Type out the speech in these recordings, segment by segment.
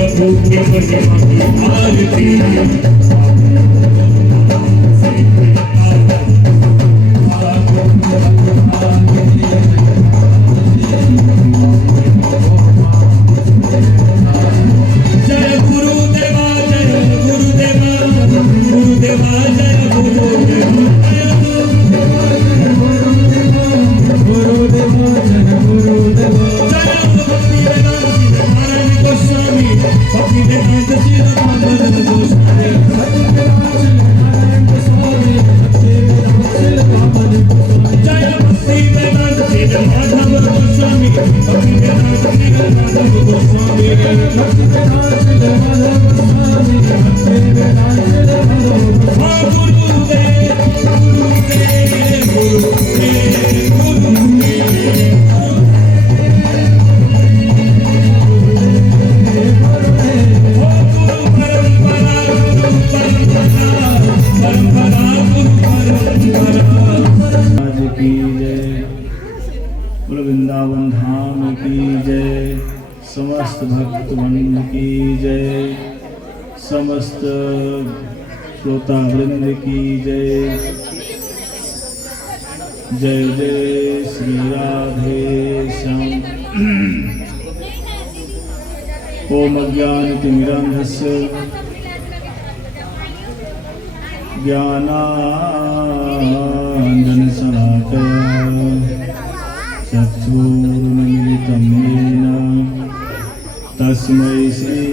प्रभु की महिमा आरती जय गुरुदेवा जय गुरुदेवा गुरुदेवा जय गुरुदेवा वृंदावन धाम की जय, समस्त भक्तवृंद की जय, समस्त श्रोता वृंद की जय। जय जय श्री राधे श्याम। ओम अज्ञानतिमिरान्धस्य ज्ञानाञ्जनशलाकया चक्षुरुन्मिलितं येन तस्मै श्री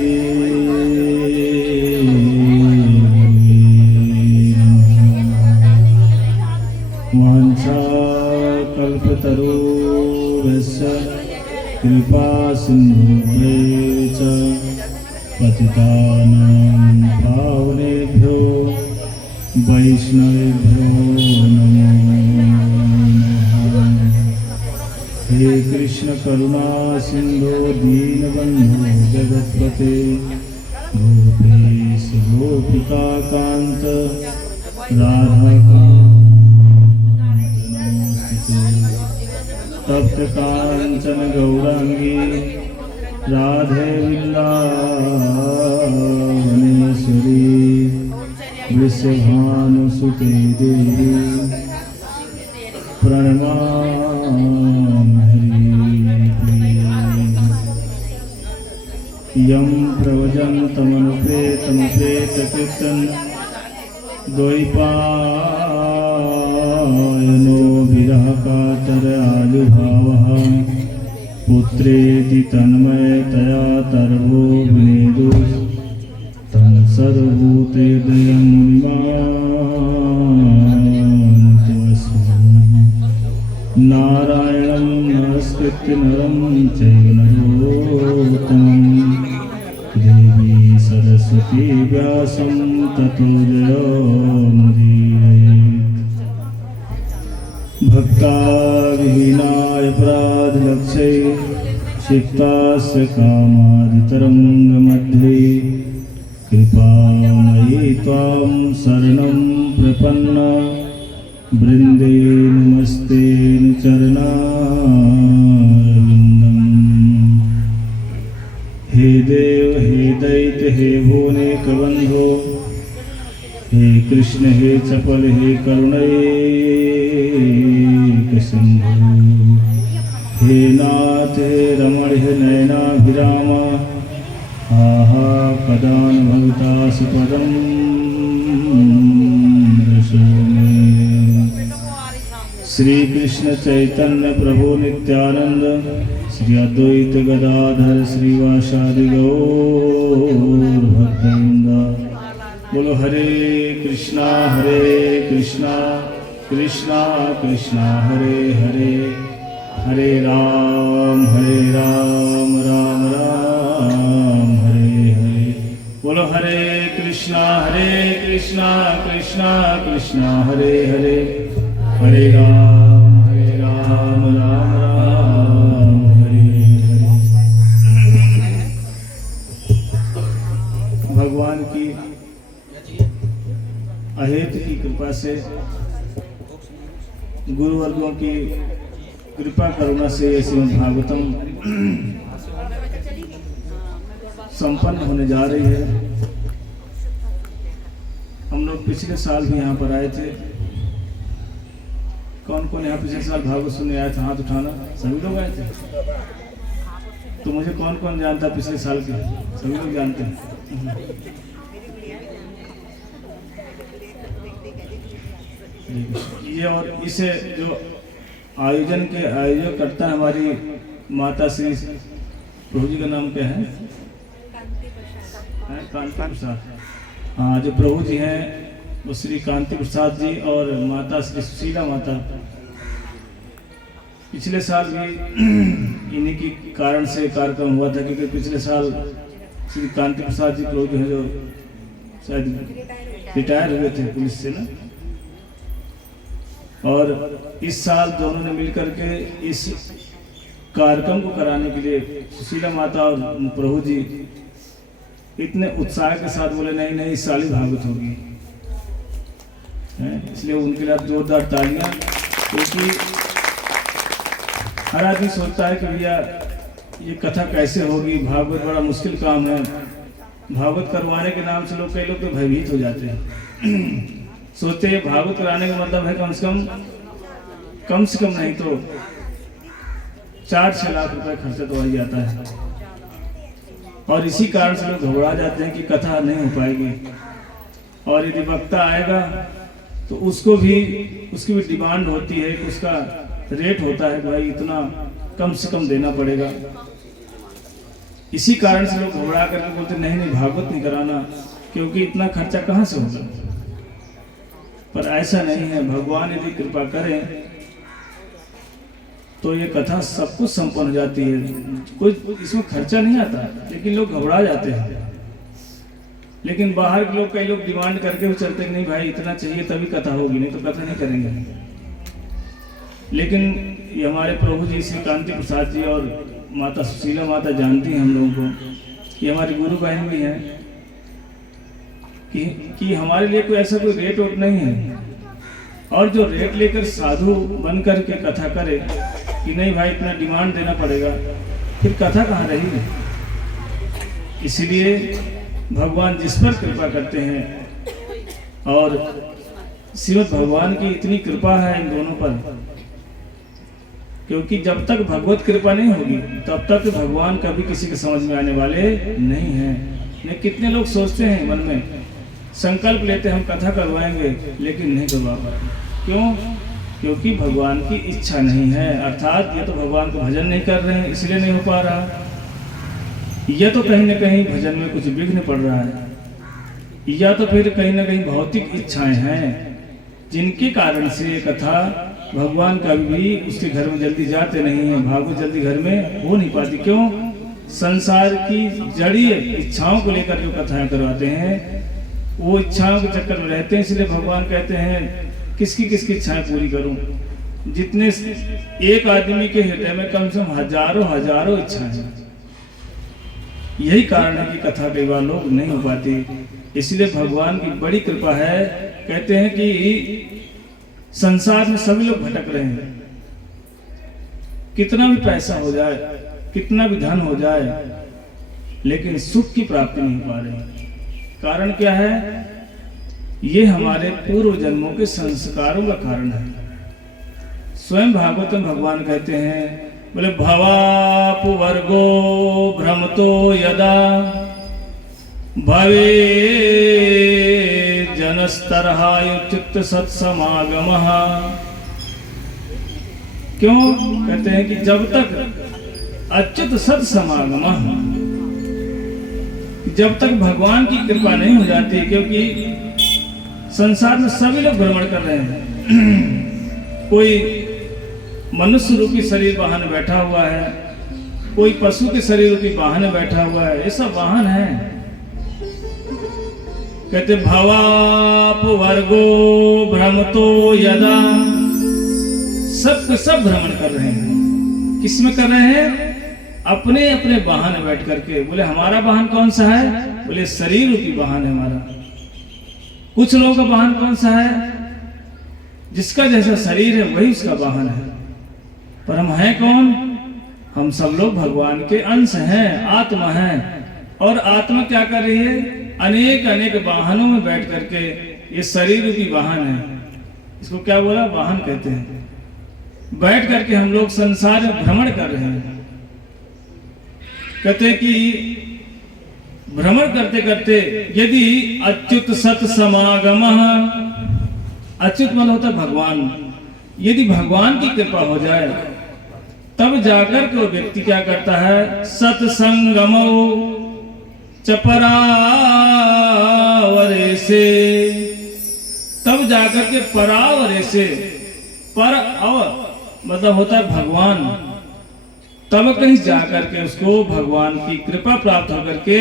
वाञ्छाकल्पतरुभ्यश्च कृपासिन्धुभ्यश्च पतितानां पावनेभ्यो वैष्णवेभ्यो नमो नमः। हे कृष्ण करुणा सिंधु दीनबंधु जगत्पते गोपेश गोपिका कांत राधाकांत नमोस्तुते। तप्त कांचन गौरांगी राधे वृंदावनेश्वरी वृषभानुसुते देवी प्रणमामि। यं प्रव्रजन्तमनुपेतमपेतकीर्तन द्वैपायनो विरहकातर आयुभावः पुत्रेति तन्मयतया तर्वो विनेदु तं सर्वभूतेर्दयं नारायणं नमस्कृत्य नरं चैव नरोत्तमं देवी सरस्वती व्यासं ततो जयमुदीरयेत्। भक्ताविहीनाय अपराधलक्षे क्षिप्तास्य कामादितरङ्गमध्ये कृपामयी त्वां शरणं प्रपन्ना वृंदे नमस्ते चरणारविन्दम्। हे देव हे दैत्य हे भुवनेकबन्धो हे कृष्ण हे चपल हे करुणैकसिन्धु हे नाथ हे रमण हे नयनाभिराम आहा कदानुभवतासु पदम् श्री कृष्ण चैतन्य प्रभु नित्यानंद श्री अद्वैत गदाधर श्रीवासादि गौर भक्तवृंद। बोलो हरे कृष्णा कृष्णा कृष्णा हरे हरे, हरे राम राम राम हरे हरे। बोलो हरे कृष्णा कृष्णा कृष्णा हरे हरे, हरे राम राम राम हरे हरे। भगवान की अहेत की कृपा से, गुरुवर्गों की कृपा करुणा से श्रीमद् भागवतम संपन्न होने जा रही है। हम लोग पिछले साल भी यहाँ पर आए थे। कौन कौन यहाँ पिछले साल भागवत सुनने आया था? हाथ उठाना। सभी लोग आए थे। तो मुझे कौन कौन जानता पिछले साल के? सभी लोग जानते हैं। ये और इसे जो आयोजन के आयोजक करता है हमारी माता श्री, प्रभु जी का नाम क्या है? कांति प्रसाद। हाँ, जो प्रभु जी हैं वो श्री कांति प्रसाद जी और माता श्री सुशीला माता। पिछले साल भी इन्हीं के कारण से कार्यक्रम हुआ था, क्योंकि पिछले साल श्री कांति प्रसाद जी प्रभु जी हैं जो शायद रिटायर हुए थे पुलिस से ना, और इस साल दोनों ने मिलकर के इस कार्यक्रम को कराने के लिए सुशीला माता और प्रभु जी इतने उत्साह के साथ बोले नहीं नहीं इस साल ही भागवत होगी, इसलिए उनके लिए जोरदार तालियां। क्योंकि हर आदमी सोचता है कि भैया ये कथा कैसे होगी, भागवत बड़ा मुश्किल काम है। भागवत करवाने के नाम से लोग, कई लोग तो भयभीत हो जाते हैं। सोचते हैं भागवत कराने का मतलब है कम से कम नहीं तो 4-6 लाख रुपए खर्चा तो हो जाता है, और इसी कारण से लोग घबरा जाते हैं कि कथा नहीं हो पाएगी। और यदि वक्ता आएगा तो उसकी भी डिमांड होती है, उसका रेट होता है भाई इतना कम से कम देना पड़ेगा। इसी कारण से लोग घबरा करके बोलते नहीं भागवत नहीं कराना, क्योंकि इतना खर्चा कहाँ से होगा। पर ऐसा नहीं है, भगवान यदि कृपा करें तो ये कथा सब कुछ संपन्न हो जाती है। कोई इसमें खर्चा नहीं आता, लेकिन लोग घबरा जाते हैं। लेकिन बाहर के लोग, कई लोग डिमांड करके भी चलते हैं नहीं भाई इतना चाहिए तभी कथा होगी, नहीं तो कथा नहीं करेंगे। लेकिन ये हमारे प्रभु जी श्री कांति प्रसाद जी और माता सुशीला माता जानती हैं हम लोगों को, ये हमारी गुरु बहन भी हैं, कि हमारे लिए कोई ऐसा कोई रेट वोट नहीं है। और जो रेट लेकर साधु बन कर के कथा करे कि नहीं भाई इतना डिमांड देना पड़ेगा, फिर कथा कहाँ रही। इसलिए भगवान जिस पर कृपा करते हैं, और श्रीमद् भगवान की इतनी कृपा है इन दोनों पर, क्योंकि जब तक भगवत कृपा नहीं होगी तब तक भगवान कभी किसी के समझ में आने वाले नहीं हैं। कितने लोग सोचते हैं मन में, संकल्प लेते हम कथा करवाएंगे, लेकिन नहीं करवा पाते। क्यों? क्योंकि भगवान की इच्छा नहीं है। अर्थात ये तो भगवान को भजन नहीं कर रहे हैं इसलिए नहीं हो पा रहा, या तो कहीं ना कहीं भजन में कुछ विघ्न पड़ रहा है, या तो फिर कहीं ना कहीं भौतिक इच्छाएं हैं जिनके कारण से ये कथा भगवान कभी भी उसके घर में जल्दी जाते नहीं है, भागवत जल्दी घर में हो नहीं पाती। क्यों? संसार की जड़ी इच्छाओं को लेकर जो कथाएं करवाते हैं वो इच्छाओं के चक्कर में रहते हैं। इसलिए भगवान कहते हैं किसकी इच्छाएं पूरी करूं। जितने एक आदमी के हृदय में कम से कम हजारों इच्छाएं हैं। यही कारण है कि कथा कई बार लोग नहीं हो पाती। इसलिए भगवान की बड़ी कृपा है। कहते हैं कि संसार में सभी लोग भटक रहे हैं, कितना भी पैसा हो जाए, कितना भी धन हो जाए, लेकिन सुख की प्राप्ति नहीं पा रहे। कारण क्या है? ये हमारे पूर्व जन्मों के संस्कारों का कारण है। स्वयं भागवत में भगवान कहते हैं, बोले भवापु वर्गो भ्रमतो यदा भवे जनस्तरहायुचित्त सत्समागमः। क्यों? कहते हैं कि जब तक अच्युत सत्समागमः, जब तक भगवान की कृपा नहीं हो जाती, क्योंकि संसार में सभी लोग भ्रमण कर रहे हैं। कोई मनुष्य रूपी शरीर वाहन में बैठा हुआ है, कोई पशु के शरीर रूपी वाहन में बैठा हुआ है, ये सब वाहन है। कहते भवाप वर्गो भ्रमतो यदा, सब भ्रमण कर रहे हैं। किसमें कर रहे हैं? अपने अपने वाहन में बैठ करके। बोले हमारा वाहन कौन सा है? बोले शरीर रूपी वाहन है हमारा। कुछ लोगों का वाहन कौन सा है? जिसका जैसा शरीर है वही उसका वाहन है। पर हम हैं कौन? हम सब लोग भगवान के अंश हैं, आत्मा हैं। और आत्मा क्या कर रही है? अनेक अनेक वाहनों में बैठ करके, ये शरीर रूपी वाहन है, इसको क्या बोला? वाहन कहते हैं। बैठ करके हम लोग संसार में भ्रमण कर रहे हैं। कहते कि भ्रमण करते करते यदि अच्युत सत समागम, अच्युत मन होता भगवान, यदि भगवान की कृपा हो जाए तब जाकर के वो व्यक्ति क्या करता है? सत्संगमो चपरावरे से, तब जाकर के परावरे से, पर अव मतलब होता है भगवान, तब कहीं जाकर के उसको भगवान की कृपा प्राप्त होकर के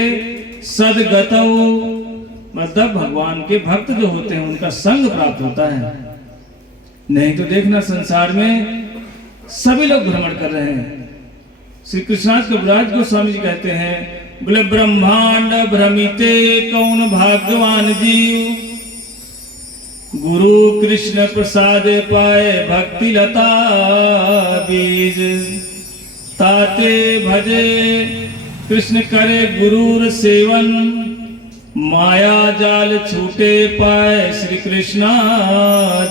सदगतौ मतलब भगवान के भक्त जो होते हैं उनका संग प्राप्त होता है। नहीं तो देखना संसार में सभी लोग भ्रमण कर रहे हैं। श्री कृष्णाज कविराज गोस्वामी जी कहते हैं, बोले ब्रह्मांड भ्रमिते कौन भाग्यवान जीव, गुरु कृष्ण प्रसाद पाए भक्ति लता बीज, ताते भजे कृष्ण करे गुरुर सेवन, माया जाल छूटे पाए श्री कृष्णा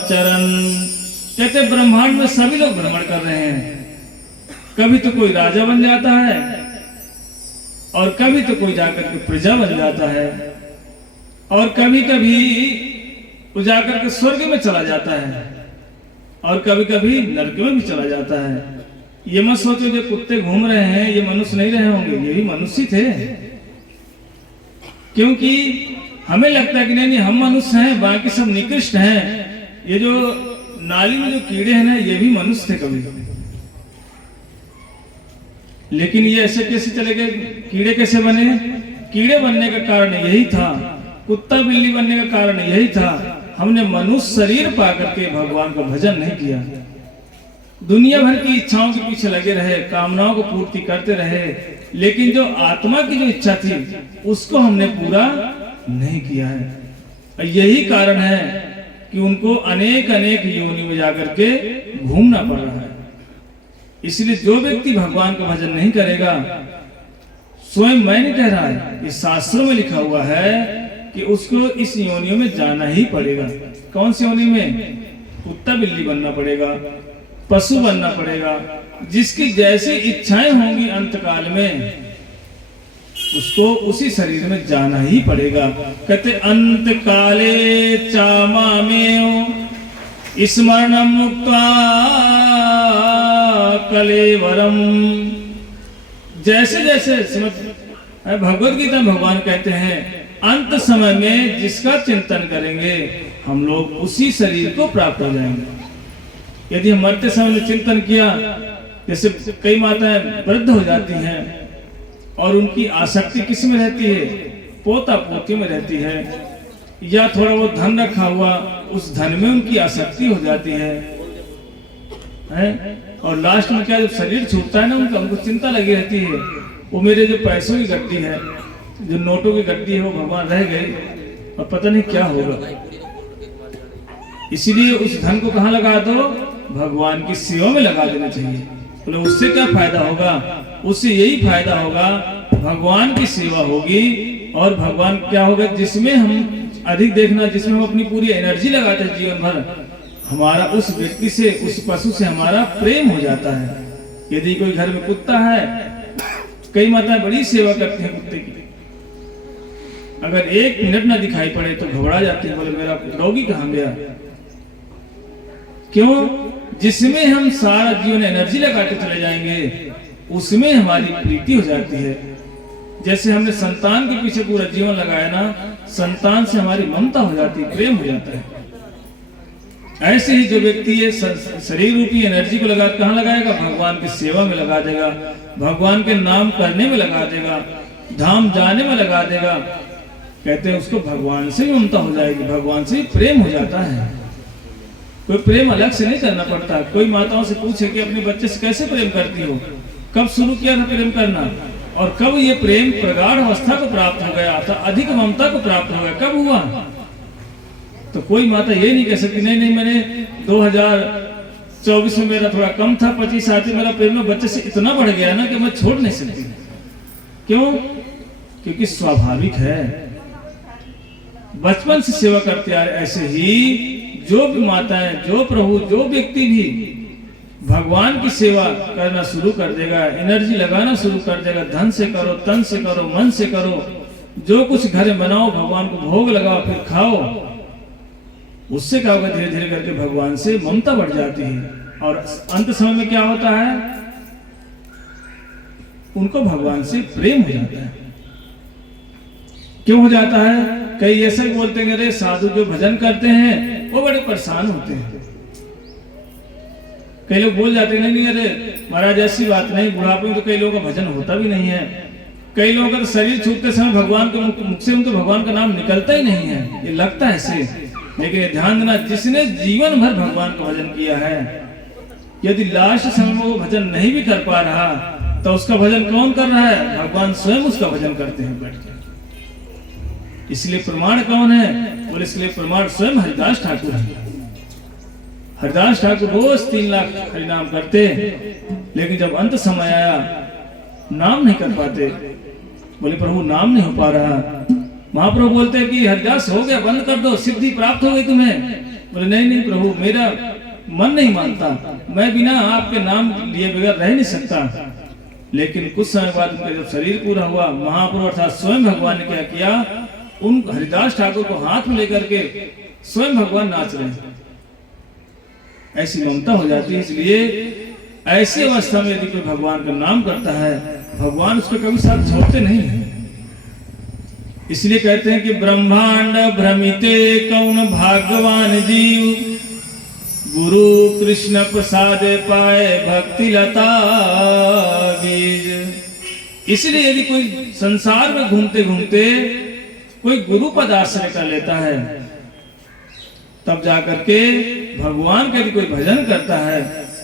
चरण। कहते ब्रह्मांड में सभी लोग भ्रमण कर रहे हैं। कभी तो कोई राजा बन जाता है और कभी तो कोई जाकर के प्रजा बन जाता है और कभी कभी वो जाकर के स्वर्ग में चला जाता है और कभी कभी नरक में भी चला जाता है। ये मत सोचो जो कुत्ते घूम रहे हैं ये मनुष्य नहीं रहे होंगे, ये भी मनुष्य थे। क्योंकि हमें लगता है कि नहीं हम मनुष्य हैं, बाकी सब निकृष्ट हैं। ये जो नाली में जो कीड़े हैं ना ये भी मनुष्य थे कभी। लेकिन ये ऐसे कैसे चले गए? कीड़े कैसे बने? कीड़े बनने का कारण यही था, कुत्ता बिल्ली बनने का कारण यही था, हमने मनुष्य शरीर पा करके भगवान का भजन नहीं किया। दुनिया भर की इच्छाओं के पीछे लगे रहे, कामनाओं को पूर्ति करते रहे, लेकिन जो आत्मा की जो इच्छा थी उसको हमने पूरा नहीं किया है। यही कारण है कि उनको अनेक अनेक योनि में जाकर के घूमना पड़ रहा है। इसलिए जो व्यक्ति भगवान का भजन नहीं करेगा, स्वयं मैं नहीं कह रहा है, ये शास्त्रों में लिखा हुआ है कि उसको इस योनियों में जाना ही पड़ेगा। कौन सी योनि में? कुत्ता बिल्ली बनना पड़ेगा, पशु बनना पड़ेगा। जिसकी जैसी इच्छाएं होंगी अंतकाल में उसको उसी शरीर में जाना ही पड़ेगा। कहते अंतकाले चामामेव स्मरणं मुक्त्वा कलेवरम। जैसे जैसे भगवद गीता भगवान कहते हैं अंत समय में जिसका चिंतन करेंगे हम लोग उसी शरीर को प्राप्त हो जाएंगे। यदि हम मरते समय में चिंतन किया, जैसे कई माताएं वृद्ध हो जाती हैं और उनकी आसक्ति किस में रहती है? पोता पोती में रहती है, या थोड़ा वो धन रखा हुआ उस धन में उनकी आसक्ति हो जाती है? और लास्ट में क्या, जब शरीर छूटता है ना उनका, उनको चिंता लगी रहती है, वो मेरे जो पैसों की गड्डी है, जो नोटों की गड्डी है, वो भगवान रह गई और पता नहीं क्या होगा। इसीलिए उस धन को कहाँ लगा दो? भगवान की सेवा में लगा देना चाहिए। बोले उससे क्या फायदा होगा? उससे यही फायदा होगा, भगवान की सेवा होगी और भगवान क्या होगा, जिसमें हम अधिक देखना, जिसमें हम अपनी पूरी एनर्जी लगाते हैं जीवन भर, हमारा उस व्यक्ति से, उस पशु से हमारा प्रेम हो जाता है। यदि कोई घर में कुत्ता है, कई माताएं बड़ी सेवा करती हैं कुत्ते की, अगर एक मिनट ना दिखाई पड़े तो घबरा जाती है, बोले मेरा डॉगी कहाँ गया? क्यों? जिसमें हम सारा जीवन एनर्जी लगाते चले जाएंगे उसमें हमारी प्रीति हो जाती है। जैसे हमने संतान के पीछे पूरा जीवन लगाया ना, संतान से हमारी ममता हो जाती है, प्रेम हो जाता है। ऐसे ही जो व्यक्ति ये शरीर रूपी एनर्जी को लगा, कहाँ लगाएगा? भगवान की सेवा में लगा देगा, भगवान के नाम करने में लगा देगा, धाम जाने में लगा देगा। कहते हैं उसको भगवान से ममता हो जाएगी, भगवान से प्रेम हो जाता है। कोई प्रेम अलग से नहीं करना पड़ता। कोई माताओं से पूछे कि अपने बच्चे से कैसे प्रेम करती हो, कब शुरू किया था प्रेम करना, और कब ये प्रेम प्रगाढ़ अवस्था को प्राप्त हो गया था, अधिक ममता को प्राप्त हो गया, कब हुआ? तो कोई माता ये नहीं कह सकती नहीं मैंने 2024 में मेरा थोड़ा कम था, 25 आती मेरा प्रेम में बच्चे से इतना बढ़ गया ना कि मैं छोड़ नहीं सकती। क्यों? क्योंकि स्वाभाविक है, बचपन से सेवा करते आ रहे। ऐसे ही जो भी माताएं, जो प्रभु, जो व्यक्ति भी भगवान की सेवा करना शुरू कर देगा, एनर्जी लगाना शुरू कर देगा, धन से करो, तन से करो, मन से करो, जो कुछ घर में बनाओ, भगवान को भोग लगाओ, फिर खाओ, उससे क्या होगा, धीरे धीरे करके भगवान से ममता बढ़ जाती है। और अंत समय में क्या होता है, उनको भगवान से प्रेम हो जाता है। क्यों हो जाता है? कई ऐसे बोलते हैं, अरे साधु जो भजन करते हैं वो बड़े परेशान होते हैं। कई लोग बोल जाते हैं, नहीं अरे महाराज ऐसी बात नहीं, बुढ़ापे में तो कई लोगों का भजन होता भी नहीं है। कई लोगों का तो शरीर छूटते समय भगवान के मुख से उनको भगवान का नाम निकलता ही नहीं है, ये लगता है ऐसे। लेकिन ये ध्यान देना, जिसने जीवन भर भगवान का भजन किया है, यदि लास्ट समय में वो भजन नहीं भी कर पा रहा, तो उसका भजन कौन कर रहा है? भगवान स्वयं उसका भजन करते हैं बैठ के। इसलिए प्रमाण कौन है? बोले इसलिए प्रमाण स्वयं हरिदास ठाकुर है। हरिदास ठाकुर रोज 3 लाख हरिनाम करते, लेकिन जब अंत समय आया नाम नहीं कर पाते। बोले प्रभु नाम नहीं हो पा रहा। महाप्रभु बोलते हैं कि हरिदास हो गया, बंद कर दो, सिद्धि प्राप्त हो गई तुम्हें। बोले नहीं नहीं प्रभु, मेरा मन नहीं मानता, मैं बिना आपके नाम लिए बगैर रह नहीं सकता। लेकिन कुछ समय बाद उनका जब शरीर पूरा हुआ, महाप्रभु अर्थात स्वयं भगवान ने क्या किया, उन हरिदास ठाकुर को हाथ में लेकर के स्वयं भगवान नाच रहे हैं। ऐसी ममता हो जाती है। इसलिए ऐसी अवस्था में यदि कोई भगवान का नाम करता है, भगवान उसको कभी साथ छोड़ते नहीं है। इसलिए कहते हैं कि ब्रह्मांड भ्रमिते कौन भाग्यवान जीव, गुरु कृष्ण प्रसाद पाए भक्ति लता बीज। इसलिए यदि कोई संसार में घूमते घूमते कोई गुरु पद आश्रय कर लेता है, तब जाकर के भगवान का यदि कोई भजन करता है,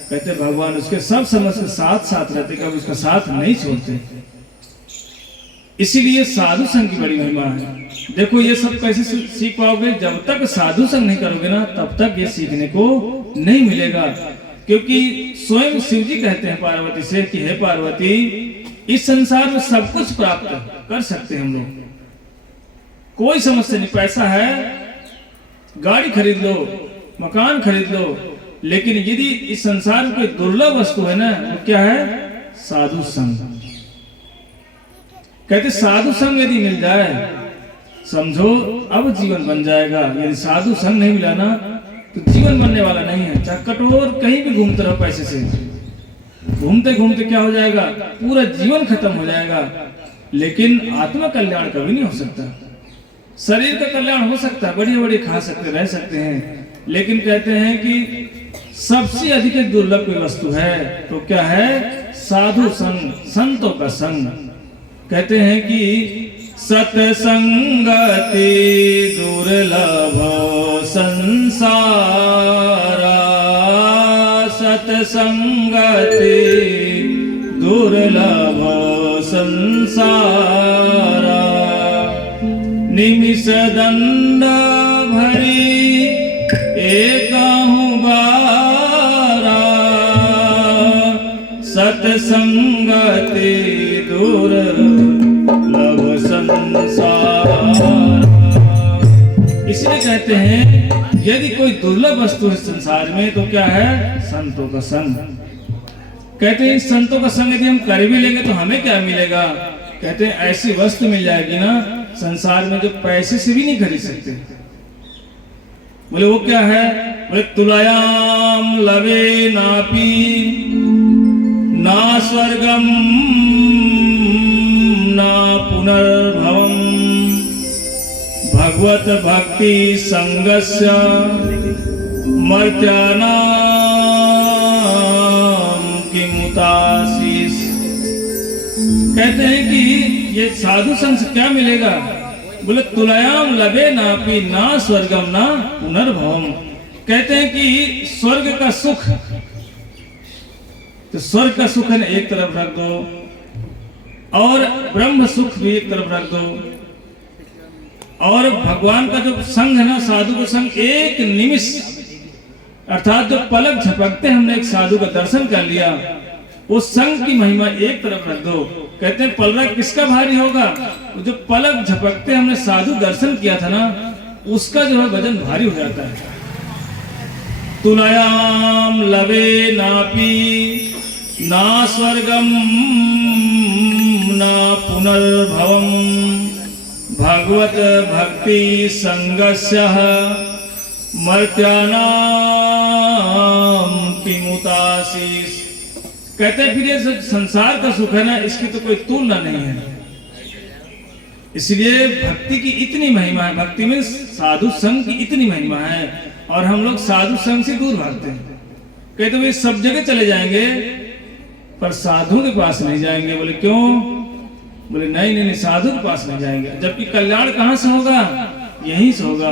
कहते भगवान उसके सब समय के साथ साथ रहते, कभी उसका साथ नहीं छोड़ते। इसीलिए साधु संघ की बड़ी महिमा है। देखो ये सब कैसे सीख पाओगे? जब तक साधु संघ नहीं करोगे ना, तब तक ये सीखने को नहीं मिलेगा। क्योंकि स्वयं शिव जी कहते हैं पार्वती से कि हे पार्वती, इस संसार में सब कुछ प्राप्त कर सकते हैं हम लोग, कोई समस्या नहीं। पैसा है, गाड़ी खरीद लो, मकान खरीद लो, लेकिन यदि इस संसार में कोई दुर्लभ वस्तु है ना, वो क्या है? साधु संग। कहते साधु संग यदि मिल जाए, समझो अब जीवन बन जाएगा। यदि साधु संग नहीं मिला ना, तो जीवन बनने वाला नहीं है। चाहे कटोर कहीं भी घूमते रहो पैसे से, घूमते घूमते क्या हो जाएगा? पूरा जीवन खत्म हो जाएगा। लेकिन आत्मा कल्याण कभी नहीं हो सकता। शरीर का कल्याण हो सकता है, बढ़िया बढ़िया खा सकते, रह सकते हैं, लेकिन कहते हैं कि सबसे अधिक दुर्लभ कोई वस्तु है तो क्या है? साधु संग, संतों का संग। कहते हैं कि सत्संगति दुर्लभ संसारा, सत्संगति दुर्लभ संसारा, निमिष दंड भरी एकहु बारा, सत्संगति दुर्लभ संसार। इसलिए कहते हैं यदि कोई दुर्लभ वस्तु है संसार में तो क्या है? संतों का संग। कहते हैं संतों का संग यदि हम कर भी लेंगे तो हमें क्या मिलेगा? कहते हैं ऐसी वस्तु मिल जाएगी ना संसार में जो पैसे से भी नहीं खरीद सकते। बोले वो क्या है? बोले तुलयाम लवे नापी ना स्वर्गम ना पुनर्भवम, भगवत भक्ति संगस्य मर्त्यानां किमुतासीस। कहते हैं कि ये साधु संग से क्या मिलेगा? बोले तुलयाम लबे नापी ना स्वर्गम ना पुनर्भवम। कहते हैं कि स्वर्ग का सुख, तो स्वर्ग का सुख है एक तरफ रख दो, और ब्रह्म सुख भी एक तरफ रख दो, और भगवान का जो संग है ना, साधु का संग, एक निमिष अर्थात जो पलक झपकते हमने एक साधु का दर्शन कर लिया, वो संग की महिमा एक तरफ रख दो। कहते हैं पलक किसका भारी होगा? जो पलक झपकते हमने साधु दर्शन किया था ना, उसका जो है वजन भारी हो जाता है। तुलयाम लवे नापी ना स्वर्गम ना पुनर्भवम भगवत भक्ति संगस्य मर्त्यानाम किमुतासीस। कहते हैं फिर ये संसार का सुख है ना, इसकी तो कोई तुलना नहीं है। इसलिए भक्ति की इतनी महिमा है, भक्ति में साधु संग की इतनी महिमा है, और हम लोग साधु संग से दूर भागते हैं। कहते वे सब जगह चले जाएंगे पर साधु के पास नहीं जाएंगे। बोले क्यों? बोले नहीं नहीं, साधु के पास नहीं जाएंगे। जबकि कल्याण कहां से होगा? यहीं से होगा।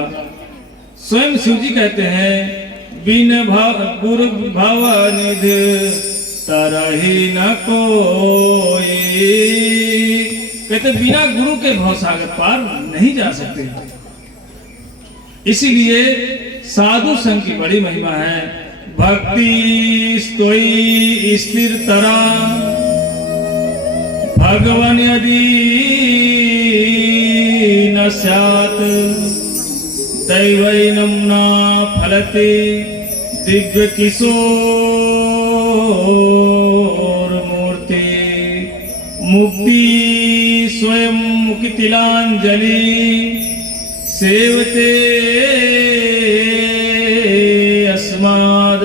स्वयं शिव जी कहते हैं बिन गुरु भव निधि तरही न कोई। कहते बिना गुरु के भवसागर पार नहीं जा सकते। इसीलिए साधु संग की बड़ी महिमा है। भक्ति स्तोई स्थिर तरा भगवान यदि न स्यात् दैवैनं न फलते दिव्य किशोर मूर्ति। मुक्ति स्वयं मुक्तिलांजलि सेवते अस्माद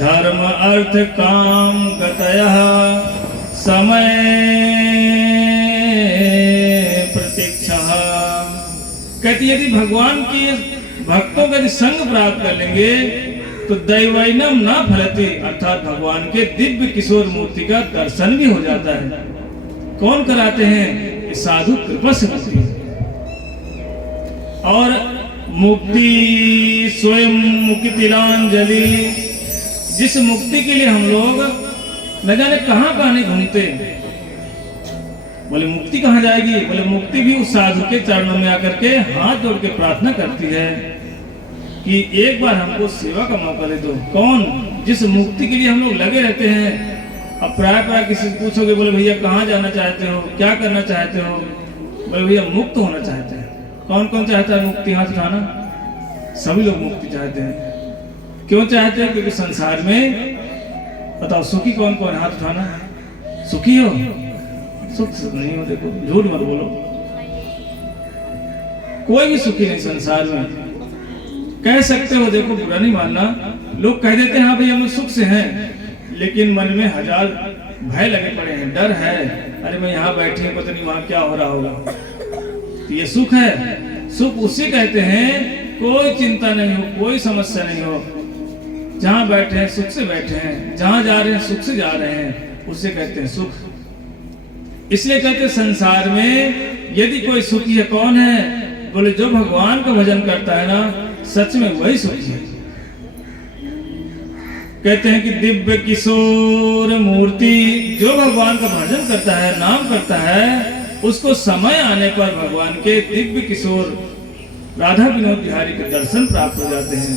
धर्म अर्थ काम गतयः समय प्रतीक्षा। कहती यदि भगवान की भक्तों का संग प्राप्त कर लेंगे तो दैवैनम ना फलती, अर्थात भगवान के दिव्य किशोर मूर्ति का दर्शन भी हो जाता है। कौन कराते हैं? ये साधु कृपा से होती है। और मुक्ति स्वयं मुक्तिलांजलि, जिस मुक्ति के लिए हम लोग न जाने कहां कहां नहीं घूमते। बोले मुक्ति कहां जाएगी? बोले मुक्ति भी उस साधु के चरणों में आकर के हाथ जोड़ के प्रार्थना करती है कि एक बार हमको सेवा का मौका दे दो। कौन? जिस मुक्ति के लिए हम लोग लगे रहते हैं। अब प्राय किसी से पूछोगे, बोले भैया कहाँ जाना चाहते हो, क्या करना चाहते हो? बोले भैया मुक्त होना चाहते हैं। कौन कौन चाहता है मुक्ति? हाथ उठाना। सभी लोग मुक्ति चाहते हैं। क्यों चाहते हैं? क्योंकि संसार में बताओ सुखी कौन कौन? हाथ उठाना। सुखी हो? सुख नहीं हो। देखो झूठ मत बोलो, कोई भी सुखी नहीं संसार में। कह सकते हो, देखो बुरा नहीं मानना, लोग कह देते हैं हाँ भाई हम लोग सुख से हैं, लेकिन मन में हजार भय लगे पड़े हैं, डर है। अरे मैं यहाँ बैठे पता नहीं वहां क्या हो रहा होगा। तो ये सुख है। सुख उसे कहते हैं कोई चिंता नहीं हो, कोई समस्या नहीं हो, जहां बैठे हैं सुख से बैठे हैं, जहां जा रहे हैं सुख से जा रहे हैं, उसे कहते हैं सुख। इसलिए कहते हैं संसार में यदि कोई सुखी है कौन है? बोले जो भगवान का भजन करता है ना, सच में वही सुखी है। कहते हैं कि दिव्य किशोर मूर्ति, जो भगवान का भजन करता है, नाम करता है, उसको समय आने पर भगवान के दिव्य किशोर राधा विनोद बिहारी के दर्शन प्राप्त हो जाते हैं।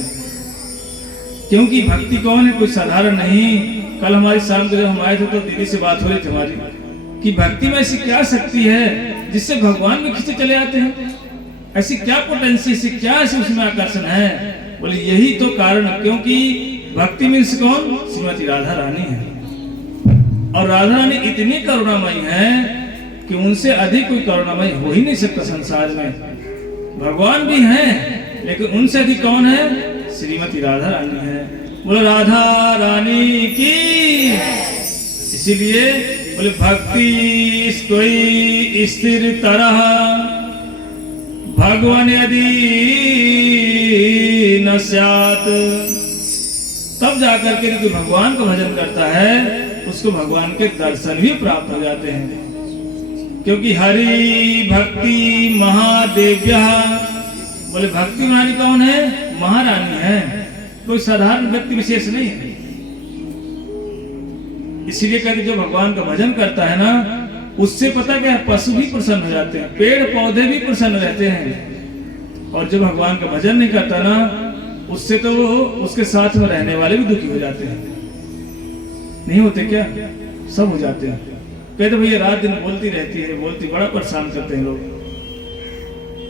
क्योंकि भक्ति कौन है? कोई साधारण नहीं। कल हमारी शाम को जब हम आए थे तो दीदी से बात हो रही थी हमारी कि भक्ति में ऐसी क्या शक्ति है जिससे भगवान में खींचे चले आते हैं। ऐसी क्या पोटेंसी, ऐसी क्या ऐसी उसमें आकर्षण है? बोले यही तो कारण, क्योंकि भक्ति में से कौन? श्रीमती राधा रानी है। और राधा रानी इतनी करुणामयी है कि उनसे अधिक कोई करुणामयी हो ही नहीं सकता संसार में। भगवान भी हैं लेकिन उनसे अधिक कौन है? श्रीमती राधा रानी है। बोलो राधा रानी की। इसीलिए बोले भक्ति स्तोई स्थिर तरह भगवान यदि न स्यात्। तब जाकर के जो भगवान का भजन करता है उसको भगवान के दर्शन भी प्राप्त हो जाते हैं। क्योंकि हरि भक्ति महादेव्य। बोले भक्ति रानी कौन है? महारानी है, कोई साधारण व्यक्ति विशेष नहीं है। इसीलिए कहते जो भगवान का भजन करता है ना, उससे पता क्या है? पशु भी प्रसन्न हो जाते हैं, पेड़ पौधे भी प्रसन्न रहते हैं। और जो भगवान का भजन नहीं करता ना, उससे तो वो उसके साथ में रहने वाले भी दुखी हो जाते हैं। नहीं होते क्या? सब हो जाते हैं। कहते भैया रात दिन बोलती रहती है, बोलती, बड़ा परेशान करते हैं लोग।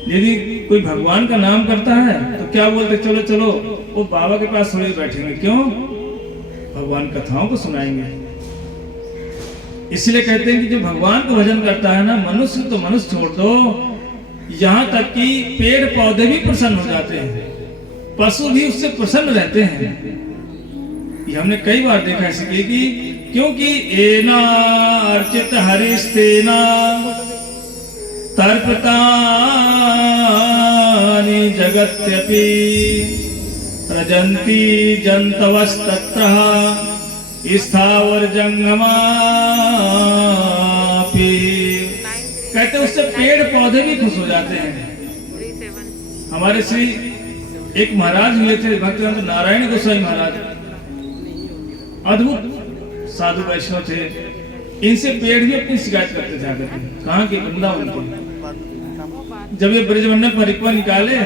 यदि कोई भगवान का नाम करता है तो क्या बोलते, चलो चलो वो बाबा के पास थोड़ी बैठेंगे, क्यों? भगवान कथाओं को सुनाएंगे। इसलिए कहते हैं कि जो भगवान को भजन करता है ना, मनुष्य तो मनुष्य छोड़ दो, यहाँ तक कि पेड़ पौधे भी प्रसन्न हो जाते हैं, पशु भी उससे प्रसन्न रहते हैं। ये हमने कई बार देखा इसलिए कि क्योंकि एना अर्चित हरिस्तेना तर्पतानि जगत्यपि रजन्ति जंतवस्तत्र स्थावर जंगमापि। कहते उससे पेड़ पौधे भी खुश हो जाते हैं। हमारे श्री एक महाराज हुए थे, भक्तिवेदांत नारायण गोसाई महाराज, अद्भुत साधु वैष्णव थे। इनसे पेड़ भी अपनी शिकायत करते थे आकर के, कहाँ के वृंदावन के। जब ये ब्रजमंडल परिक्रमा निकाले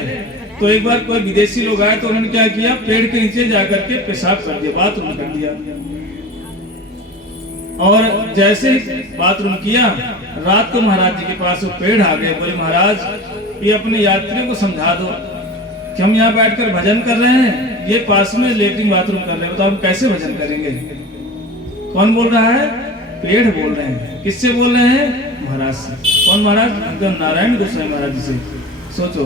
तो एक बार कोई विदेशी लोग आए तो उन्होंने क्या किया, पेड़ के नीचे जाकर के पेशाब कर दिया, बाथरूम कर दिया। और जैसे बाथरूम किया, रात को महाराज जी के पास वो पेड़ आ गए, बोले महाराज ये अपने यात्रियों को समझा दो कि हम यहाँ बैठकर भजन कर रहे हैं, ये पास में लेटरिन बाथरूम कर रहे हैं, तो हम कैसे भजन करेंगे? कौन बोल रहा है? पेड़ बोल रहे हैं। किससे बोल रहे हैं? महाराज से। कौन महाराज? नारायण गोसाई महाराज से। सोचो,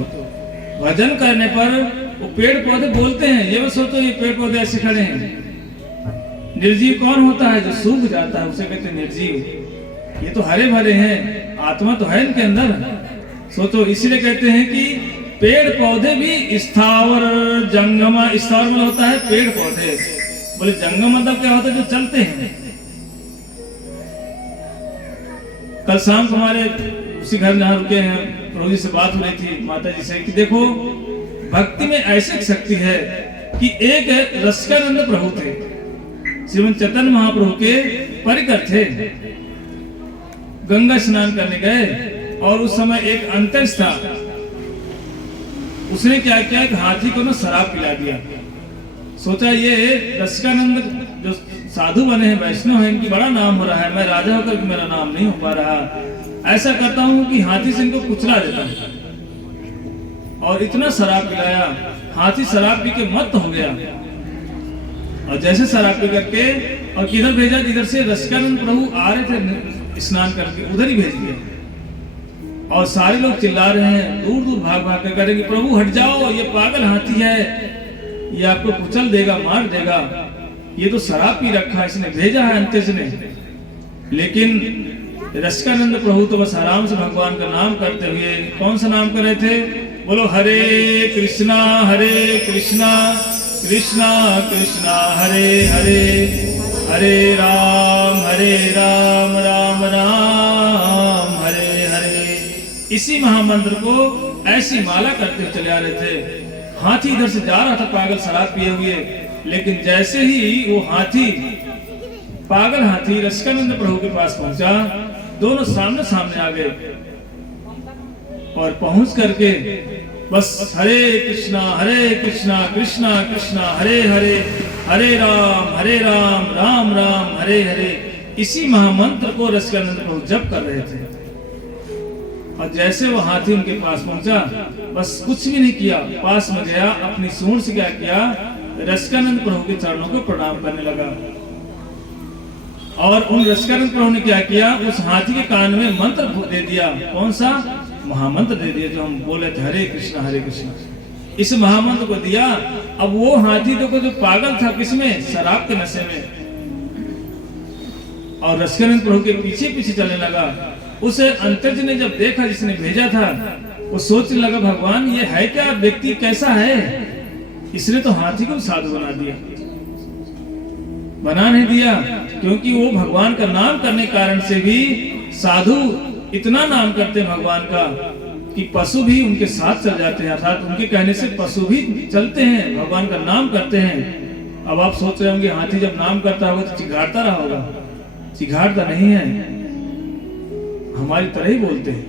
भजन करने पर वो पेड़ पौधे बोलते हैं। ये मत सोचो ये पेड़ पौधे ऐसे खड़े हैं। निर्जीव कौन होता है? जो सूख जाता है उसे कहते हैं निर्जीव। ये तो हरे भरे हैं, आत्मा तो है इनके अंदर। सोचो, इसलिए कहते हैं कि पेड़ पौधे भी स्थावर जंगमा। स्थावर में होता है पेड़ पौधे, बोले जंगम मतलब क्या होता है? जो चलते हैं। कल शाम को हमारे उसी घर जहाँ रुके हैं, प्रभु जी से बात हो रही थी, माता जी से, कि देखो भक्ति में ऐसी शक्ति है कि एक रसिकानंद प्रभु थे, श्रीमद चैतन्य महाप्रभु के परिकर थे। गंगा स्नान करने गए और उस समय एक अंतरिक्ष था, उसने क्या किया, एक हाथी को ना शराब पिला दिया। सोचा ये रसिकानंद जो साधु बने हैं, वैष्णव हैं, इनकी बड़ा नाम हो रहा है, मैं राजा होकर मेरा नाम नहीं हो पा रहा, ऐसा करता हूं कि हाथी से इनको कुचला देता हूं। और इतना शराब पिलाया, हाथी शराब पी के मत्त हो गया। और जैसे शराब पी करके और किधर भेजा, जिधर से रसिकानंद प्रभु आ रहे थे स्नान करके, उधर ही भेज दिया। और सारे लोग चिल्ला रहे हैं, दूर दूर भाग भाग कर करेंगे, प्रभु हट जाओ, ये पागल हाथी है, ये आपको कुचल देगा, मार देगा, ये तो शराब पी रखा है, इसने भेजा है अंत्यज ने। लेकिन रसिकानंद प्रभु तो बस आराम से भगवान का नाम करते हुए, कौन सा नाम कर रहे थे? बोलो हरे कृष्णा कृष्णा कृष्णा हरे हरे, हरे राम राम राम हरे हरे। इसी महामंत्र को ऐसी माला करते हुए चले आ रहे थे। हाथी इधर से जा रहा था पागल शराब पिए हुए, लेकिन जैसे ही वो हाथी, पागल हाथी रसिकानंद प्रभु के पास पहुंचा, दोनों सामने सामने आ गए और पहुंच करके बस हरे कृष्णा कृष्णा कृष्णा हरे हरे, हरे राम राम राम हरे हरे, इसी महामंत्र को रसिकानंद प्रभु जप कर रहे थे। और जैसे वो हाथी उनके पास पहुंचा, बस कुछ भी नहीं किया, पास में गया, अपनी सूंड से क्या किया, रसिकानंद प्रभु के चरणों को प्रणाम करने लगा। और उन रसिकानंद प्रभु ने क्या किया, उस हाथी के कान में मंत्र दे दिया। कौन सा? महामंत्र दे दिया, जो हम बोले थे हरे कृष्णा इस महामंत्र को दिया। अब वो हाथी देखो जो पागल था, किसमें? शराब के नशे में, और रसिकानंद प्रभु के पीछे पीछे चलने लगा। उसे अंतर्ज ने जब देखा, जिसने भेजा था, वो सोचने लगा भगवान ये है क्या, व्यक्ति कैसा है, इसने तो हाथी को साधु बना दिया। बना नहीं दिया, क्योंकि वो भगवान का नाम करने कारण से भी साधु इतना नाम करते हैं भगवान का कि पशु भी उनके साथ चल जाते हैं, अर्थात उनके कहने से पशु भी चलते हैं, भगवान का नाम करते हैं। अब आप सोच रहे होंगे हाथी जब नाम करता होगा तो चिघाड़ता रहा होगा, चिघाड़ता नहीं है, हमारी तरह ही बोलते हैं।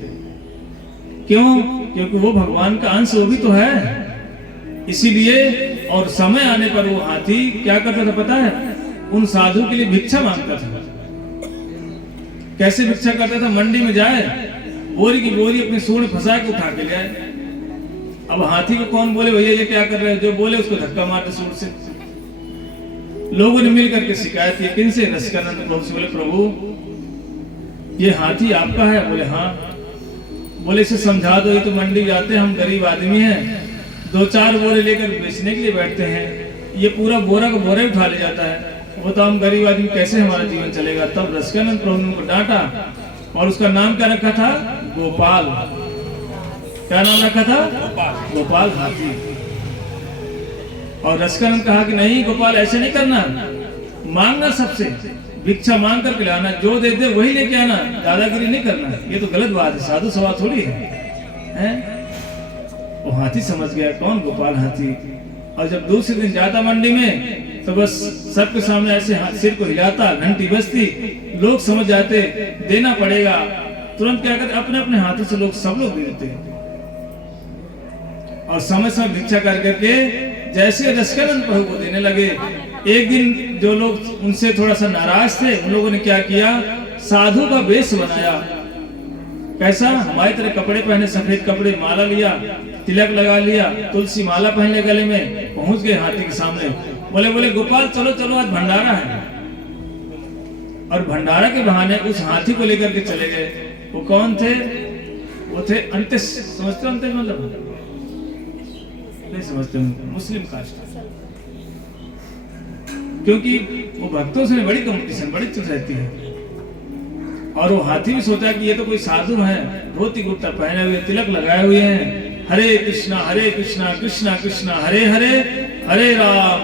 क्यों? क्योंकि वो भगवान का अंश वो भी तो है, इसीलिए। और समय आने पर वो हाथी क्या करता था पता है? उन साधु के लिए भिक्षा मांगता था। कैसे भिक्षा करता था, मंडी में जाए, बोरी की बोरी अपने सूंड में फंसा के उठा के ले आए। अब हाथी को कौन बोले भैया ये क्या कर रहे हो, जो बोले उसको धक्का मारते सूंड से। लोगों ने मिल करके शिकायत की, किनसे? रसिकानंद प्रभु से। बोले प्रभु ये हाथी आपका है? बोले हाँ। बोले इसे समझा दो, ये तो मंडी जाते हैं, हम गरीब आदमी हैं, 2-4 बोरे लेकर बेचने के लिए बैठते हैं, ये पूरा बोरा का बोरा उठा ले जाता है, वो तो हम गरीब आदमी, कैसे हमारा जीवन चलेगा। तब रसिकानंद प्रभु ने उनको डांटा और उसका नाम क्या रखा था? गोपाल। क्या नाम रखा था? गोपाल हाथी। और रसिकानंद कहा कि नहीं गोपाल, ऐसे नहीं करना, मांगना सबसे, भिक्षा मांग कर खिलाना, जो दे दे वही लेके आना, दादागिरी नहीं करना, ये तो गलत बात है, साधु सभा थोड़ी है? वो हाथी समझ गया कौन? गोपाल हाथी। और जब दूसरे दिन जाता मंडी में तो बस सबके सामने ऐसे सिर को हिलाता, घंटी बजती, लोग समझ जाते देना पड़ेगा, तुरंत क्या करते अपने अपने हाथों से लोग सब लोग दे देते। और समय समय भिक्षा कर करके जैसे रसिकानंद प्रभु को देने लगे। एक दिन जो लोग उनसे थोड़ा सा नाराज थे, उन लोगों ने क्या किया, साधु का वेश बनाया। कैसा? हमारी तरह कपड़े पहने, सफेद कपड़े, माला लिया, तिलक लगा लिया, तुलसी माला पहन ले गले में, पहुंच गए हाथी के सामने। बोले गोपाल चलो चलो, आज भंडारा है। और भंडारा के बहाने उस हाथी को लेकर के चले गए। वो कौन थे? वो थे अंत्य। समझते हो अंत्य मतलब? नहीं समझते, मुस्लिम कास्ट। क्योंकि वो भक्तों से बड़ी कंपटीशन, बड़ी चुप रहती है। और वो हाथी भी सोचा कि ये तो कोई साधु है, धोती कुर्ता पहने हुए, तिलक लगाए हुए हैं, हरे कृष्णा कृष्णा कृष्णा हरे हरे, हरे राम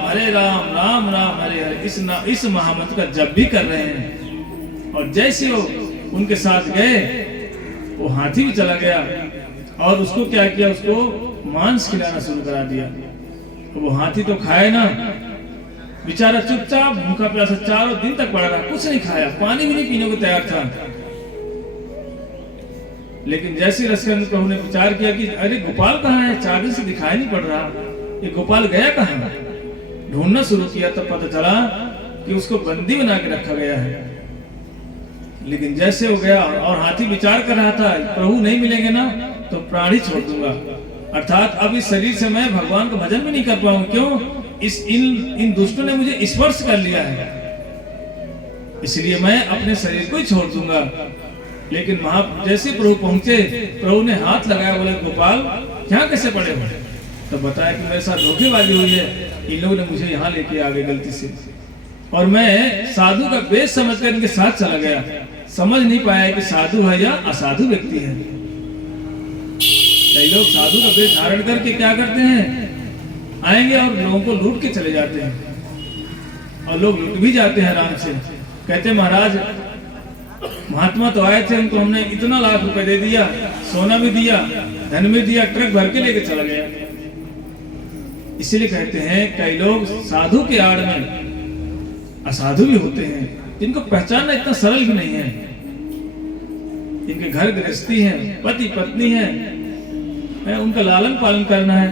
राम राम हरे हरे, इस महामंत्र का जप भी कर रहे हैं। और जैसे वो उनके साथ गए, वो हाथी भी चला गया और उसको क्या किया, उसको मांस खिलाना शुरू करा दिया। तो वो हाथी तो खाए ना, बेचारा चुपचाप भूखा प्यासा 4 दिन तक पड़ा रहा, कुछ नहीं खाया, पानी भी नहीं पीने को तैयार था। लेकिन जैसे रसिकानंद प्रभु ने विचार किया कि अरे गोपाल कहाँ है, 4 दिन से दिखाई नहीं पड़ रहा, ये गोपाल गया कहाँ? ढूंढना शुरू किया, तब पता चला कि उसको बंदी बना के रखा गया है। लेकिन जैसे हो गया और हाथी विचार कर रहा था, प्रभु नहीं मिलेंगे ना तो प्राण ही छोड़ दूंगा, अर्थात अब इस शरीर से मैं भगवान का भजन भी नहीं कर पाऊंगा। क्यों? इन दुष्टों ने मुझे स्पर्श कर लिया है, इसलिए मैं अपने शरीर को ही छोड़ दूंगा। लेकिन जैसे प्रभु पहुंचे, प्रभु ने हाथ लगाया, बोले गोपाल यहाँ कैसे पड़े हो? तो बताया कि मेरे साथ धोखेबाजी हुई है, इन लोगों ने मुझे यहाँ लेके आ गए गलती से, और मैं साधु का वेश समझकर इनके साथ चला गया। समझ नहीं पाया कि साधु है या असाधु व्यक्ति है। कई लोग साधु का वेश धारण करके क्या करते हैं, आएंगे और लोगों को लूट के चले जाते हैं, और लोग लूट भी जाते हैं आराम से। कहते हैं महाराज महात्मा तो आए थे, उनको हमने इतना लाख रुपए दे दिया, सोना भी दिया, धन भी दिया, ट्रक भर के लेके चला गया। इसीलिए कहते हैं कई लोग साधु के आड़ में असाधु भी होते हैं, जिनको पहचानना इतना सरल भी नहीं है। इनके घर गृहस्थी है, पति पत्नी है, उनका लालन पालन करना है,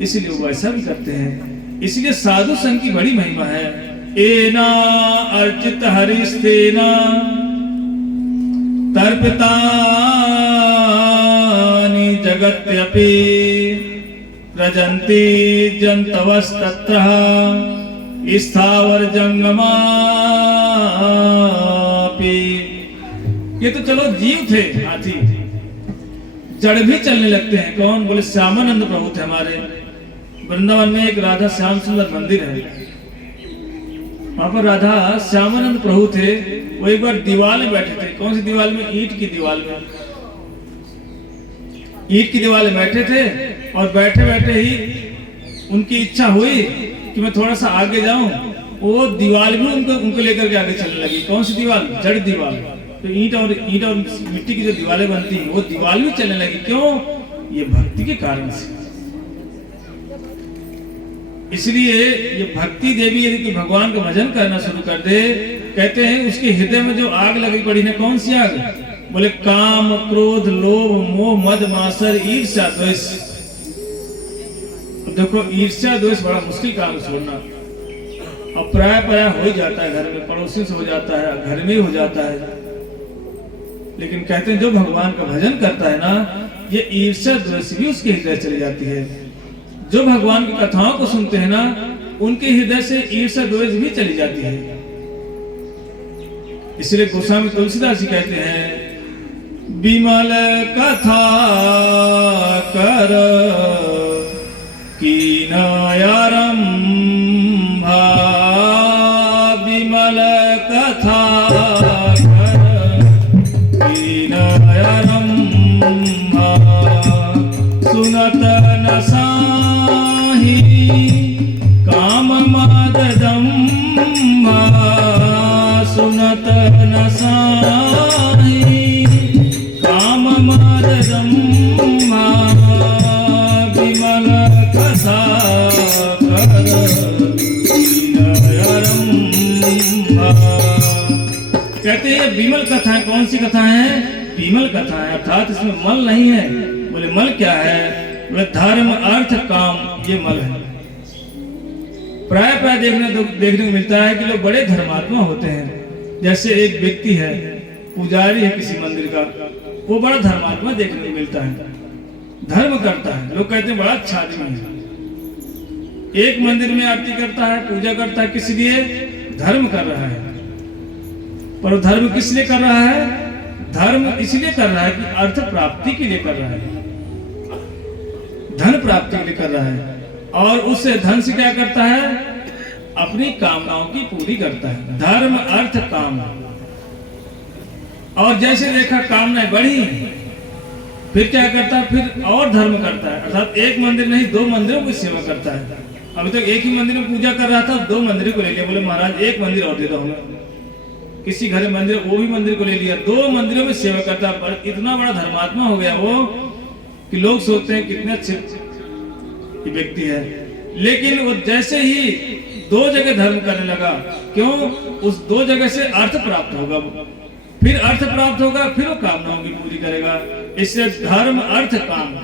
इसीलिए वो ऐसा भी करते हैं। इसलिए साधु संघ की बड़ी महिमा है। एना अर्चित हरिस्तेना तर्पितानि जगत्यपि रजन्ति जन्तवस्तत्र स्थावर जंगमापि। ये तो चलो जीव थे, हाथी, जड़ भी चलने लगते हैं। कौन? बोले श्यामानंद प्रभु थे हमारे। वृंदावन में एक राधा श्याम सुंदर मंदिर है, वहां पर राधा श्यामानंद प्रभु थे। वो एक बार दीवार में बैठे थे। कौन सी दीवार में? ईंट की दीवार में। ईंट की दीवार में बैठे थे और बैठे बैठे ही उनकी इच्छा हुई कि मैं थोड़ा सा आगे जाऊं। वो दीवार भी उनको लेकर के आगे चलने लगी। कौन सी दीवार? जड़ दीवार। तो ईंट और मिट्टी की जो दीवारें बनती हैं, वो दीवार भी चलने लगी। क्यों? ये भक्ति के कारण से। इसलिए ये भक्ति देवी यदि भगवान का भजन करना शुरू कर दे, कहते हैं उसके हृदय में जो आग लगी पड़ी है, कौन सी आग? बोले काम क्रोध लोभ मोह मद मासर ईर्ष्या द्वेष। देखो ईर्ष्या द्वेष बड़ा मुश्किल काम छोड़ना। अब प्राय हो ही जाता है, घर में पड़ोसियों से हो जाता है, घर में ही हो जाता है। लेकिन कहते हैं जो भगवान का भजन करता है ना, ये ईर्ष्या द्वेष भी उसके हृदय चली जाती है। जो भगवान की कथाओं को सुनते हैं ना, उनके हृदय से ईर्ष्या द्वेष भी चली जाती है। इसलिए गोस्वामी तुलसीदास जी कहते हैं, विमल कथा कर कीन आरंभा, विमल कथा कर कीन आरंभा, सुनत न साही काम मद दम्भा, सुनत न साही काम मद दम्भा, विमल कथा कर कीन आरंभा। कहते हैं विमल कथा कौन सी कथा है? विमल कथा है, अर्थात इसमें मल नहीं है। बोले मल क्या है? बोले धर्म अर्थ काम, ये मल है। प्राय प्राय देखने को मिलता है कि लोग बड़े धर्मात्मा होते हैं। जैसे एक व्यक्ति है, पुजारी है किसी मंदिर का, वो बड़ा धर्मात्मा देखने को मिलता है, धर्म करता है, लोग कहते हैं बड़ा अच्छा आदमी है। एक मंदिर में आरती करता है, पूजा करता है, किस लिए? धर्म कर रहा है। पर धर्म किस लिए कर रहा है? धर्म इसलिए कर रहा है कि अर्थ प्राप्ति के लिए कर रहा है, धन प्राप्ति के लिए कर रहा है। और उससे धन से क्या करता है? अपनी कामनाओं की पूरी करता है। धर्म अर्थ काम। और जैसे देखा कामनाएं बढ़ी, फिर क्या करता है? फिर और धर्म करता है, अर्थात एक मंदिर नहीं 2 मंदिरों की सेवा करता है। अभी तक एक ही मंदिर में पूजा कर रहा था, 2 मंदिर को ले लिया। बोले महाराज एक मंदिर और दे दो हमें। किसी घर में मंदिर, वो भी मंदिर को ले लिया, 2 मंदिरों में सेवा करता है। पर इतना बड़ा धर्मात्मा हो गया वो कि लोग सोचते हैं कितने अच्छे व्यक्ति है। लेकिन वो जैसे ही 2 जगह धर्म करने लगा, क्यों? उस 2 जगह से अर्थ प्राप्त होगा, फिर अर्थ प्राप्त होगा, फिर वो कामनाओं की पूरी करेगा। इससे धर्म अर्थ काम।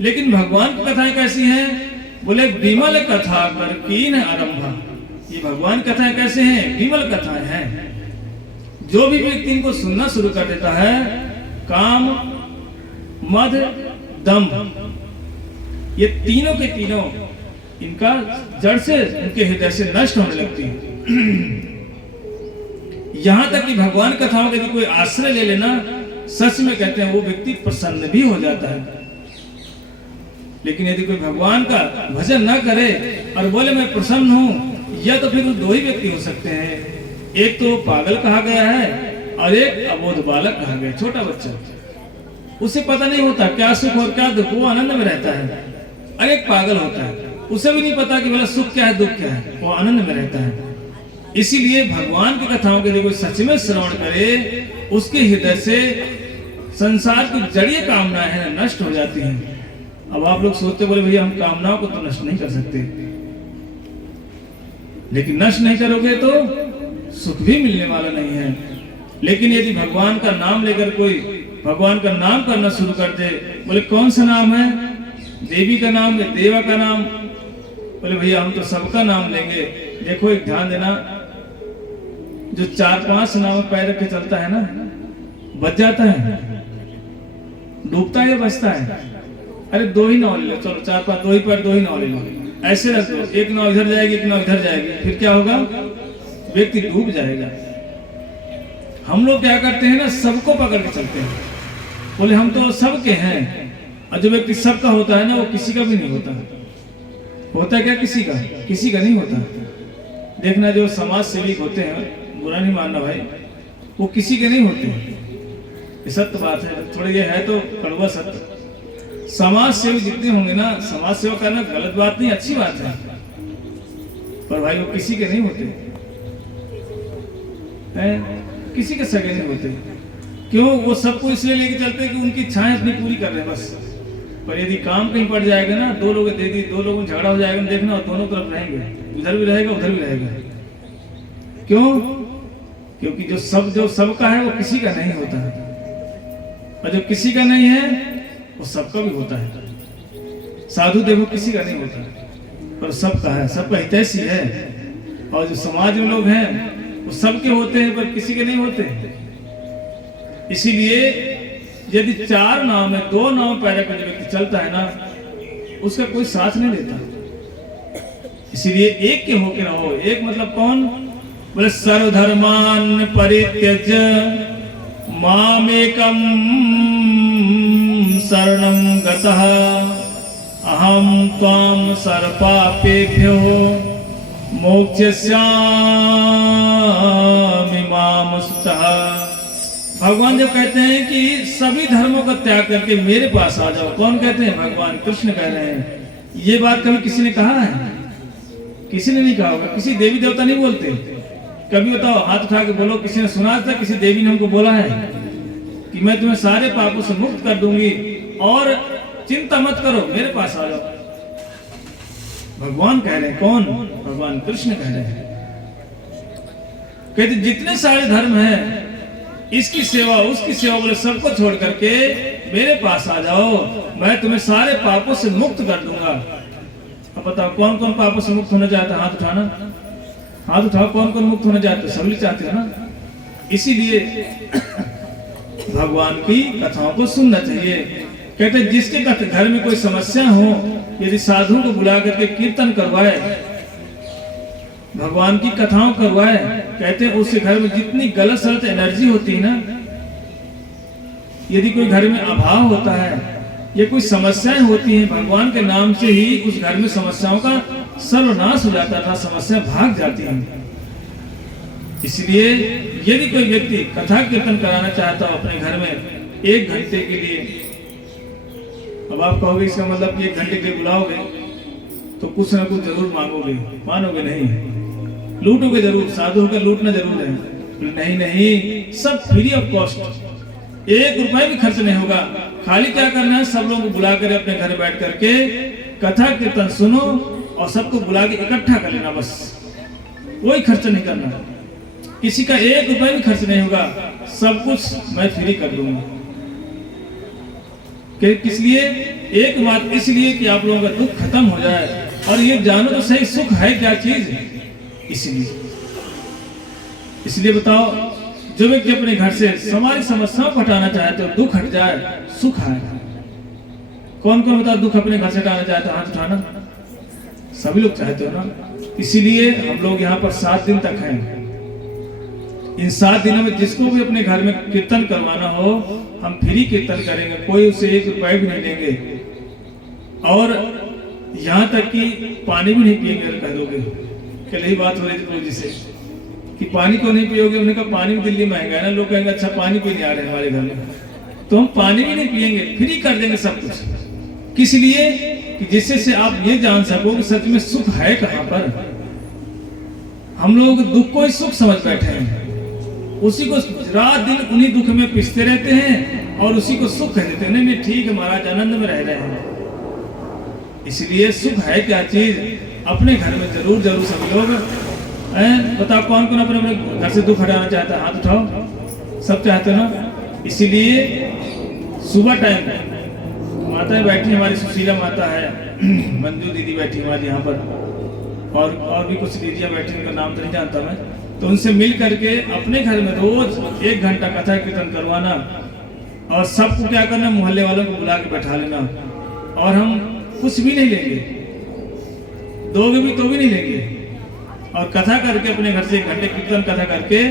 लेकिन भगवान की कथाएं कैसी हैं? बोले विमल कथा कर कीन आरंभा। ये भगवान कथाएं कैसे हैं? विमल कथाएं हैं। जो भी व्यक्ति इनको सुनना शुरू कर देता है, काम मद दम्भ, ये तीनों के तीनों इनका जड़ से, उनके हृदय से नष्ट होने लगती है। यहां तक कि भगवान कथाओं के कोई आश्रय ले लेना, सच में कहते हैं वो व्यक्ति प्रसन्न भी हो जाता है। लेकिन यदि कोई भगवान का भजन न करे और बोले मैं प्रसन्न हूं, या तो फिर वो 2 ही व्यक्ति हो सकते हैं। एक तो पागल कहा गया है और एक अबोध बालक कहा गया, छोटा बच्चा। उसे पता नहीं होता क्या सुख और क्या दुख, वो आनंद में रहता है। और एक पागल होता है, उसे भी नहीं पता कि बोला सुख क्या है दुख क्या है, वो आनंद में रहता है। इसीलिए भगवान की कथाओं के लिए कोई सच में श्रवण करे, उसके हृदय से संसार की जड़ीय कामनाएं हैं नष्ट हो जाती हैं। अब आप लोग सोचते बोले भैया हम कामनाओं को तो नष्ट नहीं कर सकते, लेकिन नष्ट नहीं करोगे तो सुख भी मिलने वाला नहीं है। लेकिन यदि भगवान का नाम लेकर कोई भगवान का नाम करना शुरू कर दे, बोले कौन सा नाम है? देवी का नाम या देवा का नाम? बोले भैया हम तो सबका नाम लेंगे। देखो एक ध्यान देना, जो 4-5 नाव पैर रख के चलता है ना, बच जाता है, डूबता है या बचता है? अरे 2 ही नाव ले लो, चलो 4-5 2 ही पैर 2 ही नाव ले लो, ऐसे रख दो, एक नाव इधर जाएगी एक नाव इधर जाएगी, फिर क्या होगा? व्यक्ति डूब जाएगा। हम लोग क्या करते हैं ना, सबको पकड़ के चलते हैं, बोले हम तो सबके हैं। और जो व्यक्ति सबका होता है ना, वो किसी का भी नहीं होता। होता है क्या किसी का? किसी का नहीं होता। देखना जो समाज सेवी होते हैं, बुरा नहीं मानना भाई, वो किसी के नहीं होते। ये सत्य बात है, थोड़ी ये है तो कड़वा सत्य। समाज सेवी जितने होंगे ना, समाज सेवा करना गलत बात नहीं, अच्छी बात है, पर भाई वो किसी के नहीं होते हैं, किसी के सगे नहीं होते। क्यों? वो सबको इसलिए लेके चलते हैं कि उनकी इच्छाएं अपनी पूरी कर रहे हैं बस। पर यदि काम कहीं पड़ जाएगा ना, 2 लोग दे दी, 2 लोगों में झगड़ा हो जाएगा, देखना दोनों तरफ रहेंगे, इधर भी रहेगा उधर भी रहेगा। क्यों? क्योंकि जो सबका है वो किसी का नहीं होता है, और जो किसी का नहीं है वो सबका भी होता है। साधु देखो किसी का नहीं होता, पर सबका है, सबका हितैषी है। और जो समाज में लोग हैं वो सबके होते हैं, पर किसी के नहीं होते। इसीलिए यदि 4 नाव में 2 नाव पैरा कर व्यक्ति चलता है ना, उसका कोई साथ नहीं देता। इसीलिए एक के होके रहो। एक मतलब कौन? बोले सर्वधर्मान परित्यज्य मामेकम शरणं गतः अहम त्वां सर्वपापेभ्यो मोक्षयिष्यामि मां शुचः। भगवान जब कहते हैं कि सभी धर्मों का त्याग करके मेरे पास आ जाओ, कौन कहते हैं? भगवान कृष्ण कह रहे हैं। ये बात कभी किसी ने कहा है? किसी ने नहीं कहा होगा। किसी देवी देवता नहीं बोलते। कभी बताओ, हाथ उठा के बोलो, किसी ने सुना था किसी देवी ने हमको बोला है कि मैं तुम्हें सारे पापों से मुक्त कर दूंगी और चिंता मत करो, मेरे पास आ जाओ? भगवान कह रहे हैं। कौन? भगवान कृष्ण कह रहे हैं। कहते जितने सारे धर्म हैं, इसकी सेवा उसकी सेवा, बोले सबको छोड़ करके मेरे पास आ जाओ, मैं तुम्हें सारे पापों से मुक्त कर दूंगा। अब बताओ कौन कौन पापों से मुक्त होना चाहता है? हाथ उठाना, हाथ उठाओ। कौन कौन मुक्त होना चाहते? सभी चाहते हैं ना। इसीलिए भगवान की कथाओं को सुनना चाहिए। कहते जिसके घर में कोई समस्या हो, यदि साधु को बुला करके कीर्तन करवाए, भगवान की कथाओं करवाए, कहते हैं उसके घर में जितनी गलत सलत एनर्जी होती है ना, यदि कोई घर में अभाव होता है या कोई समस्याएं होती हैं, भगवान के नाम से ही उस घर में समस्याओं का सर्वनाश हो जाता था, समस्या भाग जाती है। इसलिए यदि कोई व्यक्ति कथा कीर्तन कराना चाहता हो अपने घर में 1 घंटे के लिए, अब आप कहोगे इसका मतलब कि 1 घंटे के लिए बुलाओगे तो कुछ ना कुछ जरूर मांगोगे, मानोगे नहीं, लूटोगे जरूर, साधु का लूटना जरूर है। नहीं नहीं, सब फ्री ऑफ कॉस्ट, 1 रुपया भी खर्च नहीं होगा। खाली क्या करना है? सब लोगों को बुला कर अपने घर बैठ करके कथा कीर्तन सुनो और सबको बुला के इकट्ठा कर लेना, बस। कोई खर्च नहीं करना, किसी का 1 रुपया भी खर्च नहीं होगा, सब कुछ मैं फ्री कर दूंगा। किस लिए? एक बात इसलिए कि आप लोगों का दुख खत्म हो जाए और ये जानो तो सही सुख है क्या चीज। इसलिए बताओ, जो व्यक्ति अपने घर से हमारी समस्याओं को हटाना चाहते हो, दुख हट जाए, सुख आएगा। कौन कौन बताओ दुख अपने घर से हटाना चाहते हो? हाथ उठाना। सभी लोग चाहते हो ना। इसीलिए हम लोग यहाँ पर 7 दिन तक हैं। इन 7 दिनों में जिसको भी अपने घर में कीर्तन करवाना हो, हम फ्री कीर्तन करेंगे, कोई उसे 1 रुपया भी नहीं देंगे। और यहाँ तक कि पानी भी नहीं पिएंगे। अगर कह दोगे, कल ही बात हो रही थी प्रभु जी से कि पानी को नहीं पियोगे, उन्होंने कहा पानी भी दिल्ली महंगा है ना, लोग कहेंगे अच्छा पानी पीने आ रहे हैं हमारे घर में, तो हम पानी भी नहीं पिएंगे, फ्री कर देंगे सब कुछ। किस लिए? कि जिससे से आप ये जान सको कि सच में सुख है कहाँ पर। हम लोग दुख को ही सुख समझ बैठे हैं, उसी को रात दिन उन्हीं दुख में पिसते रहते हैं और उसी को सुख कह देते हैं। नहीं ठीक है महाराज, आनंद में रह रहे हैं। इसलिए सुख है क्या चीज? अपने घर में जरूर जरूर सभी लोग बताओ कौन कौन अपने अपने घर से दुख हटाना चाहता है? हाथ उठाओ। सब चाहते हो ना। इसीलिए सुबह टाइम माता बैठी, हमारी सुशीला माता है, मंजू दीदी बैठी हमारी यहाँ पर, और भी कुछ दीदियाँ बैठी, उनका नाम तो नहीं जानता मैं, तो उनसे मिल करके अपने घर में रोज 1 घंटा कथा कीर्तन करवाना और सबको क्या करना, मोहल्ले वालों को बुला के बैठा लेना। और हम कुछ भी नहीं लेंगे, दोगे भी तो भी नहीं लेंगे, और कथा करके अपने घर से 1 घंटे कीर्तन कथा करके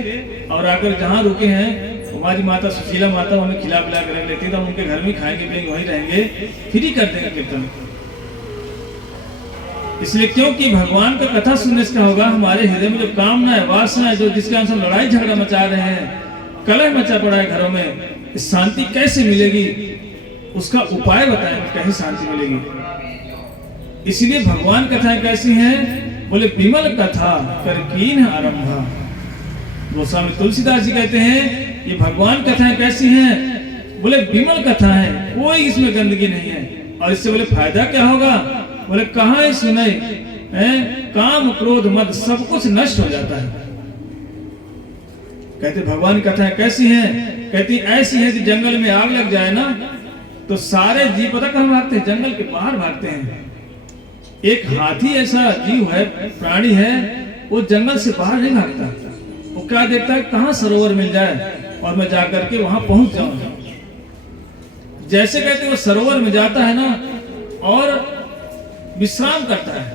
और आकर जहाँ रुके हैं हमारी माता सुशीला माता हमें खिला पिला कर रख लेती, तो हम उनके घर में खाएंगे पिएंगे, वहीं रहेंगे, फ्री कर देंगे कीर्तन। इसलिए क्योंकि भगवान का कथा सुनने से क्या होगा, हमारे हृदय में जो कामना है, वासना है, जो जिसके अनुसार लड़ाई झगड़ा मचा रहे हैं, कलह मचा पड़ा है घरों में, शांति कैसे मिलेगी, उसका उपाय बताएं, कैसे शांति मिलेगी। इसलिए भगवान कथाएं कैसी हैं? बोले विमल कथा कर कीन आरंभा। गोस्वामी तुलसीदास जी कहते हैं ये भगवान कथाएं कैसी हैं? बोले विमल कथा है, कोई इसमें गंदगी नहीं है। और इससे बोले फायदा क्या होगा? बोले कहाँ ही सुने, काम क्रोध मद सब कुछ नष्ट हो जाता है। कहते भगवान की कथाएं कैसी हैं? कहती ऐसी है कि जंगल में आग लग जाए ना तो सारे जीव पता कहाँ भागते हैं? जंगल के बाहर भागते हैं। एक हाथी ऐसा जीव है, प्राणी है, वो जंगल से बाहर नहीं भागता। वो क्या देखता है? कहाँ सरोवर मिल जाए, और मैं जाकर के वहां पहुंच जाऊंगा। जैसे कहते वो सरोवर में जाता है ना और विश्राम करता है,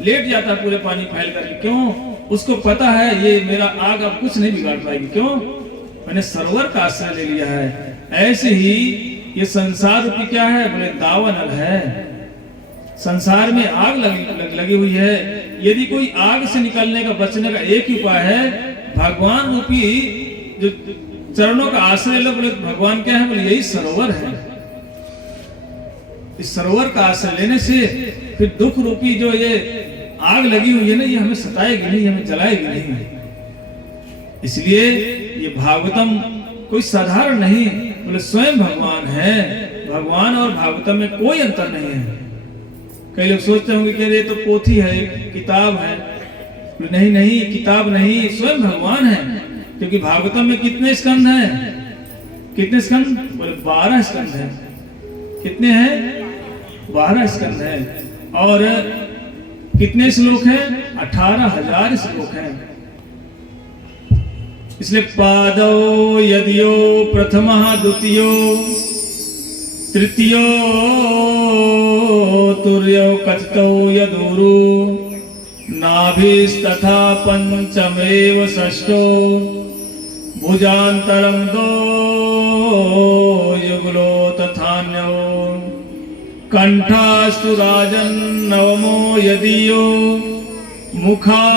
लेट जाता है पूरे पानी फैल करके। क्यों? उसको पता है ये मेरा आग अब कुछ नहीं बिगाड़ पाएगी। क्यों? मैंने सरोवर का आश्रय ले लिया है। ऐसे ही ये संसार रूपी क्या है? बोले दावानल है। संसार में आग लगी हुई है। यदि कोई आग से निकलने का, बचने का एक ही उपाय है, भगवान रूपी जो चरणों का आश्रय लो। बोले भगवान क्या है? बोले यही सरोवर है। इस सरोवर का आश्रय लेने से फिर दुख रूपी जो ये आग लगी हुई है ना, ये हमें सताएगी नहीं, हमें जलाएगी नहीं। इसलिए ये भागवतम कोई साधारण नहीं, बोले स्वयं भगवान है। भगवान और भागवतम में कोई अंतर नहीं है। कई लोग सोचते होंगे कि ये तो पोथी है, किताब है। नहीं नहीं, किताब नहीं, स्वयं भगवान है। क्योंकि भागवतम में कितने स्कंद हैं? कितने स्कंद? बोले 12 स्कंद हैं। कितने हैं? 12 स्कंद हैं। और कितने श्लोक हैं? 18,000 श्लोक हैं। इसलिए पादो यदियो प्रथमः द्वितीयो तृतीयो तुर्यो कथितो यदुरु नाभिस्तथा पंचमेव षष्ठो भुजान्तरं दो युगलो तथान्यो कंठास्तु राजन् नवमो यदीयो मुखारविंदं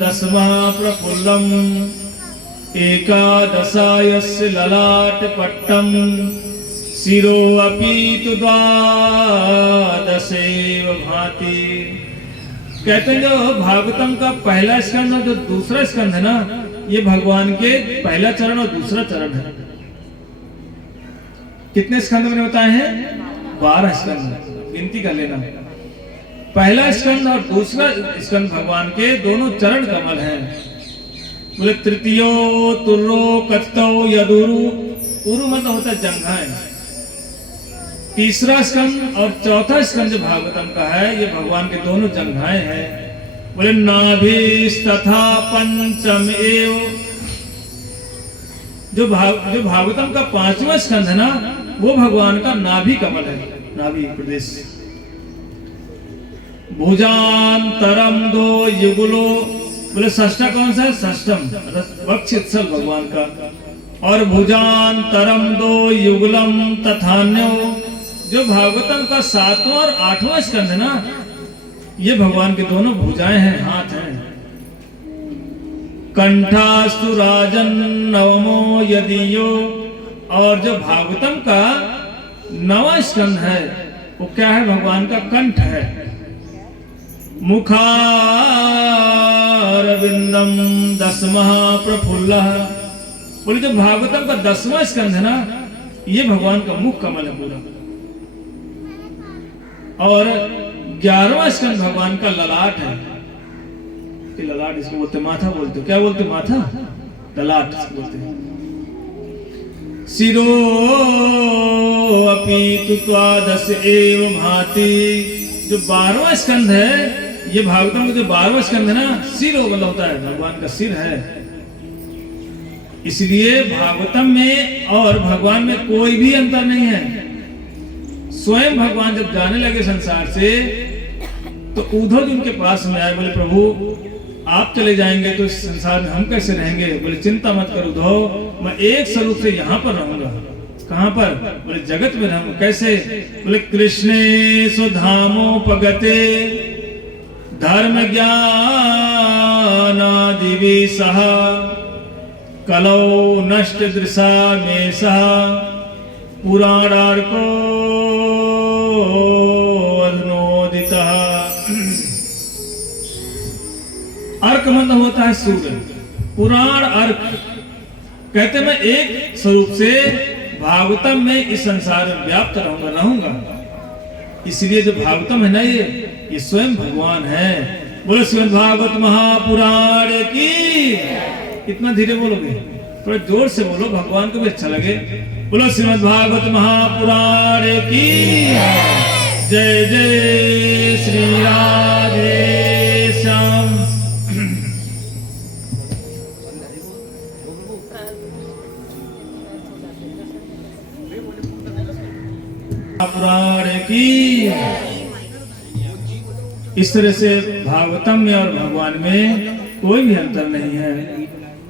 दशमः प्रफुल्लम् एकादशायस्य ललाटपट्टं शिरो अपि तु द्वादशेव भाति। कहते हैं जो भागवतम का पहला स्कंद और जो दूसरा स्कंद है ना, ये भगवान के पहला चरण और दूसरा चरण है। कितने स्कंद मैंने बताए हैं? 12 स्कंद। गिनती कर लेना। पहला स्कंद और दूसरा स्कंद भगवान के दोनों चरण कमल हैं। बोले तृतीयो तुर्रो कथितो यदुरु। उरु मतलब होता है जंघाएं। तीसरा स्कंद और चौथा स्कंद जो भागवतम का है, ये भगवान के दोनों जंघाएं हैं। बोले नाभिस्तथा पंचम एव। जो भागवतम का 5वां स्कंद है ना, वो भगवान का नाभि कमल है, नाभि प्रदेश। भुजान्तरम दो युगलो। बोले षष्ठा कौन सा है? षष्ठम वक्षस्थल भगवान का। और भुजान्तरम दो युगलम तथान्यो। जो भागवतम का 7वां और 8वां स्कंद है ना, ये भगवान के दोनों भुजाएं हैं, हाथ हैं। कंठास्तु राजन नवमो यदीयो। और जो भागवतम का 9वां स्कंद है, वो क्या है? भगवान का कंठ है। मुखारविंदम दशमः प्रफुल्लः। बोले जो भागवतम का 10वां स्कंद है ना, ये भगवान का मुख कमल है पूरा। और 11वां स्कंद भगवान का ललाट है। ललाट इसको बोलते, माथा बोलते। क्या बोलते? माथा, ललाट इसको बोलते हैं। शिरो अपि तु द्वादश एव भाति। जो 12वां स्कंद है, ये भागवतम का जो 12वां स्कंद है ना, सिर मतलब होता है भगवान का सिर है। इसलिए भागवतम में और भगवान में कोई भी अंतर नहीं है। स्वयं भगवान जब जाने लगे संसार से, तो उद्धव जी उनके पास में आए। बोले प्रभु आप चले जाएंगे तो इस संसार में हम कैसे रहेंगे? बोले चिंता मत करो उद्धव, मैं एक स्वरूप से यहाँ पर रहूंगा। कहाँ पर? बोले जगत में रहूंगा। कैसे? बोले कृष्णे सुधामोपगते धर्म ज्ञानादिवि सह कलौ नष्ट दृशा में सह पुराणार्को अनोदितः। अर्क मतलब होता है सूर्य। पुराण अर्क कहते मैं एक स्वरूप से भागवतम में इस संसार में व्याप्त रहूंगा। इसलिए जो भागवतम है ना, ये स्वयं भगवान है। बोलो श्रीमद् भागवत महापुराण की। कितना धीरे बोलोगे? थोड़ा जोर से बोलो, भगवान को भी अच्छा लगे। बोलो श्रीमद् भागवत महापुराण की जय। जय श्री राधे श्याम। पुराण की। इस तरह से भागवतम में और भगवान में कोई भी अंतर नहीं है।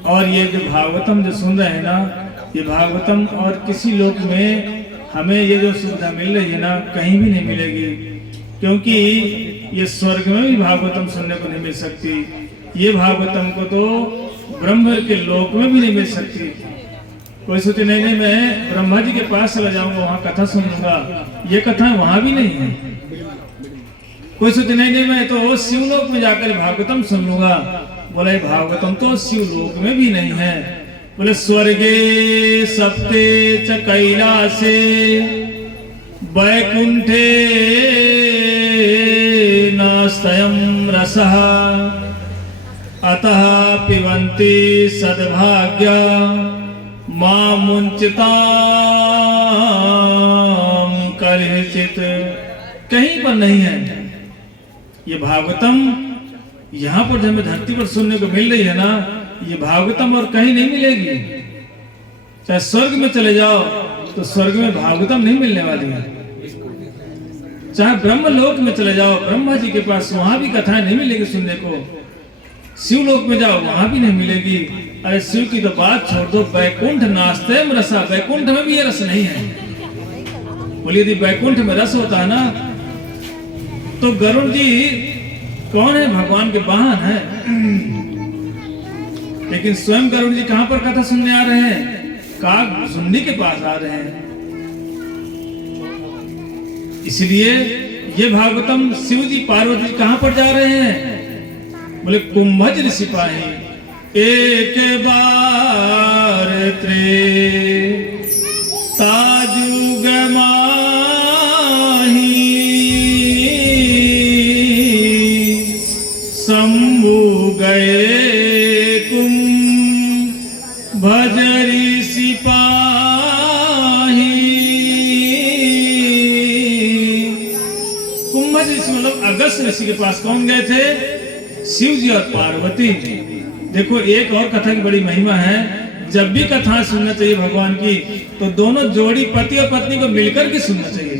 और ये जो भागवतम जो सुन रहे हैं ना, ये भागवतम और किसी लोक में हमें ये जो सुविधा मिल रही है ना, कहीं भी नहीं मिलेगी। क्योंकि ये स्वर्ग में भी भागवतम सुनने को नहीं मिल सकती। ये भागवतम को तो ब्रह्म के लोक में भी नहीं मिल सकती। कोई सोचे नहीं नहीं मैं ब्रह्मा जी के पास चला जाऊंगा, वहां कथा सुनूंगा, ये कथा वहां भी नहीं है। कोई सोचे नहीं नहीं मैं तो शिवलोक में जाकर भागवतम सुन लूंगा, बोले भागवतम तो शिवलोक में भी नहीं है। बोले स्वर्गे सप्ते च कैलासे वैकुंठे नास्तयं रसः अतः पिबन्ति सद्भाग्या मां मुंचितां कलिचित। कहीं पर नहीं है ये भागवतम। यहाँ पर जब हमें धरती पर सुनने को मिल रही है ना, ये भागवतम और कहीं नहीं मिलेगी। चाहे स्वर्ग में चले जाओ तो स्वर्ग में भागवतम नहीं मिलने वाली है। चाहे ब्रह्म लोक में चले जाओ ब्रह्मा जी के पास, वहां भी कथाएं नहीं मिलेगी सुनने को। शिवलोक में जाओ वहां भी नहीं मिलेगी। अरे शिव की तो बात छोड़ दो, वैकुंठ नास्तेम रसा, वैकुंठ में भी ये रस नहीं है। बोलिए यदि वैकुंठ में रस होता है ना, तो गरुड़ जी कौन है? भगवान के वाहन है। लेकिन स्वयं गरुड़ जी कहां पर कथा सुनने आ रहे हैं? काग सुंडी के पास आ रहे हैं। इसलिए ये भागवतम शिव जी पार्वती कहां पर जा रहे हैं? बोले कुंभज ऋषि पाही एक बार त्रे ताजुग माही शंभु गए कुंभज ऋषि पाही। कुंभज ऋषि मतलब अगस्त ऋषि के पास कौन गए थे? शिव जी और पार्वती। देखो एक और कथा की बड़ी महिमा है। जब भी कथा सुनना चाहिए भगवान की, तो दोनों जोड़ी पति और पत्नी को मिलकर के सुनना चाहिए।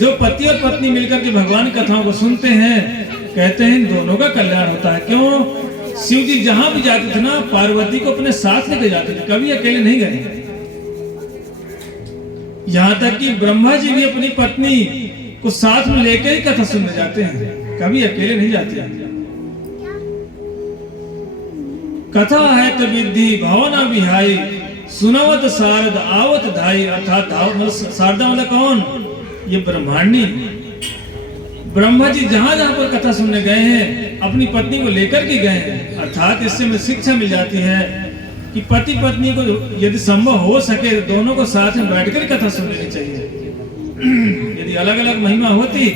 जो पति और पत्नी मिलकर के भगवान की कथाओं को सुनते हैं, कहते हैं इन दोनों का कल्याण होता है। क्यों? शिव जी जहां भी जाते थे ना, पार्वती को अपने साथ लेके जाते थे, कभी अकेले नहीं गए। यहाँ तक कि ब्रह्मा जी भी अपनी पत्नी को साथ में लेके ही कथा सुनने जाते हैं, कभी अकेले नहीं जाते। कथा है तो विधि भावना विहाई सुनवत शारद आवत धाई। अर्थात शारदा मतलब कौन? ये ब्रह्मांडी। ब्रह्मा जी जहां जहां पर कथा सुनने गए हैं, अपनी पत्नी को लेकर के गए हैं। अर्थात इससे हमें शिक्षा मिल जाती है कि पति पत्नी को यदि संभव हो सके तो दोनों को साथ में बैठकर कथा सुन लेनी चाहिए। यदि अलग अलग महिमा होती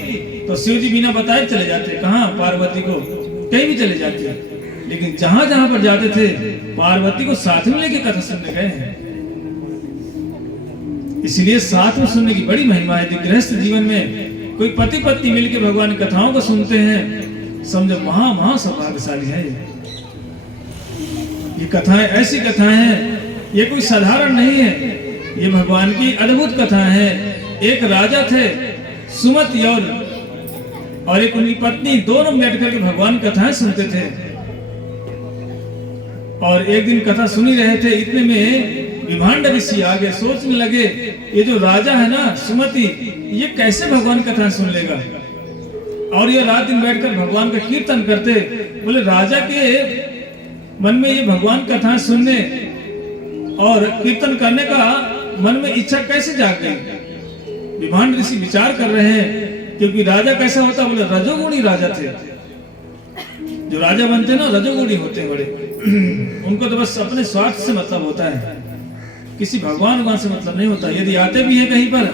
तो शिव जी बिना बताए चले जाते। कहाँ? पार्वती को कहीं भी चले जाते। लेकिन जहां जहां पर जाते थे, पार्वती को साथ में लेके कथा सुनने गए हैं। इसलिए साथ में सुनने की बड़ी महिमा है। यदि गृहस्थ जीवन में कोई पति पत्नी मिलकर भगवान की कथाओं को सुनते हैं, समझो महा महा सौभाग्यशाली है। ये कथाएं ऐसी कथाएं हैं, ये कोई साधारण नहीं है, ये भगवान की अद्भुत कथा है। एक राजा थे सुमति और एक उनकी पत्नी, दोनों बैठ करके भगवान की कथाएं सुनते थे। और एक दिन कथा सुनी रहे थे, इतने में विभांड ऋषि आगे सोचने लगे, ये जो राजा है ना सुमति, ये कैसे भगवान कथा सुन लेगा? और ये रात दिन बैठकर भगवान का कीर्तन करते। बोले राजा के मन में ये भगवान कथा सुनने और कीर्तन करने का मन में इच्छा कैसे जाग गई? विभांड ऋषि विचार कर रहे हैं, क्योंकि राजा कैसा होता? बोले रजोगुणी राजा थे। जो राजा बनते ना रजोगुणी होते हैं बड़े। उनको तो बस अपने स्वार्थ से मतलब होता है, किसी भगवान से मतलब नहीं होता। यदि आते भी है कहीं पर,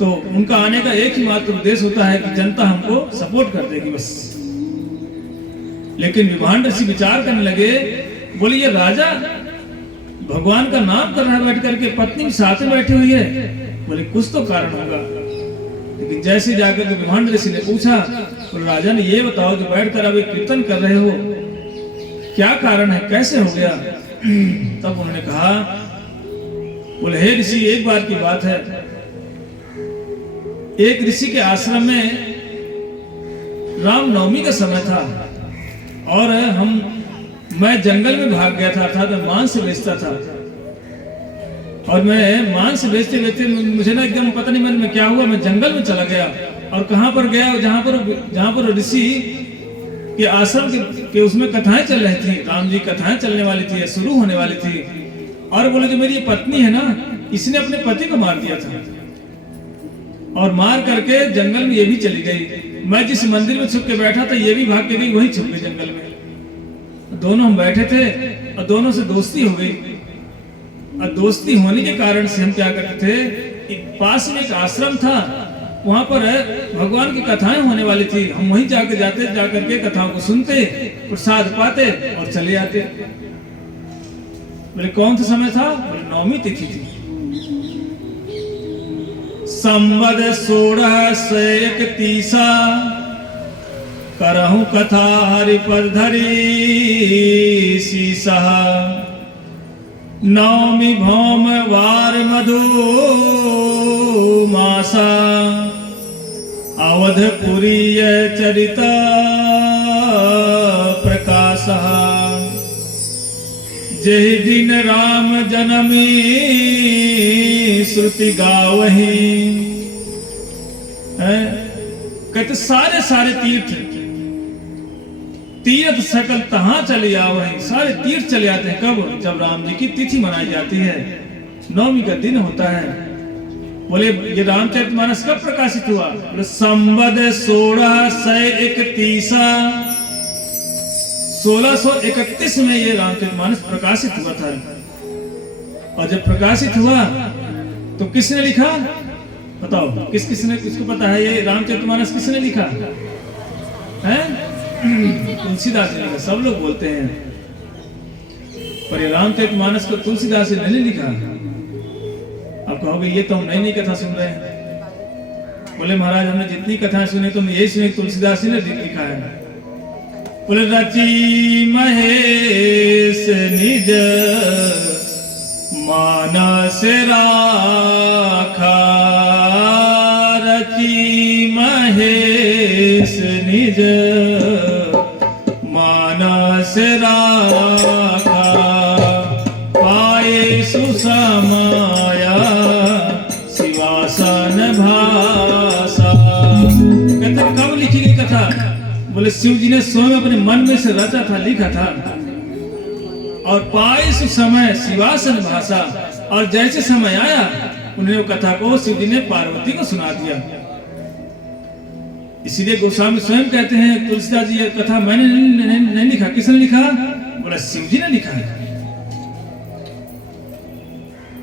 तो उनका आने का एक ही मात्र उद्देश्य होता है कि जनता हमको सपोर्ट कर देगी बस। लेकिन विभांड ऋषि विचार करने लगे, बोले ये राजा भगवान का नाम कर रहा है बैठ करके, पत्नी भी साथ में बैठी हुई है, बोले कुछ तो कारण होगा। लेकिन जैसे जाकर के विभांड ऋषि ने पूछा, बोले राजा ने ये बताओ जो बैठकर अब कीर्तन कर रहे हो, क्या कारण है, कैसे हो गया? तब उन्होंने कहा बोले हे ऋषि, एक बार की बात है, एक ऋषि के आश्रम में रामनवमी का समय था और मैं जंगल में भाग गया था, अर्थात मैं मांस बेचता था। और मैं मांस बेचते बेचते मुझे ना एकदम पता नहीं मन में क्या हुआ, मैं जंगल में चला गया। और कहां पर गया, जहां पर ऋषि के आश्रम के उसमें कथाएं चल रही थी, राम जी कथाएं चलने वाली थी, शुरू होने वाली थी। और बोले जो मेरी ये पत्नी है ना, इसने अपने पति को मार दिया था और मार करके जंगल में ये भी चली गई। मैं जिस मंदिर में छुप के बैठा था, ये भी भाग के गई, वही छुप गई जंगल में। दोनों हम बैठे थे और दोनों से दोस्ती हो गई। और दोस्ती होने के कारण से हम क्या करते थे, पास में एक आश्रम था, वहां पर भगवान की कथाएं होने वाली थी। हम वहीं जाकर के कथाओं को सुनते, प्रसाद पाते और चले आते। बोले कौन सा समय था? बोले नवमी तिथि थी। संवद 1631 करहु कथा हरिपद धरी सीसा। नवमी भौम वार मधु मासा। अवधपुरी चरिता प्रकाश। जेहि दिन राम जनमी श्रुति गावही। कहते सारे तीर्थ सकल तहां चले आवहीं। सारे तीर्थ चले आते हैं कब? जब राम जी की तिथि मनाई जाती है, नवमी का दिन होता है। बोले ये रामचरितमानस कब प्रकाशित हुआ? बोले संवद 1631। 1631 में ये रामचरितमानस प्रकाशित हुआ था। और जब प्रकाशित हुआ तो किसने लिखा? बताओ किसने, किसको पता है ये रामचरितमानस किसने लिखा है? तुलसीदास ने लिखा। सब लोग बोलते हैं, पर ये रामचरितमानस को तुलसीदास ने नहीं लिखा। आप कहोगे ये तो हम नई कथा सुन रहे हैं। बोले महाराज हमने जितनी कथाएं सुनी तो यही सुनी तुलसीदास ने लिखा है। बोले रची महेश निज मानस राखा। रची महेश निज मानस राखा। पाए सुसमाया शिवासन भाषा। कहते कब लिखी गई कथा? बोले शिव जी ने स्वयं अपने मन में से रचा था, लिखा था। और पाए सुसमय शिवासन भाषा। और जैसे समय आया उन्हें वो कथा को शिव जी ने पार्वती को सुना दिया। इसीलिए गोस्वामी स्वयं कहते हैं तुलसीदास जी ये कथा मैंने नहीं लिखा। किसने लिखा? बोला शिव जी ने लिखा है।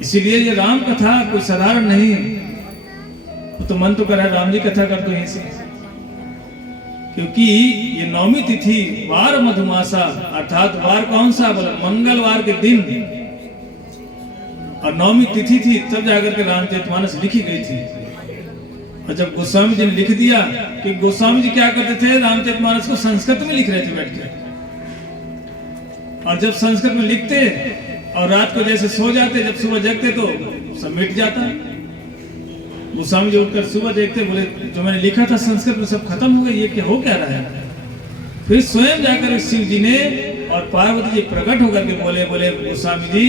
इसीलिए ये राम कथा कोई साधारण नहीं। तो मन तो कर रहा है राम जी कथा कर दो यहीं से, क्योंकि ये नवमी तिथि वार मधुमासा, अर्थात वार कौन सा? बोला मंगलवार के दिन। और नवमी तिथि थी तब जाकर के रामचरितमानस लिखी गई थी। और जब गोस्वामी जी ने लिख दिया, कि गोस्वामी जी क्या करते थे, रामचरितमानस को संस्कृत में लिख रहे थे बैठ के। और जब संस्कृत में लिखते और रात को जैसे सो जाते, जब सुबह जगते तो सब मिट जाता। गोस्वामी जी उठकर सुबह देखते, बोले जो मैंने लिखा था संस्कृत में सब खत्म हो गया, ये क्या हो क्या रहा है? फिर स्वयं जाकर शिव जी ने और पार्वती जी प्रकट होकर के बोले गोस्वामी जी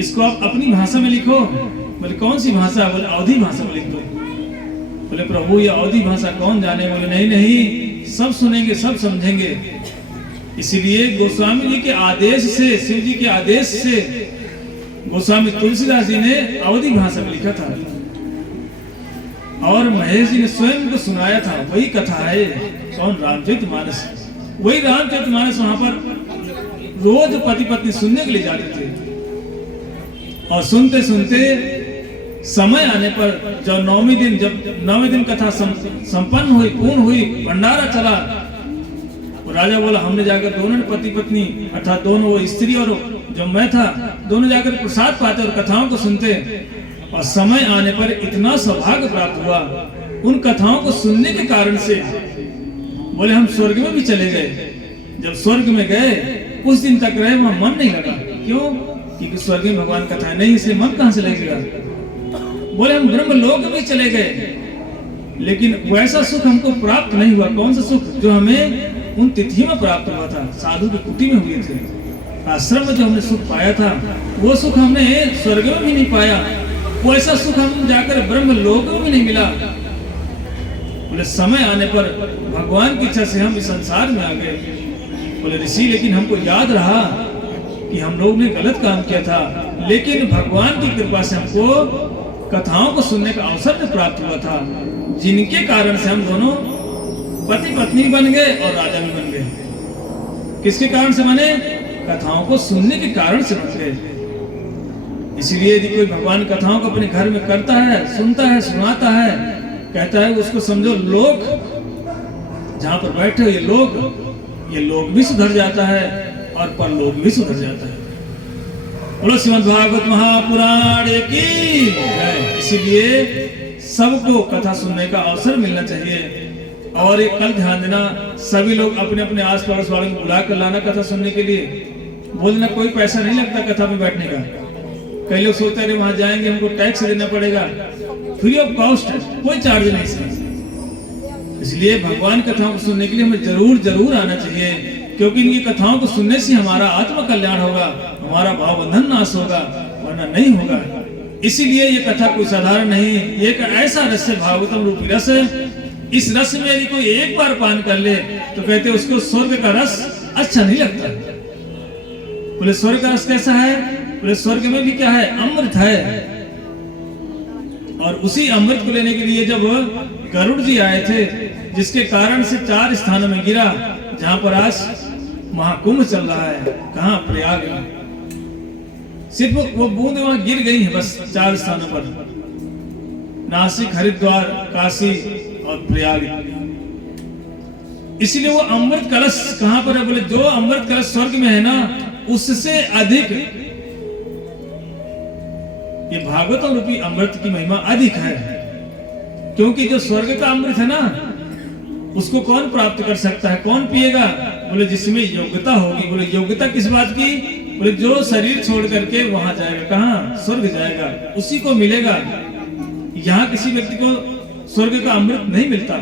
इसको आप अपनी भाषा में लिखो। बोले कौन सी भाषा? बोले अवधी भाषा में लिख दो। बोले प्रभु ये अवधी भाषा कौन जाने? बोले नहीं सब सुनेंगे, सब समझेंगे। इसीलिए गोस्वामी जी के आदेश से, शिव जी के आदेश से गोस्वामी तुलसीदास जी ने अवधी भाषा में लिखा था। और महेश जी ने स्वयं को सुनाया था। वही कथा है कौन? रामचरितमानस। वही रामचरितमानस वहां पर रोज पति पत्नी सुनने के लिए जाते थे। और सुनते सुनते समय आने पर जब नौवीं दिन कथा संपन्न हुई, पूर्ण हुई, भंडारा चला, और राजा बोला हमने जाकर दोनों पति पत्नी अर्थात दोनों वो स्त्री और जो मैं था दोनों जाकर प्रसाद पाते और कथाओं को सुनते। और समय आने पर इतना सौभाग्य प्राप्त हुआ उन कथाओं को सुनने के कारण से, बोले हम स्वर्ग में भी चले गए। जब स्वर्ग में गए कुछ दिन तक रहे, वहां मन नहीं लगा। क्यों? कि स्वर्ग में भगवान कथा नहीं, इसलिए मन कहां से लगेगा। बोले हम ब्रह्म लोक में चले गए, लेकिन वैसा सुख हमको प्राप्त नहीं हुआ। कौन सा सुख? जो हमें उन तिथि में प्राप्त हुआ था, साधु की कुटी में हुए थे, आश्रम में जो हमने सुख पाया था, वो सुख हमने स्वर्ग में भी नहीं पाया। वैसा सुख हम जाकर ब्रह्म लोक में भी नहीं मिला। बोले समय आने पर भगवान की इच्छा से हम इस संसार में आ गए। बोले ऋषि, लेकिन हमको याद रहा कि हम लोग ने गलत काम किया था, लेकिन भगवान की कृपा से हमको कथाओं को सुनने का अवसर भी प्राप्त हुआ था, जिनके कारण से हम दोनों पति पत्नी बन गए और राजा भी बन गए। किसके कारण से बने? कथाओं को सुनने के कारण से बन गए। इसलिए यदि कोई भगवान कथाओं को अपने घर में करता है, सुनता है, सुनाता है, कहता है, उसको समझो लोग जहां पर बैठे हो ये लोग भी सुधर जाता है और परलोक भी सुधर जाता है। बोलो श्रीमद् भागवत महापुराण की जय। इसीलिए सबको कथा सुनने का अवसर मिलना चाहिए। और एक कल ध्यान देना, सभी लोग अपने अपने आस पड़ोस वालों को बुला कर लाना कथा सुनने के लिए। बोलना कोई पैसा नहीं लगता कथा में बैठने का। कई लोग सोचते हैं वहां जाएंगे हमको टैक्स देना पड़ेगा, फ्री ऑफ कॉस्ट है, कोई चार्ज नहीं सर। इसलिए भगवान कथाओं को सुनने के लिए हमें जरूर जरूर आना चाहिए, क्योंकि इनकी कथाओं को सुनने से हमारा आत्म कल्याण होगा, हमारा भाव बंधन नाश होगा, वरना नहीं होगा। इसीलिए ये कथा कोई साधारण नहीं, ये एक ऐसा रस है, भागवतम रूपी रस है। इस रस में यदि कोई एक बार पान कर ले तो कहते उसको स्वर्ग का रस अच्छा नहीं लगता। बोले स्वर्ग का रस कैसा है? बोले स्वर्ग में भी क्या है? अमृत है। और उसी अमृत को लेने के लिए जब गरुड़ जी आए थे, जिसके कारण से 4 स्थानों में गिरा, जहां पर आज महाकुंभ चल रहा है, कहां? प्रयाग में। सिर्फ वो बूंद वहां गिर गई है, बस 4 स्थानों पर, नासिक, हरिद्वार, काशी और प्रयाग। इसीलिए वो अमृत कलश कहां पर है? बोले जो अमृत कलश स्वर्ग में है ना, उससे अधिक ये भागवतम रूपी अमृत की महिमा अधिक है। क्योंकि जो स्वर्ग का अमृत है ना, उसको कौन प्राप्त कर सकता है, कौन पिएगा? बोले जिसमें योग्यता होगी। बोले योग्यता किस बात की? बोले जो शरीर छोड़ करके वहां जाएगा, कहां? स्वर्ग जाएगा, उसी को मिलेगा। यहाँ किसी व्यक्ति को स्वर्ग का अमृत नहीं मिलता।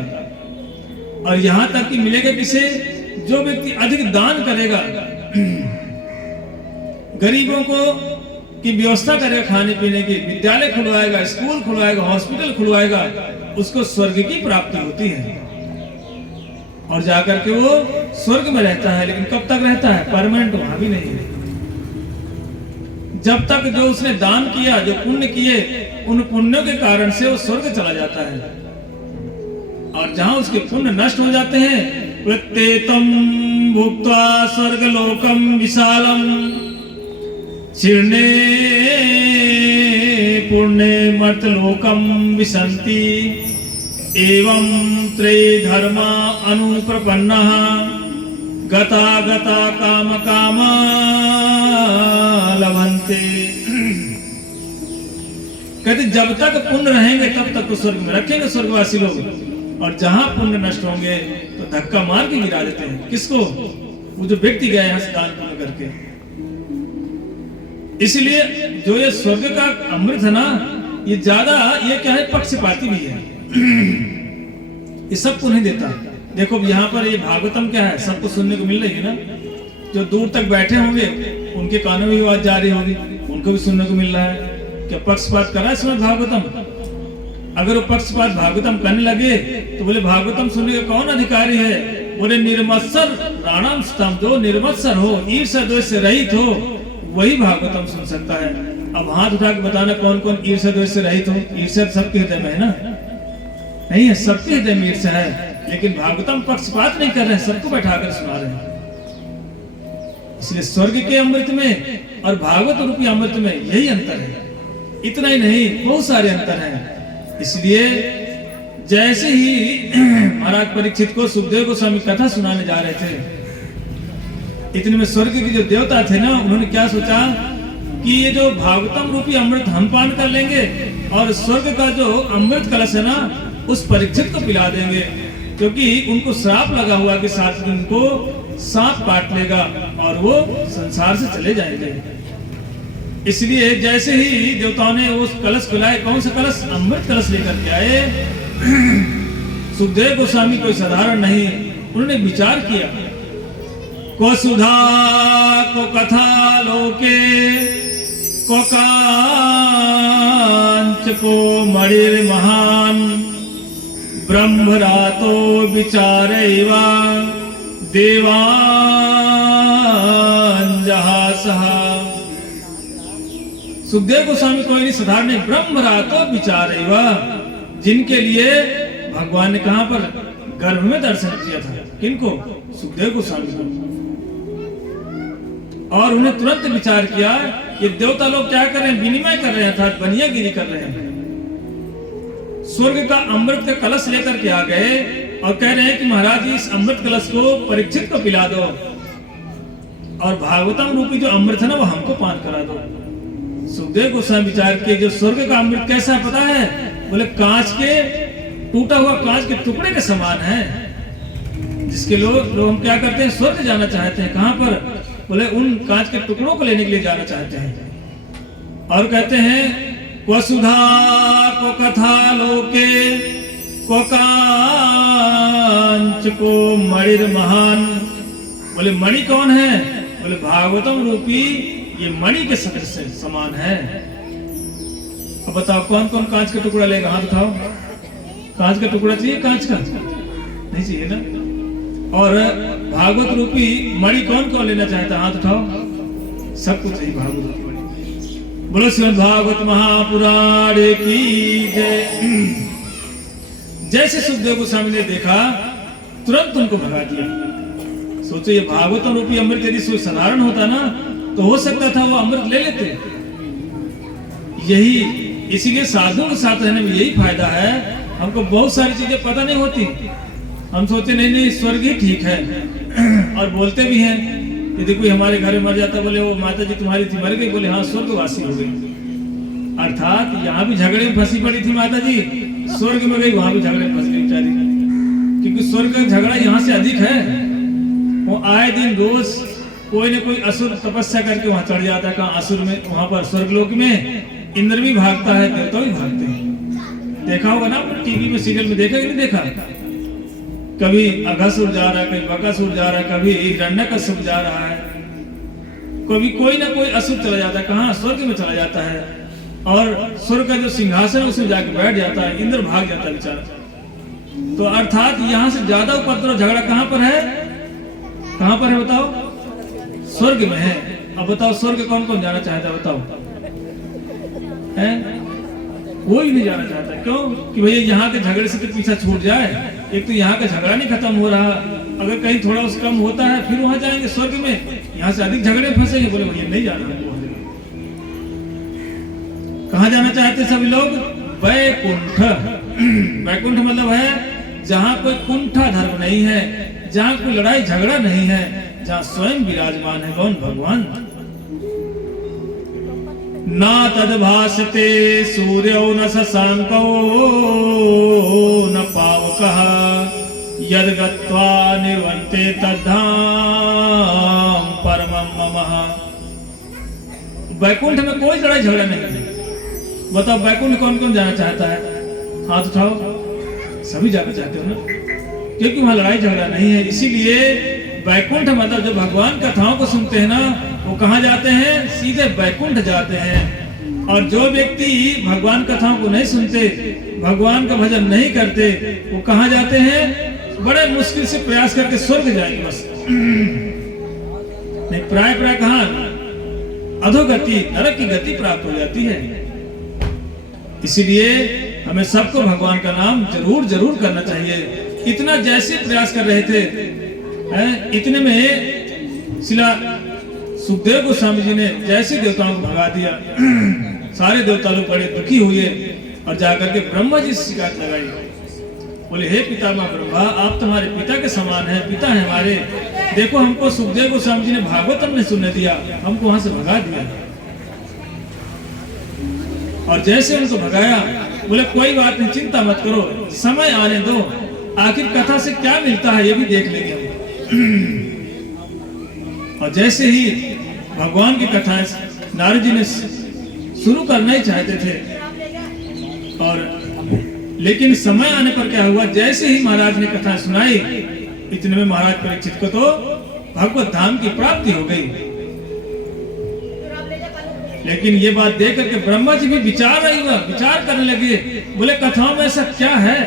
और यहाँ तक कि मिलेगा किसे? जो व्यक्ति अधिक दान करेगा, गरीबों को की व्यवस्था करेगा, खाने पीने की, विद्यालय खुलवाएगा, स्कूल खुलवाएगा, हॉस्पिटल खुलवाएगा, उसको स्वर्ग की प्राप्ति होती है। और जाकर के वो स्वर्ग में रहता है। लेकिन कब तक रहता है? परमानेंट वहां भी नहीं है। जब तक जो उसने दान किया, जो पुण्य किए, उन पुण्यों के कारण से वो स्वर्ग चला जाता है। और जहां उसके पुण्य नष्ट हो जाते हैं, प्रत्येतम भुक्त्वा स्वर्गलोकम विशालम शीर्णे पुण्ये मर्त्यलोकम विशन्ति एवं त्रय धर्मा अनुप्रपन्नः गता गता काम कामा लभन्ते। कहते जब तक पुण्य रहेंगे तब तक तो स्वर्ग में रखेंगे स्वर्गवासी लोग। और जहां पुण्य नष्ट होंगे तो धक्का मार के गिरा देते हैं। किसको? वो जो व्यक्ति गए यहाँ से दान पुण्य करके। इसलिए जो ये स्वर्ग का अमृत है ना, ये ज्यादा, ये क्या है? पक्षपाती भी है। ये सबको नहीं देता। देखो यहाँ पर ये भागवतम क्या है? सबको सुनने को मिल रही है ना। जो दूर तक बैठे होंगे उनके कानों में भी आवाज जा रही होगी, उनको भी सुनने को मिल रहा है। क्या पक्षपात कर रहा है इसमें भागवतम? अगर वो पक्षपात भागवतम करने लगे तो बोले भागवतम सुनने का कौन अधिकारी है? बोले निर्मत्सर राणाम स्तम, जो निर्मत्सर हो, ईर्ष्या द्वेष से रहित हो, वही भागवतम सुन सकता है। अब हाथ उठा के बताना कौन कौन ईर्ष्या द्वेष से रहित हो। ईर्ष्या सबके हृदय में है ना? नहीं है, सबके हृदय में ईर्ष्या है। लेकिन भागवतम पक्षपात नहीं कर रहे हैं, सबको बैठाकर सुना रहे हैं। इसलिए स्वर्ग के अमृत में और भागवत रूपी अमृत में यही अंतर है। इतना ही नहीं, बहुत सारे अंतर हैं। इसलिए जैसे ही महाराज परीक्षित को सुखदेव गोस्वामी कथा सुनाने जा रहे थे, इतने में स्वर्ग के जो देवता थे ना, उन्होंने क्या सोचा कि ये जो भागवतम रूपी अमृत हम पान कर लेंगे और स्वर्ग का जो अमृत कलश है ना, उस परीक्षित को पिला देंगे। क्योंकि उनको श्राप लगा हुआ कि 7 दिन को सांप काट लेगा और वो संसार से चले जाएंगे। इसलिए जैसे ही देवताओं ने उस कलश खुलाए, कौन सा कलश? अमृत कलश लेकर के आए। सुखदेव गोस्वामी कोई साधारण नहीं, उन्होंने विचार किया। को सुधा को कथा लोके को कांच को मणिर महान ब्रह्मरातो विचारैवा देवान जहासहा। सुखदेव गोस्वामी कोई नहीं साधारण, ब्रह्मरातो विचारैवा, जिनके लिए भगवान ने कहां पर? गर्भ में दर्शन किया था। किनको? सुखदेव गोस्वामी को। और उन्हें तुरंत विचार किया ये देवता लोग क्या कर रहे हैं? विनिमय कर रहे हैं, अर्थात बनियागिरी कर रहे हैं। स्वर्ग का अमृत का कलश लेकर के आ गए और कह रहे हैं कि महाराज जी इस अमृत कलश को परीक्षित को पिला दो और भागवतम रूपी जो अमृत है ना वो हमको पान करा दो। सुखदेव गोस्वामी विचार किए जो स्वर्ग का अमृत कैसा है पता है? बोले कांच के, टूटा हुआ कांच के टुकड़े के समान है, जिसके लोग हम क्या करते हैं? स्वर्ग जाना चाहते हैं। कहां पर? बोले उन कांच के टुकड़ों को लेने के लिए जाना चाहते हैं। और कहते हैं वसुधा को कथा लोके को कांच को मणिर महान। बोले मणि कौन है? बोले भागवतम रूपी ये मणि के सदृश समान है। अब बताओ कौन कौन कांच का टुकड़ा लेगा? हाथ उठाओ। कांच का टुकड़ा चाहिए? कांच का नहीं चाहिए ना। और भागवत रूपी मणि कौन कौन लेना चाहता है? हाथ उठाओ। सबको चाहिए भागवत रूपी मणि। बोलो श्रीमद् भागवत महापुराण की जय। जैसे सुखदेव गोस्वामी ने देखा तुरंत उनको भगा दिया। सोचो ये भागवत रूपी अमृत यदि साधारण होता ना तो हो सकता था वो अमृत ले लेते। यही इसीलिए साधुओं के साथ रहने में यही फायदा है। हमको बहुत सारी चीजें पता नहीं होती, हम सोचते नहीं स्वर्ग ही ठीक है और बोलते भी हैं। यदि कोई हमारे घर में मर जाता बोले वो माता जी तुम्हारी थी मर गई, बोले हाँ स्वर्गवासी हो गई। अर्थात यहाँ भी झगड़े में फंसी पड़ी थी माता जी, स्वर्ग में गई वहां भी झगड़े में फंस गई बेचारी, क्योंकि स्वर्ग का झगड़ा यहाँ से अधिक है। वो आए दिन रोज कोई न कोई असुर तपस्या करके वहां चढ़ जाता है। कहाँ? असुर में, वहां पर स्वर्गलोक में इंद्र भी भागता है, देवता भी भागते हैं। देखा होगा ना टीवी में, सीरियल में देखा कि नहीं देखा? कभी अघासुर जा रहा है, कभी बकासुर जा रहा है, कभी हिरण्यकश्यप जा रहा है, कभी कोई ना कोई असुर चला जाता है। कहाँ? स्वर्ग में चला जाता है और स्वर्ग का जो सिंहासन है उसमें जाके बैठ जाता है, इंद्र भाग जाता है बेचारा। तो अर्थात यहाँ से ज्यादा उपद्रव झगड़ा कहाँ पर है? कहाँ पर है बताओ? स्वर्ग में है। अब बताओ स्वर्ग कौन कौन जाना चाहता है? बताओ है? कोई नहीं जाना चाहता। क्यों? कि भैया यहाँ के झगड़े से तो पीछा छूट जाए। एक तो यहाँ का झगड़ा नहीं खत्म हो रहा, अगर कहीं थोड़ा उस कम होता है फिर वहां जाएंगे स्वर्ग में, यहाँ से अधिक झगड़े फंसेंगे। बोले भैया नहीं जाना। कहाँ जाना चाहते सभी लोग? वैकुंठ। वैकुंठ मतलब है जहाँ कोई कुंठा धर्म नहीं है, जहाँ कोई लड़ाई झगड़ा नहीं है, जहाँ स्वयं विराजमान है। कौन? भगवान। ना तद्भासते सूर्यो न शशांको न पावकः यद् गत्वा निवर्ते तद्धाम परमं मम। वैकुंठ में कोई लड़ाई झगड़ा नहीं है। बताओ वैकुंठ कौन कौन जाना चाहता है? हाथ उठाओ। सभी जाना चाहते हो ना, क्योंकि वहां लड़ाई झगड़ा नहीं है। इसीलिए वैकुंठ मतलब जो भगवान कथाओं को सुनते हैं ना वो कहाँ जाते हैं? सीधे वैकुंठ जाते हैं। और जो व्यक्ति भगवान कथाओं को नहीं सुनते, भगवान का भजन नहीं करते, वो कहाँ जाते हैं? बड़े मुश्किल से प्रयास करके स्वर्ग जाएंगे बस। नहीं, प्राय कहाँ? अधोगति, नरक की गति प्राप्त हो जाती है। इसीलिए हमें सबको भगवान का नाम जरूर जरूर करना चाहिए। इतना जैसे प्रयास कर रहे थे, इतने में शिला सुखदेव गोस्वामी जी ने जैसे देवताओं को भगा दिया, सारे देवता लोग बड़े दुखी हुए और जाकर के ब्रह्मा जी से शिकायत लगाई। बोले हे पितामह ब्रह्मा, आप तुम्हारे पिता के समान हैं, पिता है हमारे। देखो हमको सुखदेव गोस्वामी जी ने भागवतम ने सुनने दिया, हमको वहां से भगा दिया। और जैसे उनको भगाया, बोले कोई बात नहीं, चिंता मत करो, समय आने दो, आखिर कथा से क्या मिलता है ये भी देख लेंगे हम। और जैसे ही भगवान की कथा नारद जी ने शुरू करना ही चाहते थे। और लेकिन समय आने पर क्या हुआ, जैसे ही महाराज ने कथा सुनाई, इतने में महाराज परीक्षित को तो भगवत धाम की प्राप्ति हो गई। लेकिन ये बात देख करके ब्रह्मा जी भी विचार करने लगे। बोले कथाओं में ऐसा क्या है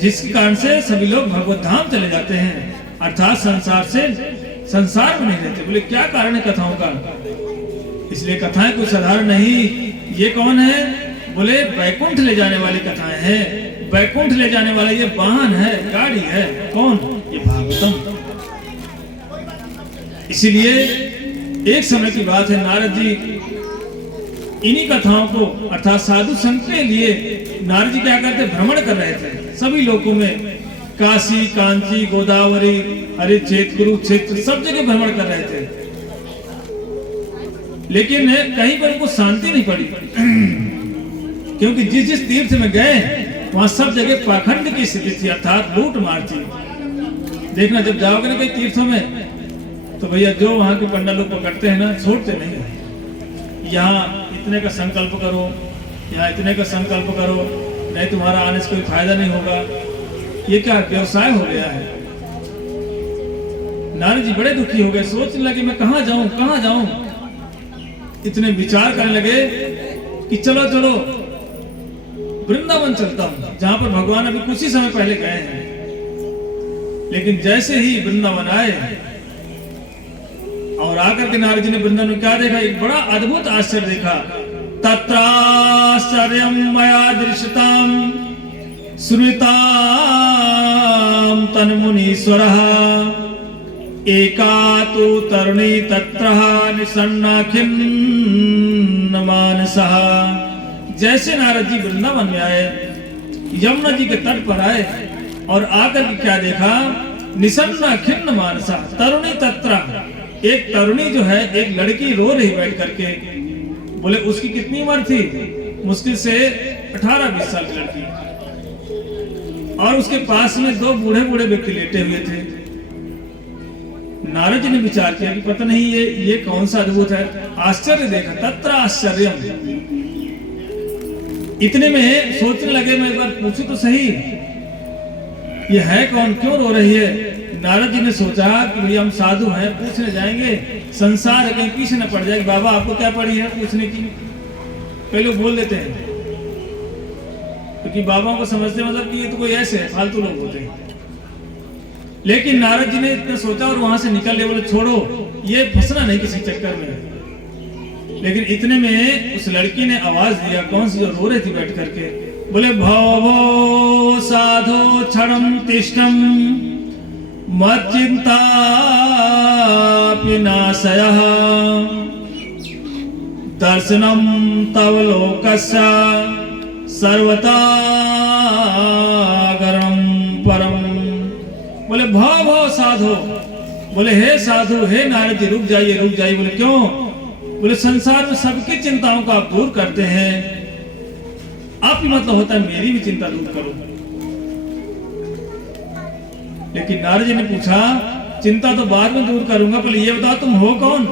जिसके कारण से सभी लोग भगवत धाम चले जाते हैं, अर्थात संसार में नहीं रहते। बोले क्या कारण है कथाओं का? इसलिए कथाएं कोई साधारण नहीं। ये कौन है? बोले वैकुंठ ले जाने वाली कथाएं हैं। वैकुंठ ले जाने वाला ये वाहन है, गाड़ी है। कौन? ये भागवतम। इसीलिए एक समय की बात है, नारद जी इन्हीं कथाओं को अर्थात साधु संत के लिए नारद जी क्या करते, भ्रमण कर रहे थे सभी लोगों में। काशी, कांची, गोदावरी, हरिक्षेत्र, कुरुक्षेत्र सब जगह भ्रमण कर रहे थे। लेकिन कहीं पर उनको शांति नहीं पड़ी, क्योंकि जिस तीर्थ में गए वहां सब जगह पाखंड की स्थिति थी, अर्थात लूट मार थी। देखना जब जाओगे ना कई तीर्थों में, तो भैया जो वहां के पंडित लोग पकड़ते हैं ना, छोड़ते नहीं है। यहाँ इतने का संकल्प करो, यहाँ इतने का संकल्प करो, नहीं तुम्हारा आने से कोई फायदा नहीं होगा। ये क्या व्यवसाय हो गया है। नारद जी बड़े दुखी हो गए, सोचने लगे मैं कहाँ जाऊं। इतने विचार करने लगे कि चलो वृंदावन चलता हूं, जहां पर भगवान अभी कुछ ही समय पहले गए हैं। लेकिन जैसे ही वृंदावन आए और आकर के नारद जी ने वृंदावन में क्या देखा, एक बड़ा अद्भुत आश्चर्य देखा। तत्राश्चर्यं मया दृश्यतां श्रुतां तन्मुनीश्वरः एका तु तरुणी तत्रः निसन्ना खिन्नमानसः। जैसे नारद जी वृंदावन में आए, यमुना जी के तट पर आए और आकर के क्या देखा, निसन्ना खिन्नमानसा तरुणी तत्र, एक तरुणी जो है, एक लड़की रो रही बैठ करके। बोले उसकी कितनी उम्र थी? मुश्किल से 18-20 साल की लड़की। और उसके पास में दो बूढ़े व्यक्ति लेटे हुए थे। नारद जी ने विचार किया कि पता नहीं ये कौन सा अद्भुत है। आश्चर्य देखा, तत्र आश्चर्यम। इतने में सोचने लगे मैं एक बार पूछूं तो सही, ये है कौन, क्यों रो रही है। नारद जी ने सोचा कि भैया हम साधु हैं, पूछने जाएंगे, संसार है कहीं पीछे न पड़ जाए। बाबा आपको क्या पड़ी है पूछने की? कई लोग बोल देते हैं, क्योंकि बाबाओं को समझते मतलब कि ये तो कोई ऐसे फालतू लोग होते हैं। लेकिन नारद जी ने इतना सोचा और वहां से निकल गए। बोले छोड़ो, ये फंसना नहीं किसी चक्कर में। लेकिन इतने में उस लड़की ने आवाज दिया, कौन सी जो रो रही थी बैठ करके, बोले भवो साधो क्षणं तिष्ठं मच्चिंता विनाशयः दर्शनं तव लोकस्य सर्वतागरणं परम। बोले भव साधो, बोले हे साधु, हे नारद जी रुक जाइए। बोले क्यों? बोले संसार में सबकी चिंताओं को आप दूर करते हैं, आप ही मतलब होता है मेरी भी चिंता दूर करो। लेकिन नारद जी ने पूछा, चिंता तो बाद में दूर करूंगा, पहले ये बताओ तुम हो कौन,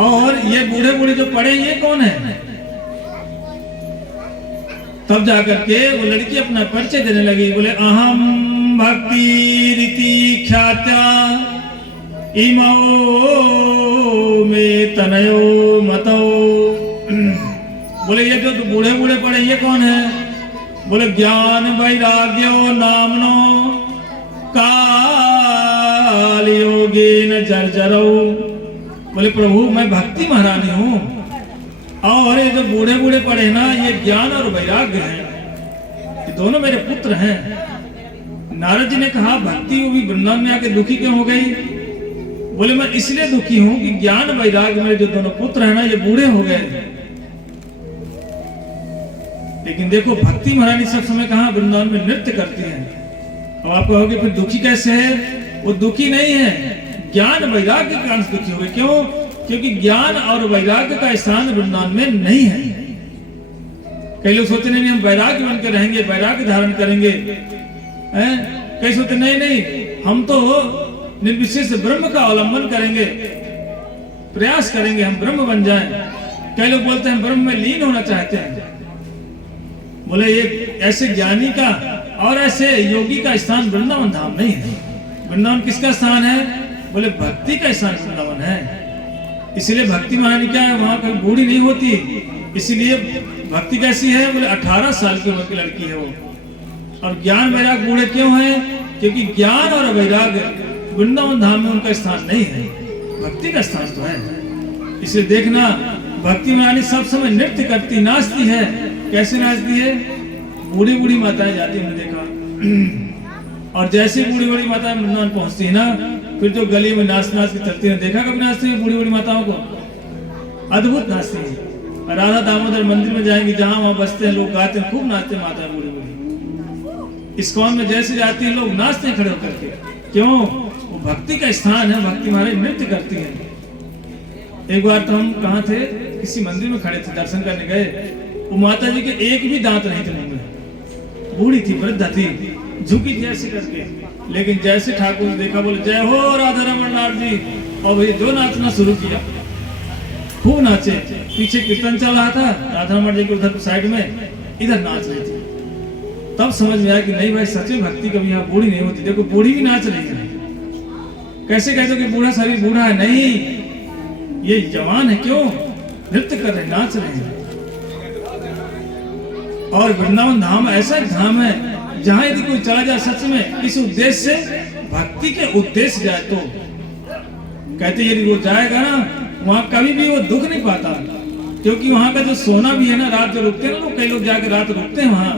और ये बूढ़े जो पड़े ये कौन है? तब जाकर के वो लड़की अपना परिचय देने लगी। बोले अहम भक्ति रीति ख्यात्या इमो में तनयो मतो। बोले ये जो बूढ़े पड़े ये कौन है? बोले ज्ञान वैराग्यो नामनो काल योगेन जर्जरो। बोले प्रभु मैं भक्ति महारानी हूँ, और ये जो बूढ़े पड़े ना ये ज्ञान और वैराग्य हैं, ये दोनों मेरे पुत्र हैं। नारद जी ने कहा भक्ति वो भी वृंदावन में आके दुखी क्यों हो गई? बोले मैं इसलिए दुखी हूं कि ज्ञान वैराग्य मेरे जो दोनों पुत्र हैं ना ये बूढ़े हो गए। लेकिन देखो भक्ति महारानी सब समय कहां वृंदावन में नृत्य करती हैं। अब आप कहोगे फिर दुखी कैसे है? वो दुखी नहीं है, ज्ञान वैराग्य के कारण दुखी हो गए। क्यों? क्योंकि ज्ञान और वैराग्य का स्थान वृंदावन में नहीं है। कई लोग सोचते नहीं हम वैराग्य बन के रहेंगे, वैराग्य धारण करेंगे। कई सोचते नहीं हम तो निर्विशेष ब्रह्म का अवलंबन करेंगे, प्रयास करेंगे हम ब्रह्म बन जाएं। कई लोग बोलते हैं ब्रह्म में लीन होना चाहते हैं। बोले ये ऐसे ज्ञानी का और ऐसे योगी का स्थान वृंदावन धाम नहीं है। वृंदावन किसका स्थान है? बोले भक्ति का स्थान वृंदावन है। इसलिए भक्ति महारानी क्या है, वहां कोई बूढ़ी नहीं होती। इसलिए भक्ति कैसी है? बोले 18 साल की उम्र की लड़की है वो। और ज्ञान वैराग बूढ़े क्यों है? क्योंकि ज्ञान और वैराग वृंदावन धाम में उनका स्थान नहीं है, भक्ति का स्थान तो है। इसलिए देखना भक्ति महारानी सब समय नृत्य करती, नाचती है। कैसे नाचती है? बूढ़ी बूढ़ी माताएं जाती है, हमने देखा। और जैसे बूढ़ी बूढ़ी माताएं वृंदावन पहुंचती है ना, फिर जो गली में नाच नाच के चलती है, देखा कभी नाचती है बूढ़ी बूढ़ी माताओं को? अद्भुत नाचती है। राधा दामोदर मंदिर में जाएंगे, जहां वहां बसते हैं लोग, गाते हैं, खूब नाचते हैं माताएं बूढ़ी बूढ़ी। इस्कॉन में जैसे जाती है लोग नाचते हैं खड़े होकर के। क्यों? वो भक्ति का स्थान है, भक्ति महाराज नृत्य करती है। एक बार तो हम कहाँ थे, किसी मंदिर में खड़े थे, दर्शन करने गए। वो माता जी के एक भी दांत नहीं थे मुंह में, बूढ़ी थी, वृद्धा थी, झुकी थी ऐसे करके। लेकिन जैसे ठाकुर ने देखा, बोले जय हो राधा रमन लाल जी, और भाई जो नाचना शुरू किया, खूब नाचे। पीछे कीर्तन चल रहा था, राधा रमन जी के उधर साइड में, इधर नाच रही थी। तब समझ में आया कि नहीं भाई, सच्ची भक्ति कभी यहाँ बूढ़ी नहीं होती। देखो बूढ़ी भी नाच रही है। कैसे कहते हो कि बूढ़ा शरीर बूढ़ा है? नहीं, ये जवान है। क्यों? नृत्य कर रहे, नाच रहे हैं। और वृंदावन धाम ऐसा एक धाम है जहां यदि कोई चला जाए सच में इस उद्देश्य से, भक्ति के उद्देश्य जाए, तो कहते यदि वो जाएगा ना, वहां कभी भी वो दुख नहीं पाता। क्योंकि वहां का जो सोना भी है ना, रात जो रुकते हैं ना, कई लोग जाकर रात रुकते हैं वहां।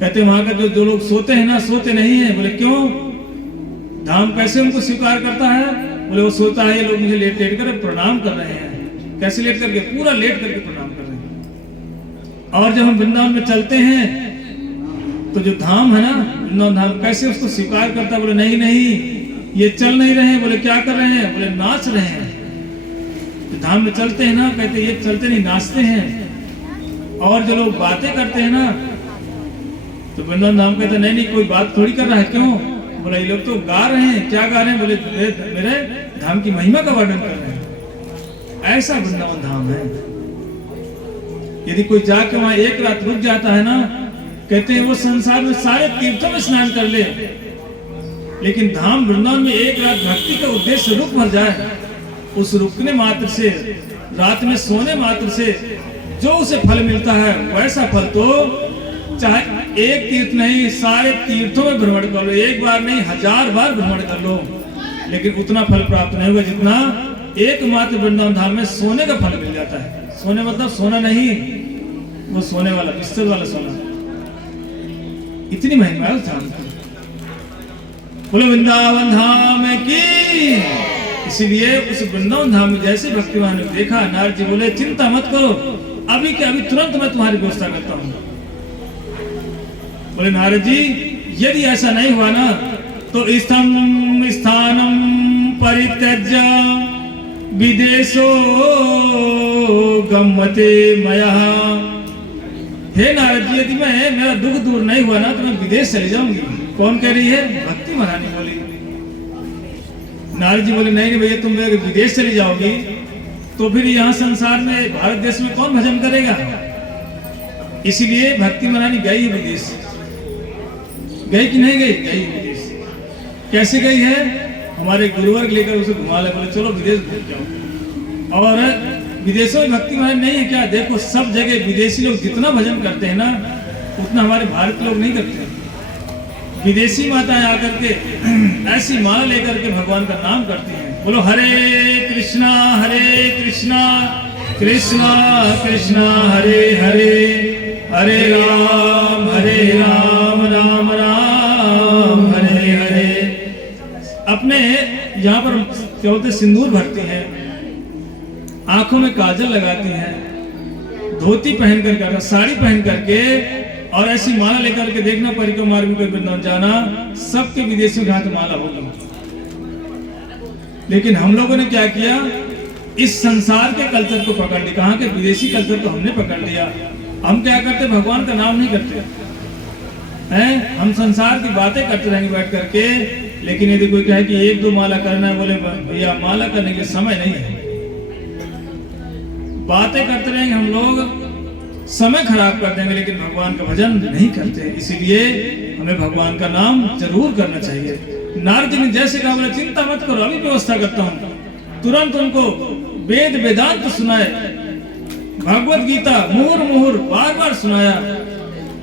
कहते वहां का जो लोग सोते हैं ना, सोते नहीं है। बोले क्यों? धाम कैसे उनको स्वीकार करता है? बोले वो सोता है, ये लोग मुझे लेट लेट कर प्रणाम कर रहे हैं। कैसे लेट करके? पूरा लेट करके प्रणाम कर रहे हैं। और जब हम वृंदावन में चलते हैं तो जो धाम है ना, वृंदावन धाम, कैसे उसको स्वीकार करता है? बोले नहीं नहीं, ये चल नहीं रहे हैं। बोले क्या कर रहे हैं? बोले नाच रहे हैं। तो धाम में चलते हैं ना, कहते ये चलते नहीं, नाचते हैं। और जो लोग बातें करते हैं ना, तो वृंदावन धाम कहते नहीं नहीं, कोई बात थोड़ी कर रहा है। क्यों? बोले ये लोग तो गा रहे हैं। क्या गा रहे हैं? बोले मेरे धाम की महिमा का वर्णन कर रहे हैं। ऐसा वृंदावन धाम है। यदि कोई जाके वहां एक रात रुक जाता है ना, कहते हैं वो संसार में सारे तीर्थों में स्नान कर ले, लेकिन धाम वृंदावन में एक रात भक्ति का उद्देश्य रुक भर जाए, उस रुकने मात्र से, रात में सोने मात्र से जो उसे फल मिलता है, वैसा फल तो चाहे एक तीर्थ नहीं, सारे तीर्थों में भ्रमण कर लो, एक बार नहीं 1000 बार भ्रमण कर लो, लेकिन उतना फल प्राप्त नहीं होगा जितना एकमात्र वृंदावन धाम में सोने का फल मिल जाता है। सोने मतलब सोना नहीं, वो सोने वाला, बिस्तर वाला सोना। इतनी महिमा है उस धाम की। बोले वृंदावन धाम की। इसीलिए उस वृंदावन धाम में जैसे भक्तिमान ने देखा, नारद जी बोले चिंता मत करो, अभी के अभी तुरंत मैं तुम्हारी व्यवस्था करता हूँ। बोले नारद जी यदि ऐसा नहीं हुआ ना, तो इस्थम स्थानम परित्यज्य विदेशो गम्यते मया। हे नारद जी, यदि मेरा दुख दूर नहीं हुआ ना, तो मैं विदेश चली जाऊंगी। कौन कह रही है? भक्ति महारानी बोली। नारद जी बोले नहीं भैया, तुम विदेश चली जाओगी तो फिर यहाँ संसार में, भारत देश में कौन भजन करेगा? इसीलिए भक्ति महारानी गई है विदेश। गई कि नहीं गई? गई विदेश। कैसे गई है? हमारे गुरुवर्ग लेकर उसे घुमा ले, बोले चलो विदेश घूम जाओ। और विदेशों में भक्ति महारानी नहीं है क्या? देखो सब जगह विदेशी लोग जितना भजन करते हैं ना, उतना हमारे भारत लोग नहीं करते। विदेशी माताएं आकर के ऐसी माला लेकर के भगवान का नाम करती हैं। बोलो हरे कृष्णा कृष्णा कृष्णा हरे हरे, हरे राम राम राम हरे हरे। अपने यहाँ पर क्या बोलते, सिंदूर भरती हैं, आंखों में काजल लगाती हैं, धोती पहन करके, साड़ी पहन करके, और ऐसी माला लेकर के देखना परिक्रमा मार्ग में वृंदावन जाना, सबके विदेशियों के हाथ माला होगी। लेकिन हम लोगों ने क्या किया? इस संसार के कल्चर को पकड़ लिया। कहाँ के विदेशी कल्चर को हमने पकड़ लिया। हम क्या करते? भगवान का नाम नहीं करते हैं, हम संसार की बातें करते रहेंगे बैठ करके। लेकिन यदि कोई कहे कि 1-2 माला करना है, बोले भैया माला करने के समय नहीं है। बातें करते रहेंगे हम लोग, समय खराब कर देंगे, लेकिन भगवान का भजन नहीं करते। इसीलिए हमें भगवान का नाम जरूर करना चाहिए। नारद जी ने जैसे कहा, बोले चिंता मत करो, अभी व्यवस्था करता हूँ। तुरंत उनको वेद वेदांत सुनाए, भगवत गीता मुहुर मुहुर बार बार सुनाया,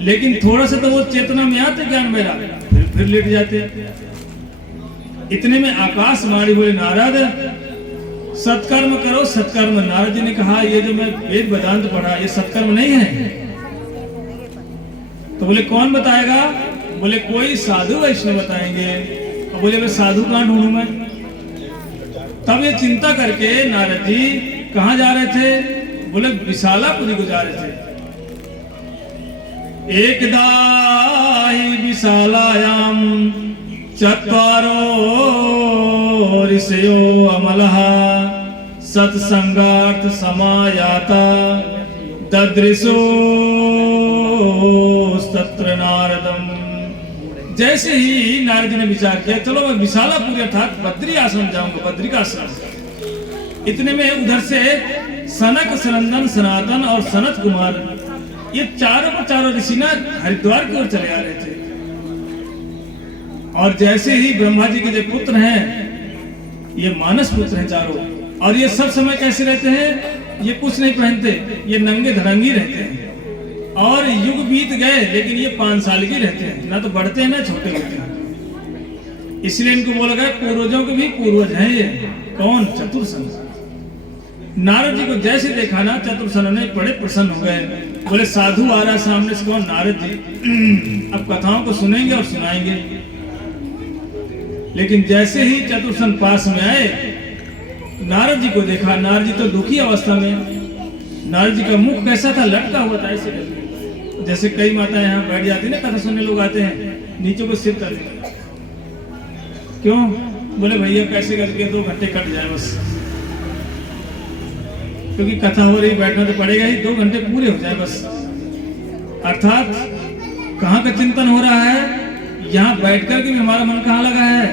लेकिन थोड़ा सा तो वो चेतना में आते ज्ञान मेरा, फिर लेट जाते। इतने में आकाशवाणी बोले, नारद सत्कर्म करो सत्कर्म। नारद जी ने कहा, ये जो मैं वेद वेदांत पढ़ा ये सत्कर्म नहीं है। तो बोले कौन बताएगा? बोले कोई साधु वैष्णव बताएंगे। और बोले मैं साधु कहाँ ढूंढूं मैं? तब ये चिंता करके नारद जी कहाँ जा रहे थे? बोले विशालापुरी को जा रहे थे। एकदा हि विशालायाम चत्वारो ऋषयो अमलः सत्संगार्थ समायाता ददृशो तत्र नारदम। जैसे ही नारद जी ने विचार किया, चलो मैं विशालापुरी अर्थात बद्री आश्रम जाऊंगा, बद्रिकाश्रम। इतने में उधर से सनक, सनंदन, सनातन और सनत कुमार, ये चारों ऋषि ना हरिद्वार की ओर चले आ रहे थे। और जैसे ही ब्रह्मा जी के जो पुत्र हैं, ये मानस पुत्र हैं चारों, और ये सब समय कैसे रहते हैं? ये कुछ नहीं पहनते, ये नंगे धड़ंगी रहते हैं। और युग बीत गए, लेकिन ये 5 साल की रहते हैं, ना तो बढ़ते हैं ना छोटे होते हैं। इसलिए इनको बोला गया पूर्वजों के भी पूर्वज हैं ये। कौन? चतुर्सन। नारद जी को जैसे देखा ना, चतुर्सन ने बड़े प्रसन्न हो गए। बोले साधु आ रहा सामने से। कौन? नारद जी। अब कथाओं को सुनेंगे और सुनाएंगे। लेकिन जैसे ही चतुर्सन पास में आए, नारद जी को देखा। नारद जी तो दुखी अवस्था में। नारद जी का मुख कैसा था? लटका हुआ था ऐसे करके। जैसे कई माताएं यहाँ बैठ जाती ना, कथा सुनने लोग आते हैं, नीचे को सिर कर देते। क्यों? बोले भैया कैसे करके 2 घंटे कट जाए बस, क्योंकि कथा हो रही, बैठना तो पड़ेगा ही, 2 घंटे पूरे हो जाए बस। अर्थात कहाँ का चिंतन हो रहा है? यहाँ बैठ कर के भी हमारा मन कहाँ लगा है?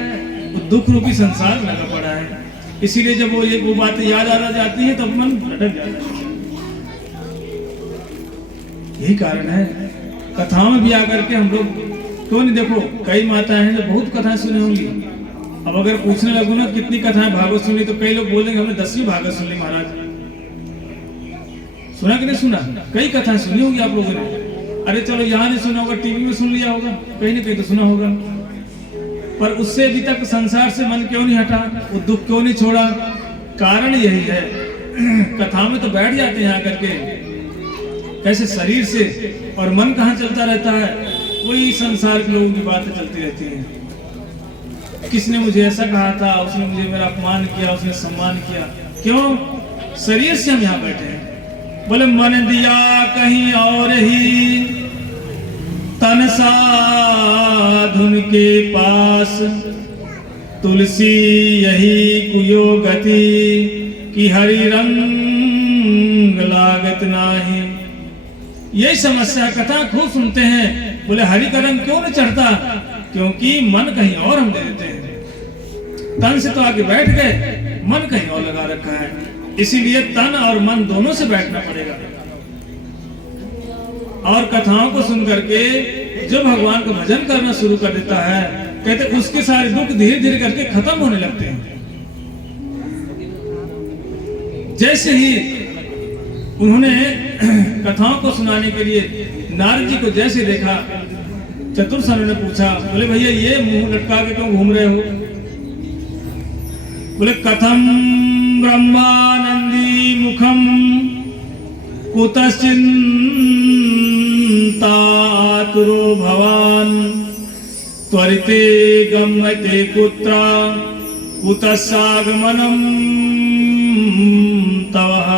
वो दुख रूपी संसार लगा पड़ा है। इसीलिए जब वो बातें याद आ जाती है, तब मन भटक जाता है। यही कारण है कथाओं में भी आकर के हम लोग क्यों नहीं। देखो कई माताएं हैं जो बहुत कथाएं सुनी होंगी। अब अगर पूछने लगूं ना कितनी कथाएं भागवत सुनी, तो कई लोग बोलेंगे हमने 10वीं भागवत सुन ली महाराज। सुना कि नहीं सुना? कई कथाएं सुनी होगी आप लोगों ने। अरे चलो यहाँ नहीं सुना होगा, टीवी में सुन लिया होगा, कहीं ना कहीं तो सुना होगा। पर उससे अभी तक संसार से मन क्यों नहीं हटा? वो दुख क्यों नहीं छोड़ा? कारण यही है, कथा में तो बैठ जाते हैं आकर के, कैसे शरीर से, और मन कहाँ चलता रहता है? वही संसार के लोगों की बातें चलती रहती हैं। किसने मुझे ऐसा कहा था, उसने मुझे मेरा अपमान किया, उसने सम्मान किया। क्यों? शरीर से हम यहाँ बैठे हैं। बोले मन दिया कहीं और ही, तन साधुन के पास, तुलसी यही कुयो गति, कि हरि रंग लागत नाही। यही समस्या। कथा खूब सुनते हैं, बोले हरि का रंग क्यों नहीं चढ़ता? क्योंकि मन कहीं और हम दे देते हैं। तन से तो आगे बैठ गए, मन कहीं और लगा रखा है। इसीलिए तन और मन दोनों से बैठना पड़ेगा। और कथाओं को सुन करके जो भगवान का भजन करना शुरू कर देता है, कहते उसके सारे दुख धीरे धीरे करके खत्म होने लगते हैं। जैसे ही उन्होंने कथाओं को सुनाने के लिए नारद जी को जैसे देखा, चतुर्सन ने पूछा, बोले भैया ये मुंह लटका के क्यों घूम रहे हो? बोले कथम ब्रह्मानंदी मुखम कुतश्चिन्तातुरो भवान, त्वरिते गम्यते कुत्र कुतस्सागमनम तवः,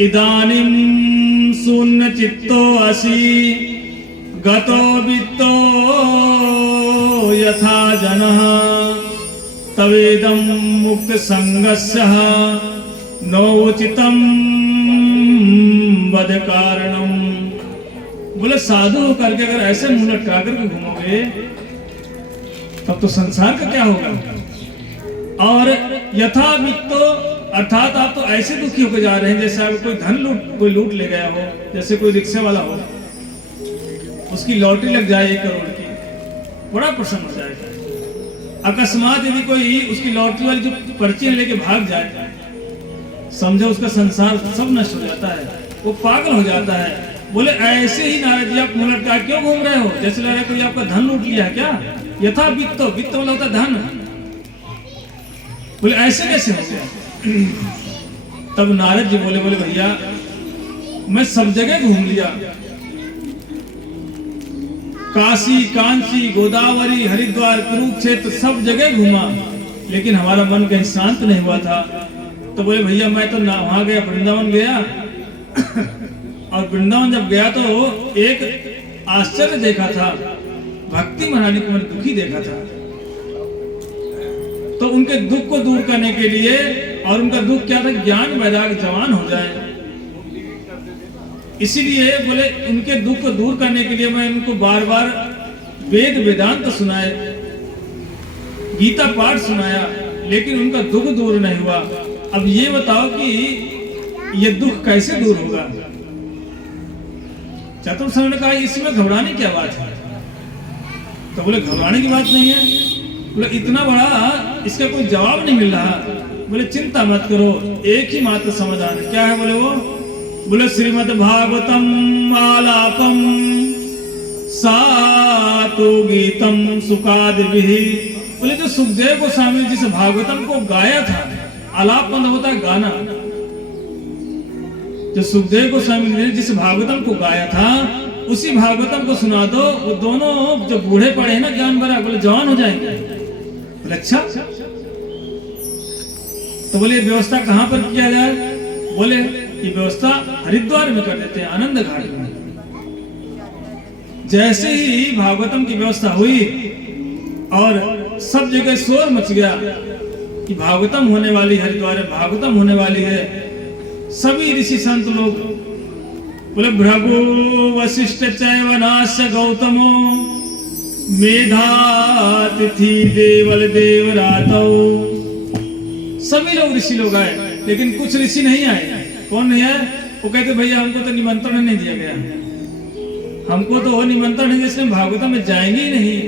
इदानीं शून्य चित्तो असि गतो वित्तो यथा जनः, तवेदं मुक्त संगस्य नोचितं वद कारणम। बोले साधु होकर के अगर ऐसे मुंह लटका कर घूमोगे तब तो संसार का क्या होगा? और यथा वित्तो अर्थात आप तो ऐसे दुखी होकर जा रहे हैं जैसे आप कोई लूट ले गया हो, जैसे कोई रिक्शे वाला हो, उसकी लॉटरी लग जाए 1 करोड़ की, बड़ा प्रसन्न हो जाएगा। अकस्मात यदि कोई उसकी लॉटरी वाली जो पर्ची लेके भाग जाए, समझो उसका संसार सब नष्ट हो जाता है, वो पागल हो जाता है। बोले ऐसे ही नारद जी आप मुंह लटका क्यों घूम रहे हो, जैसे लग रहा है कोई आपका धन लूट लिया है क्या? यथा वित्त वाला होता धन। बोले ऐसे कैसे हो गया? तब नारद जी बोले भैया मैं सब जगह घूम लिया, काशी, कांची, गोदावरी, हरिद्वार, कुरुक्षेत्र सब जगह घूमा, लेकिन हमारा मन कहीं शांत नहीं हुआ था। तो बोले भैया मैं तो ना वहां गया, वृंदावन गया और वृंदावन जब गया तो एक आश्चर्य देखा था, भक्ति महारानी को मैंने दुखी देखा था। तो उनके दुख को दूर करने के लिए, और उनका दुख क्या था, ज्ञान वैराग्य जवान हो जाए, इसीलिए बोले उनके दुख को दूर करने के लिए मैं उनको बार बार वेद वेदांत सुनाए, गीता पाठ सुनाया, लेकिन उनका दुख दूर नहीं हुआ। अब ये बताओ कि ये दुख कैसे दूर होगा? चतुर्सेन ने कहा इसमें घबराने की बात है। तो बोले घबराने की बात नहीं है, बोले इतना बड़ा इसका कोई जवाब नहीं मिल रहा। बोले चिंता मत करो, एक ही मात्र समाधान है। क्या है बोले वो? बोले श्रीमद् भागवतम आलापम सातु गीतम सुकादिभिः। बोले जो सुखदेव गोस्वामी जिस भागवतम को गाया था, आलाप मतलब होता है गाना, जो सुखदेव गोस्वामी ने जिस भागवतम को गाया था उसी भागवतम को सुना दो, वो दोनों जो बूढ़े पड़े हैं ना ज्ञान भरा, बोले जवान हो जाएंगे। बोले अच्छा, तो बोले व्यवस्था कहां पर किया जाए? बोले ये व्यवस्था हरिद्वार में कर देते हैं, आनंद घाट में। जैसे ही भागवतम की व्यवस्था हुई और सब जगह शोर मच गया कि भागवतम होने वाली, हरिद्वार में भागवतम होने वाली है, सभी ऋषि संत लोग बोले भृगु वशिष्ठ चैव नास्य गौतमो मेधातिथि देवल देवरातौ। सभी लोग ऋषि लोग आए, लेकिन कुछ ऋषि नहीं आए। कौन नहीं आए? वो कहते भैया हमको तो निमंत्रण नहीं दिया गया, हमको तो वो निमंत्रण है जिसमें भागवतम में जाएंगे ही नहीं।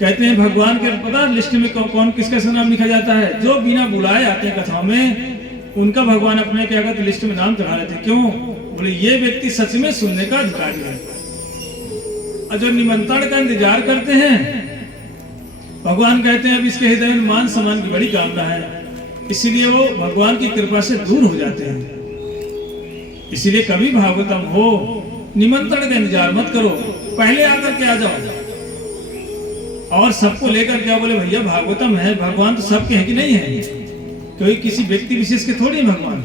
कहते हैं भगवान के पता लिस्ट में कौन किसका नाम लिखा जाता है? जो बिना बुलाए आते हैं कथाओं में, उनका भगवान अपने क्या कहते लिस्ट में नाम चढ़ा लेते। क्यों? बोले ये व्यक्ति सच में सुनने का अधिकारी है, और जो निमंत्रण का इंतजार करते हैं, भगवान कहते हैं अब इसके हृदय में मान सम्मान की बड़ी कामना है, इसीलिए वो भगवान की कृपा से दूर हो जाते हैं। इसीलिए कभी भागवतम हो, निमंत्रण का इंतजार मत करो, पहले आकर के आ जाओ। और सबको लेकर क्या बोले भैया भागवतम है, भगवान तो सबके हैं कि नहीं है? कोई किसी व्यक्ति विशेष के थोड़ी भगवान।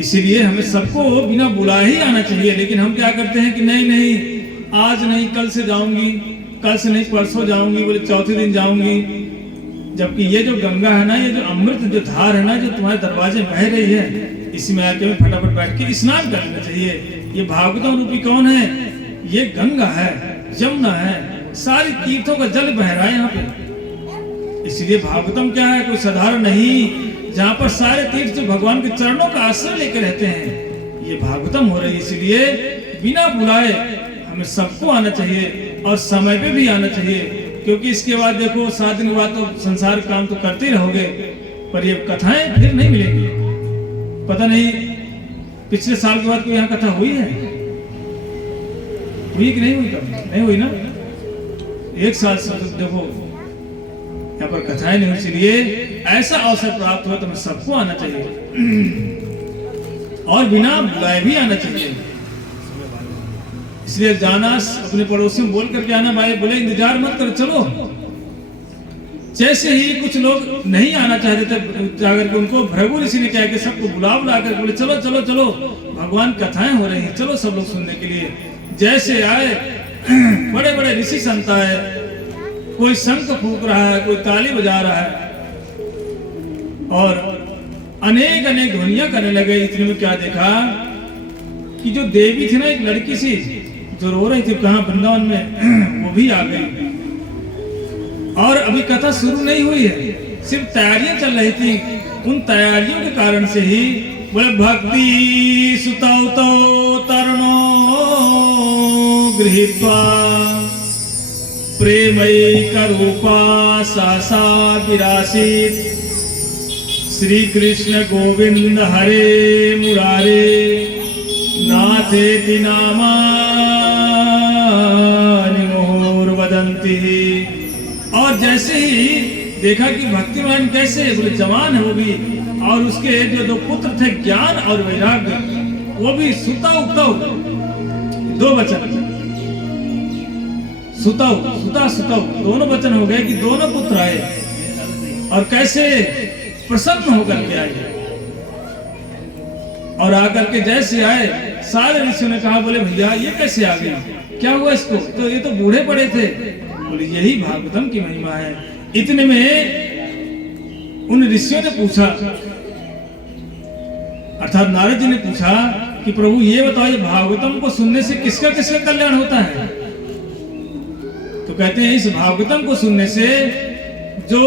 इसीलिए हमें सबको बिना बुलाए ही आना चाहिए। लेकिन हम क्या करते हैं कि नहीं आज नहीं, कल से जाऊंगी, कल से नहीं परसों जाऊंगी, बोले चौथे दिन जाऊंगी। जबकि ये जो गंगा है ना, ये जो अमृत जो धार है ना, जो तुम्हारे दरवाजे बह रही है, इसमें आके में फटाफट बैठ के स्नान कर लेना चाहिए। ये भागवतम रूपी कौन है? ये गंगा है, यमुना है, सारी तीर्थों का जल बह रहा है यहाँ पे। इसलिए भागवतम क्या है? कोई साधारण नहीं, जहाँ पर सारे तीर्थ जो भगवान के चरणों का आश्रय लेकर रहते हैं, ये भागवतम हो रही है। इसलिए बिना बुलाए हमें सबको आना चाहिए, और समय पे भी आना चाहिए, क्योंकि इसके बाद देखो 7 दिन के बाद तो संसार काम तो करते ही रहोगे, पर ये कथाएं फिर नहीं मिलेंगी। पता नहीं पिछले साल के बाद कोई यहाँ कथा हुई है? हुई कि नहीं हुई? नहीं हुई ना। 1 साल से देखो यहाँ पर कथाएं नहीं, इसलिए ऐसा अवसर प्राप्त हुआ तो हमें सबको आना चाहिए, और बिना बुलाए भी आना चाहिए। इसलिए जाना, अपने पड़ोसी में बोल करके आना, भाई बोले इंतजार मत करो, चलो। जैसे ही कुछ लोग नहीं आना चाहते थे, जाकर के उनको भृगु ऋषि ने क्या कि सबको बुला कर बोले चलो चलो चलो, भगवान कथाएं हो रही हैं, चलो सब लोग सुनने के लिए। जैसे आए बड़े बड़े ऋषि संत आए, कोई शंख फूंक रहा है, कोई ताली बजा रहा है, और अनेक अनेक ध्वनियां करने लगे। इतने में क्या देखा कि जो देवी थी ना, एक लड़की सी जो रो रही थी कहाँ वृंदावन में, वो भी आ गई। और अभी कथा शुरू नहीं हुई है, सिर्फ तैयारियां चल रही थी उन तैयारियों के कारण से ही बोले भक्ति सुतौ तो तरुणो गृहीत्वा प्रेमैक रूपा सहसा विरासीत श्री कृष्ण गोविंद हरे मुरारे नाथेति नामानि मोर्वदन्ति। और जैसे ही देखा कि भक्तिमान कैसे बोले जवान है वो भी, और उसके जो दो पुत्र थे ज्ञान और वैराग्य, वो भी सुता उक्तौ, दो वचन सुतौ सुता सुतौ दोनों वचन हो गए कि दोनों पुत्र आए और कैसे प्रसन्न होकर के आए। और आकर के जैसे आए सारे ऋषियों ने कहा बोले भैया ये कैसे आ गया, क्या हुआ इसको, तो ये तो बूढ़े पड़े थे। बोले यही भागवतम की महिमा है। इतने में उन ऋषियों ने पूछा, अर्थात नारद जी ने पूछा कि प्रभु ये बताओ भागवतम को सुनने से किसका किसका कल्याण होता है। तो कहते हैं इस भागवतम को सुनने से जो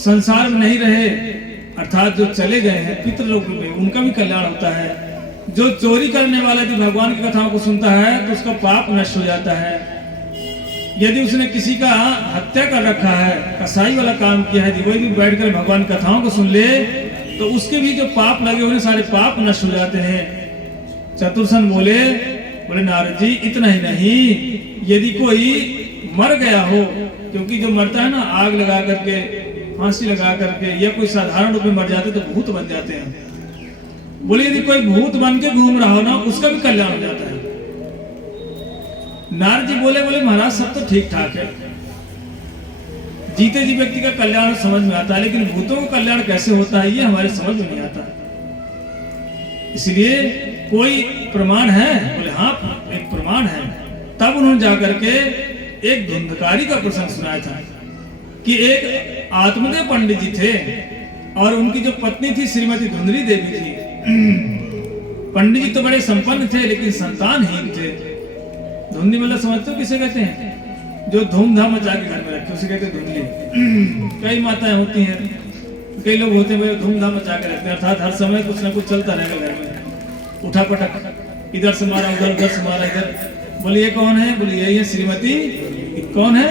संसार में नहीं रहे, अर्थात जो चले गए हैं पितृलोक में, उनका भी कल्याण होता है। जो चोरी करने वाला यदि भगवान की कथाओं को सुनता है तो उसका पाप नष्ट हो जाता है। यदि उसने किसी का हत्या कर रखा है, कसाई वाला काम किया है, वही भी बैठकर भगवान कथाओं को सुन ले तो उसके भी जो पाप लगे हुए सारे पाप नष्ट हो जाते हैं। चतुर्सन बोले नारद जी इतना ही नहीं, यदि कोई मर गया हो, क्योंकि जो मरता है ना आग लगा करके, फांसी लगा करके, या कोई साधारण रूप में मर जाते तो भूत बन जाते हैं। बोले यदि कोई भूत बन के घूम रहा हो ना उसका भी कल्याण हो जाता है। नारद जी बोले महाराज सब तो ठीक ठाक है, जीते जी व्यक्ति का कल्याण समझ में आता है, लेकिन भूतों का कल्याण कैसे होता है ये हमारे समझ में नहीं आता। इसलिए कोई प्रमाण है? बोले हाँ एक प्रमाण है। तब उन्होंने जाकर के एक धुंधकारी का प्रसंग सुनाया था कि एक आत्मदेव पंडित जी थे और उनकी जो पत्नी थी श्रीमती धुंधली देवी थी। पंडित जी तो बड़े संपन्न थे लेकिन संतानहीन थे। धुंधली मतलब समझते हो किसे कहते हैं? जो धूमधाम मचा के घर में रखे उसे कहते हैं धुंधली। कई माताएं होती हैं, कई लोग होते हैं धूमधाम मचा के रखते हैं, अर्थात हर समय कुछ ना कुछ चलता रहेगा घर में, उठा पटक, इधर से मारा उधर से मारा इधर। बोले ये कौन है? बोले यही है श्रीमती। कौन है?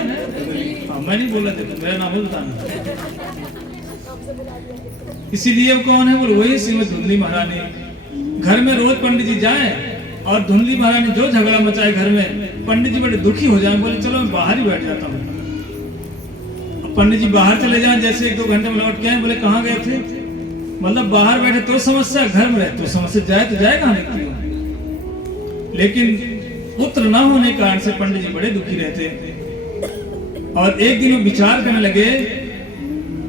मैं नहीं बोला था, मेरा नाम है बताना। इसीलिए वो कौन है? बोले वही श्रीमती धुंधली महारानी। घर में रोज पंडित जी जाए और धुंधली महारानी जो झगड़ा मचाए घर में, पंडित जी बड़े दुखी हो जाए, बोले चलो मैं बाहर ही बैठ जाता हूँ। पंडित जी बाहर चले जाए, जैसे 1-2 घंटे में लौट के आए, बोले कहाँ गए थे? मतलब बाहर बैठे तो समस्या, घर में रहे तो समस्या, जाए तो जाएगा व्यक्ति। लेकिन पुत्र न होने के कारण से पंडित जी बड़े दुखी रहते। और एक दिन वो विचार करने लगे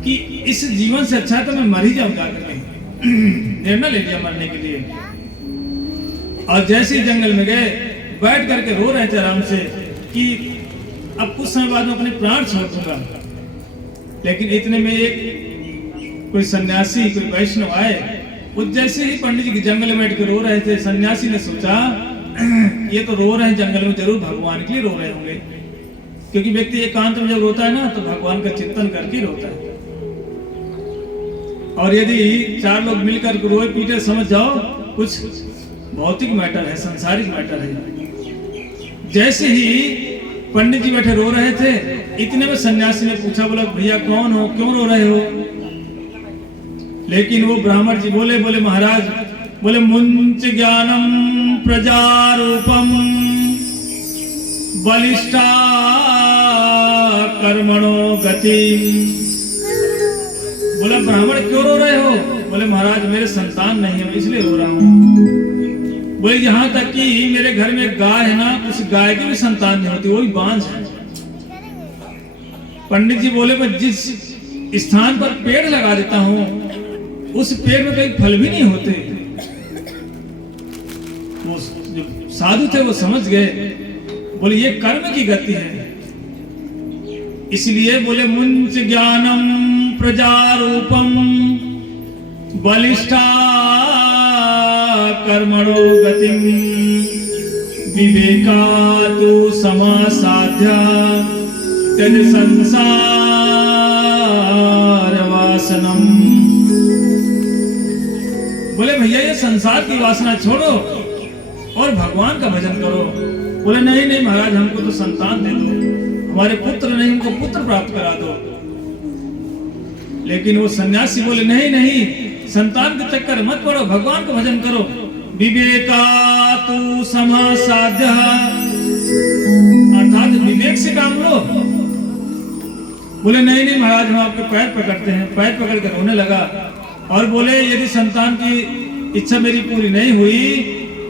कि इस जीवन से अच्छा तो मैं मर ही जाऊं जाकर के। निर्णय ले लिया मरने के लिए। और जैसे ही जंगल में गए, बैठ करके रो रहे थे आराम से कि अब कुछ समय बाद में अपने प्राण छोड़ दूंगा। लेकिन इतने में एक कोई सन्यासी, कोई वैष्णव आए। वो जैसे ही पंडित जी के जंगल में बैठ के रो रहे थे, सन्यासी ने सोचा ये तो रो रहे हैं जंगल में, जरूर भगवान के लिए रो रहे होंगे। क्योंकि व्यक्ति एकांत में जब रोता है ना तो भगवान का चिंतन करके रोता है। और यदि 4 लोग मिलकर रोए पीटे, समझ जाओ कुछ भौतिक मैटर है, संसारिक मैटर है। जैसे ही पंडित जी बैठे रो रहे थे, इतने में सन्यासी ने पूछा, बोला भैया कौन हो, क्यों रो रहे हो? लेकिन वो ब्राह्मण जी बोले महाराज, बोले मुंच ज्ञानम प्रजारूपम बलिष्ठा कर्मणो गतिम। बोला ब्राह्मण क्यों रो रहे हो? बोले महाराज मेरे संतान नहीं है इसलिए रो रहा हूँ। बोले यहाँ तक कि मेरे घर में गाय है ना, उस गाय की भी संतान नहीं होती, वो भी बांझ है। पंडित जी बोले मैं जिस स्थान पर पेड़ लगा देता हूँ उस पेड़ में कई फल भी नहीं होते। वो जो साधु थे वो समझ गए, बोले ये कर्म की गति है। इसलिए बोले मुंच ज्ञानम प्रजारूपम बलिष्ठा कर्मणो गतिम विवेकातु समासाध्या त्यज संसार वासनम। बोले भैया ये संसार की वासना छोड़ो और भगवान का भजन करो। बोले नहीं नहीं महाराज, हमको तो संतान दे दो, हमारे पुत्र नहीं, उनको पुत्र प्राप्त करा दो। लेकिन वो सन्यासी बोले नहीं नहीं, संतान के चक्कर मत पड़ो, भगवान का भजन करो। विवेका तू समासाध्य, अर्थात विवेक से काम लो। बोले नहीं नहीं महाराज, हम आपके पैर पकड़ते हैं। पैर पकड़ कर रोने लगा और बोले यदि संतान की इच्छा मेरी पूरी नहीं हुई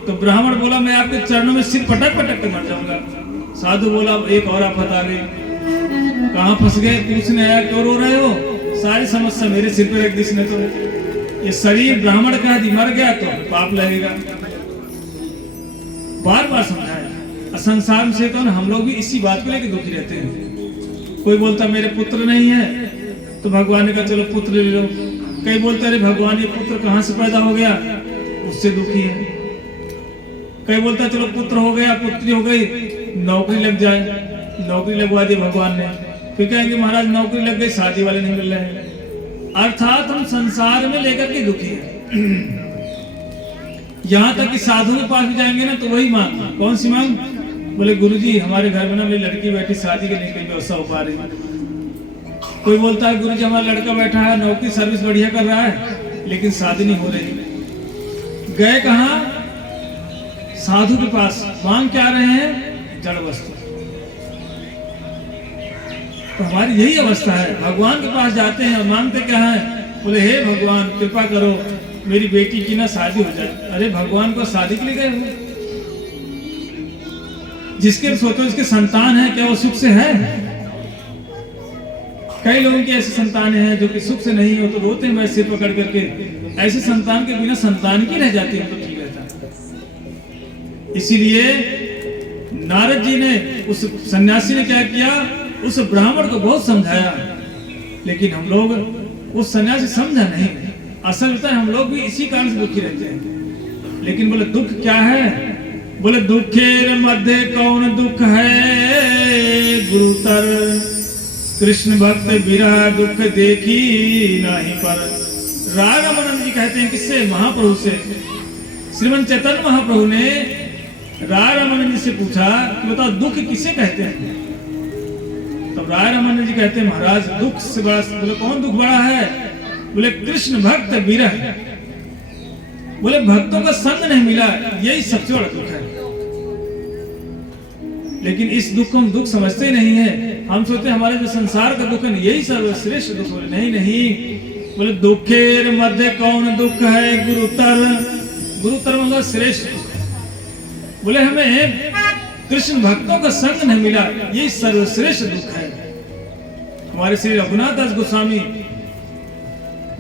तो ब्राह्मण बोला मैं आपके चरणों में सिर पटक पटक के मर जाऊंगा। साधु बोला एक और आफत आ गई, कहाँ फंस गए, पूछने आया क्यों रो रहे हो, सारी समस्या मेरे सिर पे रख दी इसने। तो ये शरीर ब्राह्मण का यदि मर गया तो पाप लगेगा। बार बार समझाया। संसार से कौन, हम लोग भी इसी बात को लेकर दुखी रहते हैं। कोई बोलता मेरे पुत्र नहीं है तो भगवान ने कहा चलो पुत्र ले लो। कई बोलते अरे भगवान ये पुत्र कहाँ से पैदा हो गया, उससे दुखी है। कई बोलता चलो पुत्र हो गया, पुत्री हो गई, नौकरी लग जाए, नौकरी लगवा दी भगवान ने। फिर कहेंगे महाराज नौकरी लग गई, शादी वाले नहीं मिल रहे हैं। अर्थात हम संसार में लेकर के दुखी है। यहाँ तक कि साधु के पास भी जाएंगे ना तो वही मांग, कौन सी मांग, बोले गुरुजी हमारे घर में ना मेरी लड़की बैठी, शादी के लिए कोई व्यवस्था हो पा रही। कोई बोलता है गुरुजी हमारा लड़का बैठा है, नौकरी सर्विस बढ़िया कर रहा है, लेकिन शादी नहीं हो रही। गए कहाँ, साधु के पास, मांग क्या रहे हैं, जड़ वस्तु। तो हमारी यही अवस्था है। भगवान के पास जाते हैं और मांगते क्या है, बोले हे भगवान कृपा करो मेरी बेटी की ना शादी हो जाए। अरे भगवान को शादी के लिए गए हो, जिसके सोचो इसके संतान है, क्या वो सुख से है? कई लोगों की ऐसी संतान हैं जो कि सुख से नहीं हो तो रोते हैं सिर पकड़ करके। ऐसे संतान के बिना संतान की रह जाती है तो ठीक रहता। इसीलिए नारद जी ने, उस सन्यासी ने क्या किया, उस ब्राह्मण को बहुत समझाया, लेकिन हम लोग उस सन्यासी समझा नहीं। असल होता है हम लोग भी इसी कारण से दुखी रहते हैं। लेकिन बोले दुख क्या है, बोले दुखेर मध्य कौन दुख है गुरुतर, कृष्ण भक्त विरह दुख देखी नहीं पर। रामानंद जी कहते हैं किससे, महाप्रभु से। श्रीमंत चैतन्य महाप्रभु ने रामानंद जी से पूछा कि बताओ दुख किसे कहते हैं। तब रामानंद जी कहते हैं महाराज दुख से बड़ा, बोले कौन दुख बड़ा है, बोले कृष्ण भक्त विरह, बोले भक्तों का संग नहीं मिला, यही सबसे बड़ा दुख है। लेकिन इस दुख को हम दुख समझते नहीं है। हम सोचते हैं हमारे जो संसार का दुख है यही सर्वश्रेष्ठ दुख। बोले नहीं नहीं, बोले दुखेर मध्य कौन दुख है गुरुतर, गुरुतर मतलब श्रेष्ठ दुख है। बोले हमें कृष्ण भक्तों का संग नहीं मिला, यही सर्वश्रेष्ठ दुख है। हमारे श्री रघुनाथ दास गोस्वामी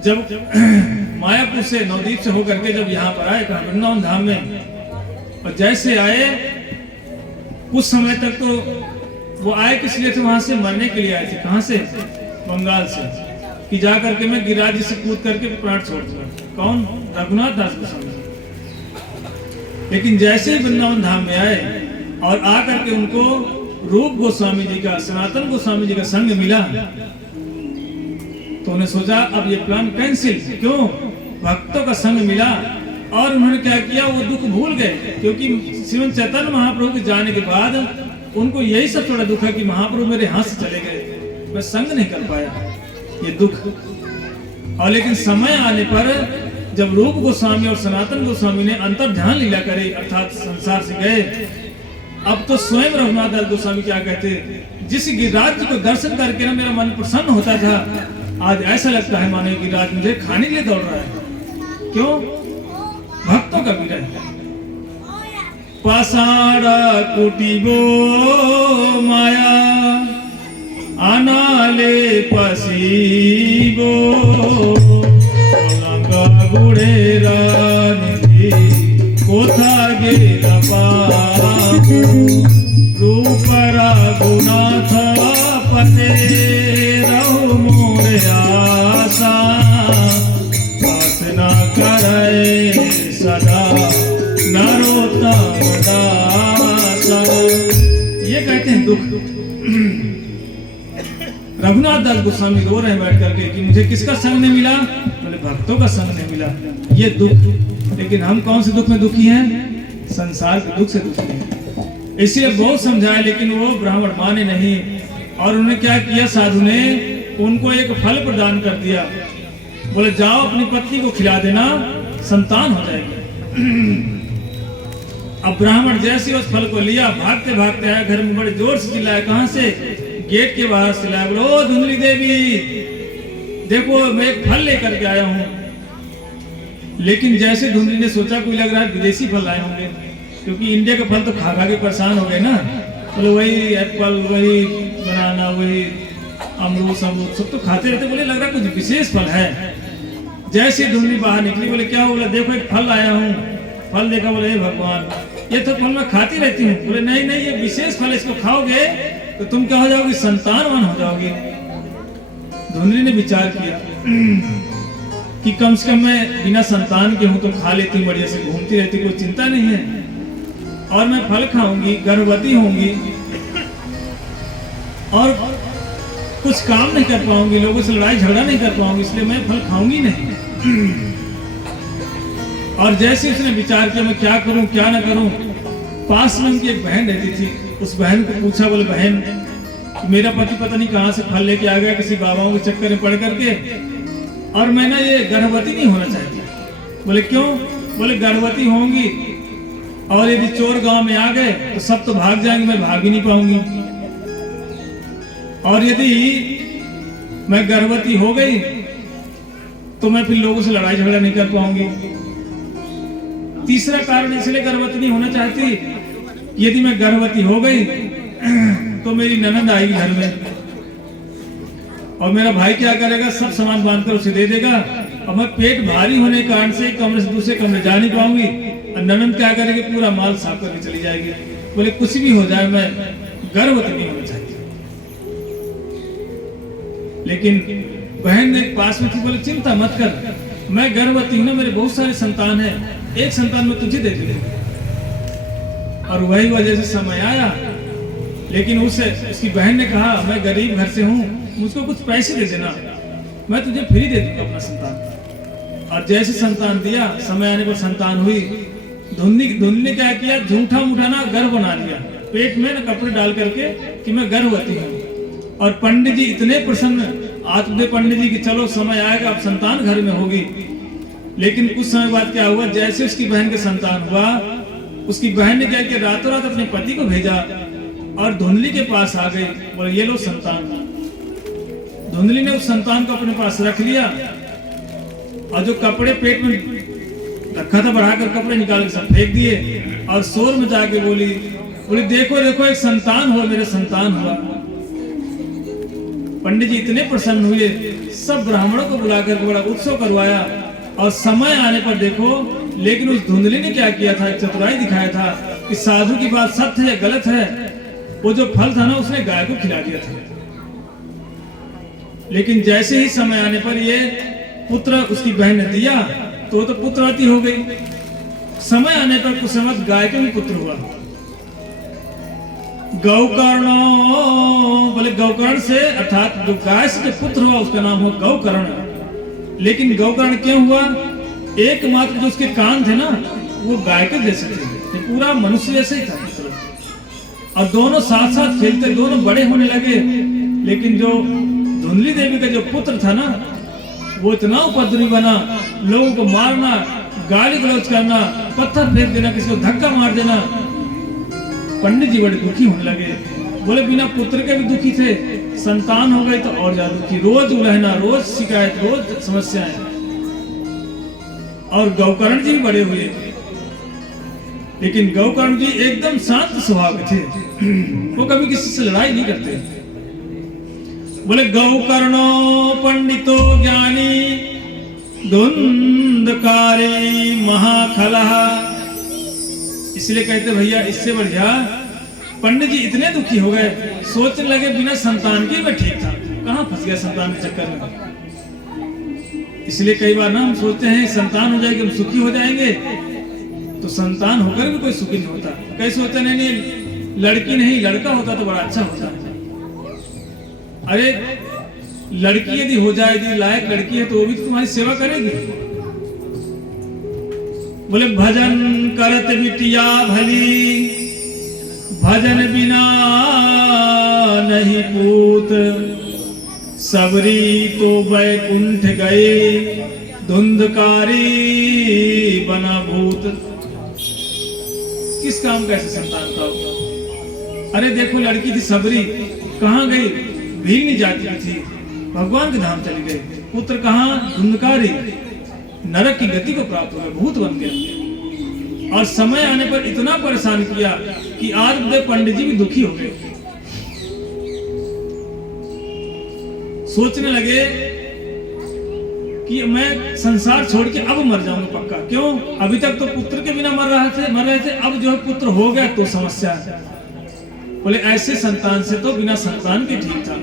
जब मायापुर से, नवदीप से होकर के जब यहाँ पर आए वृंदावन धाम में, और जैसे आए कुछ समय तक तो वो आए किस लिए थे, वहां से मरने के लिए आए थे। कहां से, बंगाल से, कि जा करके मैं गिरिराज जी से कूद करके प्राण छोड़ दूंगा। कौन, रघुनाथ दास गोस्वामी। लेकिन जैसे ही वृंदावन धाम में आए और आकर के उनको रूप गोस्वामी जी का, सनातन गोस्वामी जी का संग मिला, तो उन्हें सोचा अब ये प्लान कैंसिल। क्यों, भक्तों का संग मिला। और उन्होंने क्या किया, वो दुख भूल गए। क्योंकि श्रीमंत चैतन्य महाप्रभु के जाने के बाद उनको यही सब थोड़ा दुख है कि महाप्रभु मेरे हाथ से चले गए, मैं संग नहीं कर पाया, ये दुख। और लेकिन समय आने पर जब रूप गोस्वामी और सनातन गोस्वामी ने अंतर ध्यान लीला करे, अर्थात संसार से गए, अब तो स्वयं रघुनाथ दास गोस्वामी क्या कहते, जिस गिरिराज जी को दर्शन करके ना मेरा मन प्रसन्न होता था, आज ऐसा लगता है मानो गिरिराज मुझे खाने के लिए दौड़ रहा है। क्यों, भक्तों का विरह। पाषाण कुटिबो माया आनाले पसीबो, लंगा गुड़ेरा निधि कोथा गेला पाबो, रूप रघुनाथ पते रहो मोरे आशा, प्रार्थना करे सदा नरोत्तम दास। ये कहते हैं दुख। रघुनाथ दास गोस्वामी रो रहे हैं बैठ करके कि मुझे किसका संग नहीं मिला, बोले भक्तों का संग नहीं मिला, ये दुख। लेकिन हम कौन से दुख में दुखी हैं? संसार के दुख से दुखी हैं। इसलिए बहुत समझाया, लेकिन वो ब्राह्मण माने नहीं। और उन्होंने क्या किया, साधु ने उनको एक फल प्रदान कर दिया। बोले जाओ अपनी पत्नी को खिला देना, संतान हो जाएगी। अब ब्राह्मण जैसे उस फल को लिया, भागते भागते आया घर में, बड़े जोर से चिल्लाया। कहां से? गेट के बाहर से चिल्लाया। बोलो ओ धुंधली देवी, देखो मैं एक फल लेकर के आया हूं। लेकिन जैसे धुंधली ने सोचा, कोई लग रहा है विदेशी फल लाए होंगे, क्योंकि इंडिया के फल तो खा खा के परेशान हो गए ना। बोले वही एप्पल, वही बनाना, वही अमरूद सब तो खाते रहते। बोले लग रहा कुछ विशेष फल है। जैसे धुंधली बाहर निकली, बोले क्या? बोला देखो एक फल लाया हूँ। फल देखा, बोले भगवान ये तो फल मैं खाती रहती हूँ। बोले नहीं नहीं, ये विशेष फल, इसको खाओगे तो तुम क्या हो जाओगी? संतानवान हो जाओगे। धुंधली ने विचार किया कि कम से कम मैं बिना संतान के हूं तो खा लेती हूँ, बढ़िया से घूमती रहती, कोई चिंता नहीं है। और मैं फल खाऊंगी, गर्भवती होंगी और कुछ काम नहीं कर पाऊंगी, लोगों से लड़ाई झगड़ा नहीं कर पाऊंगी, इसलिए मैं फल खाऊंगी नहीं। और जैसे उसने विचार किया मैं क्या करूं क्या ना करूं, पास में उनकी एक बहन रहती थी। उस बहन को पूछा, बोले बहन मेरा पति पता नहीं कहां से फल लेके आ गया किसी बाबाओं के चक्कर में पड़ करके, और मैं ना ये गर्भवती नहीं होना चाहती। बोले क्यों? बोले गर्भवती होंगी और यदि चोर गांव में आ गए तो सब तो भाग जाएंगे, मैं भाग ही नहीं पाऊंगी। और यदि मैं गर्भवती हो गई तो मैं फिर लोगों से लड़ाई झगड़ा नहीं कर पाऊंगी। तीसरा कारण इसलिए गर्भवती नहीं होना चाहती, यदि मैं गर्भवती हो गई तो मेरी ननद आएगी घर में और मेरा भाई क्या करेगा? सब सामान बांधकर उसे दे देगा और मैं पेट भारी होने के कारण से एक कमरे से दूसरे कमरे जा नहीं पाऊंगी। और ननद क्या करेगी? पूरा माल साफ करके चली जाएगी। बोले कुछ भी हो जाए, मैं गर्भवती नहीं होना चाहती। लेकिन बहन ने पास में थी, बोले चिंता मत कर, मैं गर्भवती हूं ना, मेरे बहुत सारे संतान हैं, एक संतान में तुझे दे दूंगी। और वही वजह से समय आया। लेकिन उसकी बहन ने कहा मैं गरीब घर से हूं, मुझको कुछ पैसे दे देना, मैं तुझे फ्री दे दूंगा अपना संतान। और जैसे संतान दिया, समय आने पर संतान हुई। धुंधली ने क्या किया? झूठा मूठा ना गर्भ बना लिया, पेट में ना कपड़े डाल करके कि मैं गर्भवती हूँ। और पंडित जी इतने प्रसन्न, आत्मदेव पंडित जी की चलो समय आएगा अब संतान घर में होगी। लेकिन कुछ समय बाद क्या हुआ? जैसे उसकी बहन के संतान हुआ, उसकी बहन ने क्या किया? रातों रात अपने पति को भेजा और धुंधली के पास आ गई। बोले ये लो संतान। धुंधली ने उस संतान को अपने पास रख लिया और जो कपड़े पेट में रखा था बढ़ाकर कपड़े निकाल के सब फेंक दिए और शोर में जाके बोली देखो देखो एक संतान हुआ, मेरे संतान हुआ। पंडित जी इतने प्रसन्न हुए, सब ब्राह्मणों को बुलाकर बड़ा उत्सव करवाया। और समय आने पर देखो, लेकिन उस धुंधली ने क्या किया था? एक चतुराई दिखाया था कि साधु की बात सत्य है गलत है। वो जो फल था ना, उसने गाय को खिला दिया था। लेकिन जैसे ही समय आने पर ये पुत्र उसकी बहन ने दिया तो पुत्रवती हो गई। समय आने पर कुछ समय गाय के भी पुत्र हुआ। गौकर्ण, बोले गौकर्ण से, अर्थात जो गाय से जो पुत्र हुआ उसका नाम हुआ गौकर्ण। लेकिन गौकर्ण क्यों हुआ? एकमात्र जो उसके कान थे ना, वो गाय के जैसे थे, पूरा मनुष्य जैसे ही था। और दोनों साथ साथ खेलते, दोनों बड़े होने लगे। लेकिन जो धुंधली देवी का जो पुत्र था ना, वो इतना उपद्रवी बना, लोगों को मारना, गाली गलौज करना, पत्थर फेंक देना, किसी को धक्का मार देना। पंडित जी बड़े दुखी होने लगे। बोले बिना पुत्र के भी दुखी थे, संतान हो गई तो और ज्यादा दुखी। रोज उलहना, रोज शिकायत, रोज समस्याएं। और गौकर्ण जी भी बड़े हुए, लेकिन गौकर्ण जी एकदम शांत स्वभाव के थे, वो कभी किसी से लड़ाई नहीं करते। बोले गौकर्णो पंडितो ज्ञानी धुंधकारी महाखलः। इसलिए कहते भैया इससे बढ़िया पंडित जी इतने दुखी हो गए, सोचने लगे बिना संतान के मैं ठीक था, कहां फंस गया संतान के चक्कर में। इसलिए कई बार ना हम सोचते हैं संतान हो जाएगी हम सुखी हो जाएंगे, तो संतान होकर भी कोई सुखी नहीं होता। कैसे होता? नहीं लड़की नहीं लड़का होता तो बड़ा अच्छा होता। अरे लड़की यदि हो जाए, यदि लायक लड़की है तो वो भी तो तुम्हारी सेवा करेगी। बोले भजन करत बिटिया भली, भजन बिना नहीं पूत, सबरी तो बैकुंठ गए, धुंधकारी बना भूत। किस काम का ऐसे संतान का हो? अरे देखो लड़की थी सबरी, कहाँ गई? भीलनी जाती थी, भगवान के धाम चली गई। पुत्र कहाँ? धुंधकारी, नरक की गति को प्राप्त हो गया, भूत बन गया। और समय आने पर इतना परेशान किया कि आज पंडित जी भी दुखी हो गए। सोचने लगे कि मैं संसार छोड़ के अब मर जाऊंगा पक्का। क्यों? अभी तक तो पुत्र के बिना मर रहे थे, अब जो है पुत्र हो गया तो समस्या है। बोले ऐसे संतान से तो बिना संतान के ठीक था।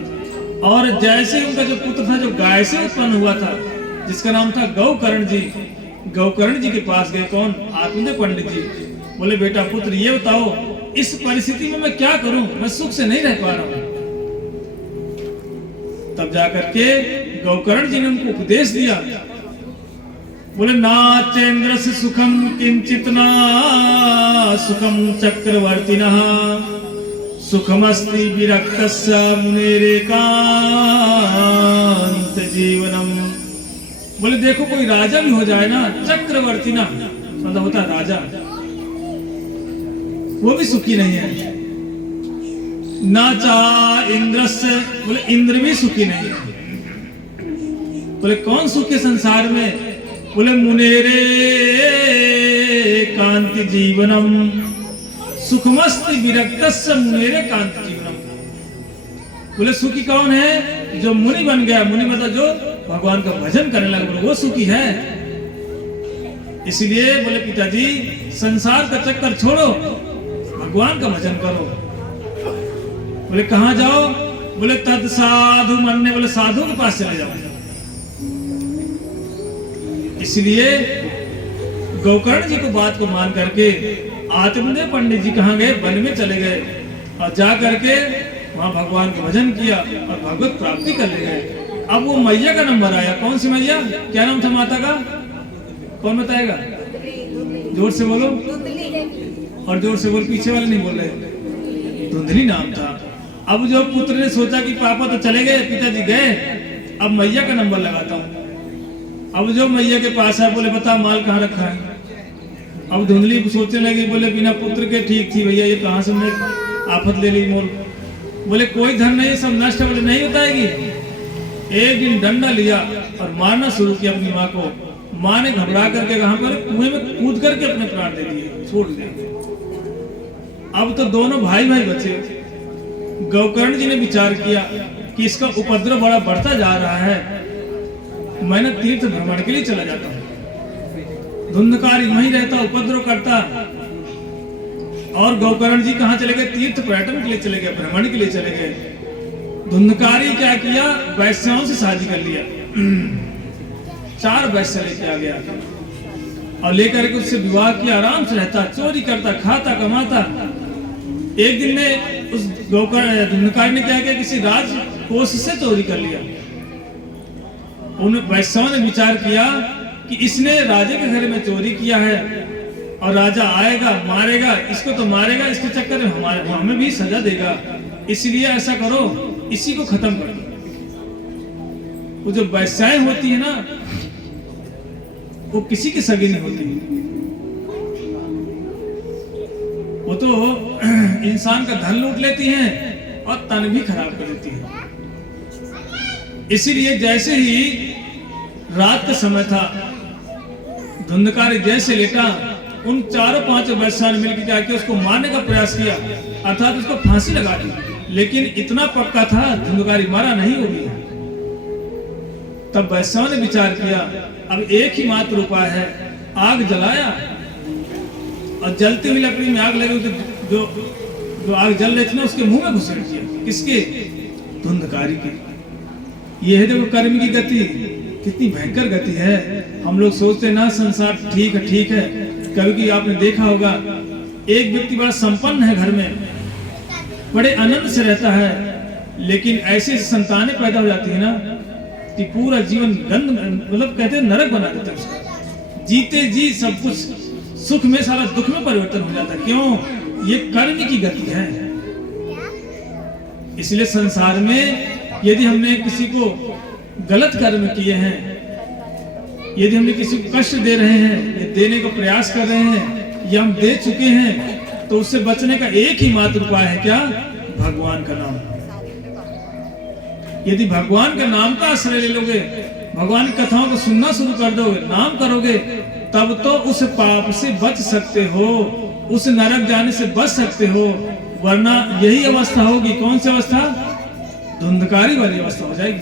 और जैसे उनका जो पुत्र था जो गाय से उत्पन्न हुआ था, जिसका नाम था गौकर्ण जी, गौकर्ण जी के पास गए। कौन? आत्मदेव पंडित जी। बोले बेटा पुत्र ये बताओ, इस परिस्थिति में मैं क्या करूं, मैं सुख से नहीं रह पा रहा हूं। तब जाकर के गौकर्ण जी ने उनको उपदेश दिया। बोले नाचेंद्र से सुखम किंचित ना सुखम चक्रवर्तिनः, सुखमस्ति विरक्तस्य मुनेरेकांत जीवनम। बोले देखो कोई राजा भी हो जाए ना, चक्रवर्ती ना मतलब होता है राजा, वो भी सुखी नहीं है। नाचा इंद्रस्य, बोले इंद्र भी सुखी नहीं है। बोले कौन सुखी संसार में? बोले मुनेरे कांति जीवनम, सुखमस्ति विरक्तस्य मुनेरे कांति जीवनम। बोले सुखी कौन है? जो मुनि बन गया, मुनि मतलब जो भगवान का भजन करने लगा, बोले वो सुखी है। इसलिए बोले पिताजी संसार का चक्कर छोड़ो, भगवान का भजन करो। बोले कहाँ जाओ? बोले तद साधु मनने, बोले साधु के पास चले जाओ। इसलिए गौकर्ण जी को बात को मान करके आत्मदेव पंडित जी कहाँ गए? वन में चले गए और जा करके वहां भगवान का भजन किया और भगवत प्राप्ति कर ले गए। अब वो मैया का नंबर आया। कौन सी मैया? क्या नाम था माता का? कौन बताएगा? जोर से बोलो, और जोर से बोल, पीछे वाले नहीं बोल रहे। धुंधली नाम था। अब जो पुत्र ने सोचा कि पापा तो चले गए, पिताजी गए, अब मैया का नंबर लगाता हूँ। अब जो मैया के पास है, बोले बता माल कहाँ रखा है। अब धुंधली सोचने लगी, बोले बिना पुत्र के ठीक थी भैया, ये कहाँ से मैं आफत ले ली मोल। बोले कोई धन नहीं, सब नष्ट है। बोले नहीं बताएगी। एक दिन डंडा लिया और मारना शुरू किया अपनी माँ को। माँ ने घबरा करके कहाँ पर? कुएं में कूद करके अपने प्राण दे दिए, छोड़ दिए। अब तो दोनों भाई भाई बचे। गौकर्ण जी ने विचार किया कि इसका उपद्रव बड़ा बढ़ता जा रहा है, मैं ना तीर्थ भ्रमण के लिए चला जाता हूँ। धुंधकारी वहीं रहता, उपद्रव करता। और गौकर्ण जी कहाँ चले गए? तीर्थ पर्यटन के लिए चले गए, भ्रमण के लिए चले गए। धुंधकारी क्या किया? वैश्याओं से शादी कर लिया। 4 वैश्य लेके आ गया और लेकर के उससे विवाह किया। आराम से रहता, चोरी करता, खाता, कमाता। एक दिन में उस धुंधकारी ने क्या किया? किसी राजकोष से चोरी कर लिया। उन वैश्याओं ने विचार किया कि इसने राजे के घर में चोरी किया है और राजा आएगा मारेगा, इसको तो मारेगा, इसके चक्कर में हमें भी सजा देगा। इसलिए ऐसा करो, इसी को खत्म कर दो। वो जो वैश्याएं होती है ना, वो किसी की सगी नहीं होती। वो तो इंसान का धन लूट लेती हैं और तन भी खराब कर देती है। इसीलिए जैसे ही रात का समय था, धुंधकारी जैसे लेटा, उन 4-5 वैश्याओं ने मिलकर क्या किया? उसको मारने का प्रयास किया, अर्थात उसको फांसी लगा दी। लेकिन इतना पक्का था धुंधकारी मारा नहीं होगी। तब वैश्याओं ने विचार किया अब एक ही मात्र उपाय है। आग जलाया और जलती हुई लकड़ी में आग लगी, जो आग जल रही थी ना उसके मुंह में घुसेड़ दिया। किसके? धुंधकारी के। ये है देखो कर्म की गति, कितनी भयंकर गति है। हम लोग सोचते ना संसार ठीक है। कभी आपने देखा होगा, एक व्यक्ति बड़ा संपन्न है, घर में बड़े आनंद से रहता है, लेकिन ऐसी संतानें पैदा हो जाती है ना कि पूरा जीवन गंद, मतलब कहते हैं नरक बना देते हैं उसको। जीते जी सब कुछ सुख में सारा दुख में परिवर्तन हो जाता है। क्यों? ये कर्म की गति है। इसलिए संसार में यदि हमने किसी को गलत कर्म किए हैं, यदि हमने किसी को कष्ट दे रहे हैं या देने का प्रयास कर रहे हैं या हम दे चुके हैं, तो उससे बचने का एक ही मात्र उपाय है, क्या? भगवान का नाम। यदि भगवान के नाम का आश्रय ले लोगे, भगवान की कथाओं को सुनना शुरू कर दोगे, नाम करोगे, तब तो उस पाप से बच सकते हो, उस नरक जाने से बच सकते हो। वरना यही अवस्था होगी, कौन सी अवस्था? धुंधकारी वाली अवस्था हो जाएगी।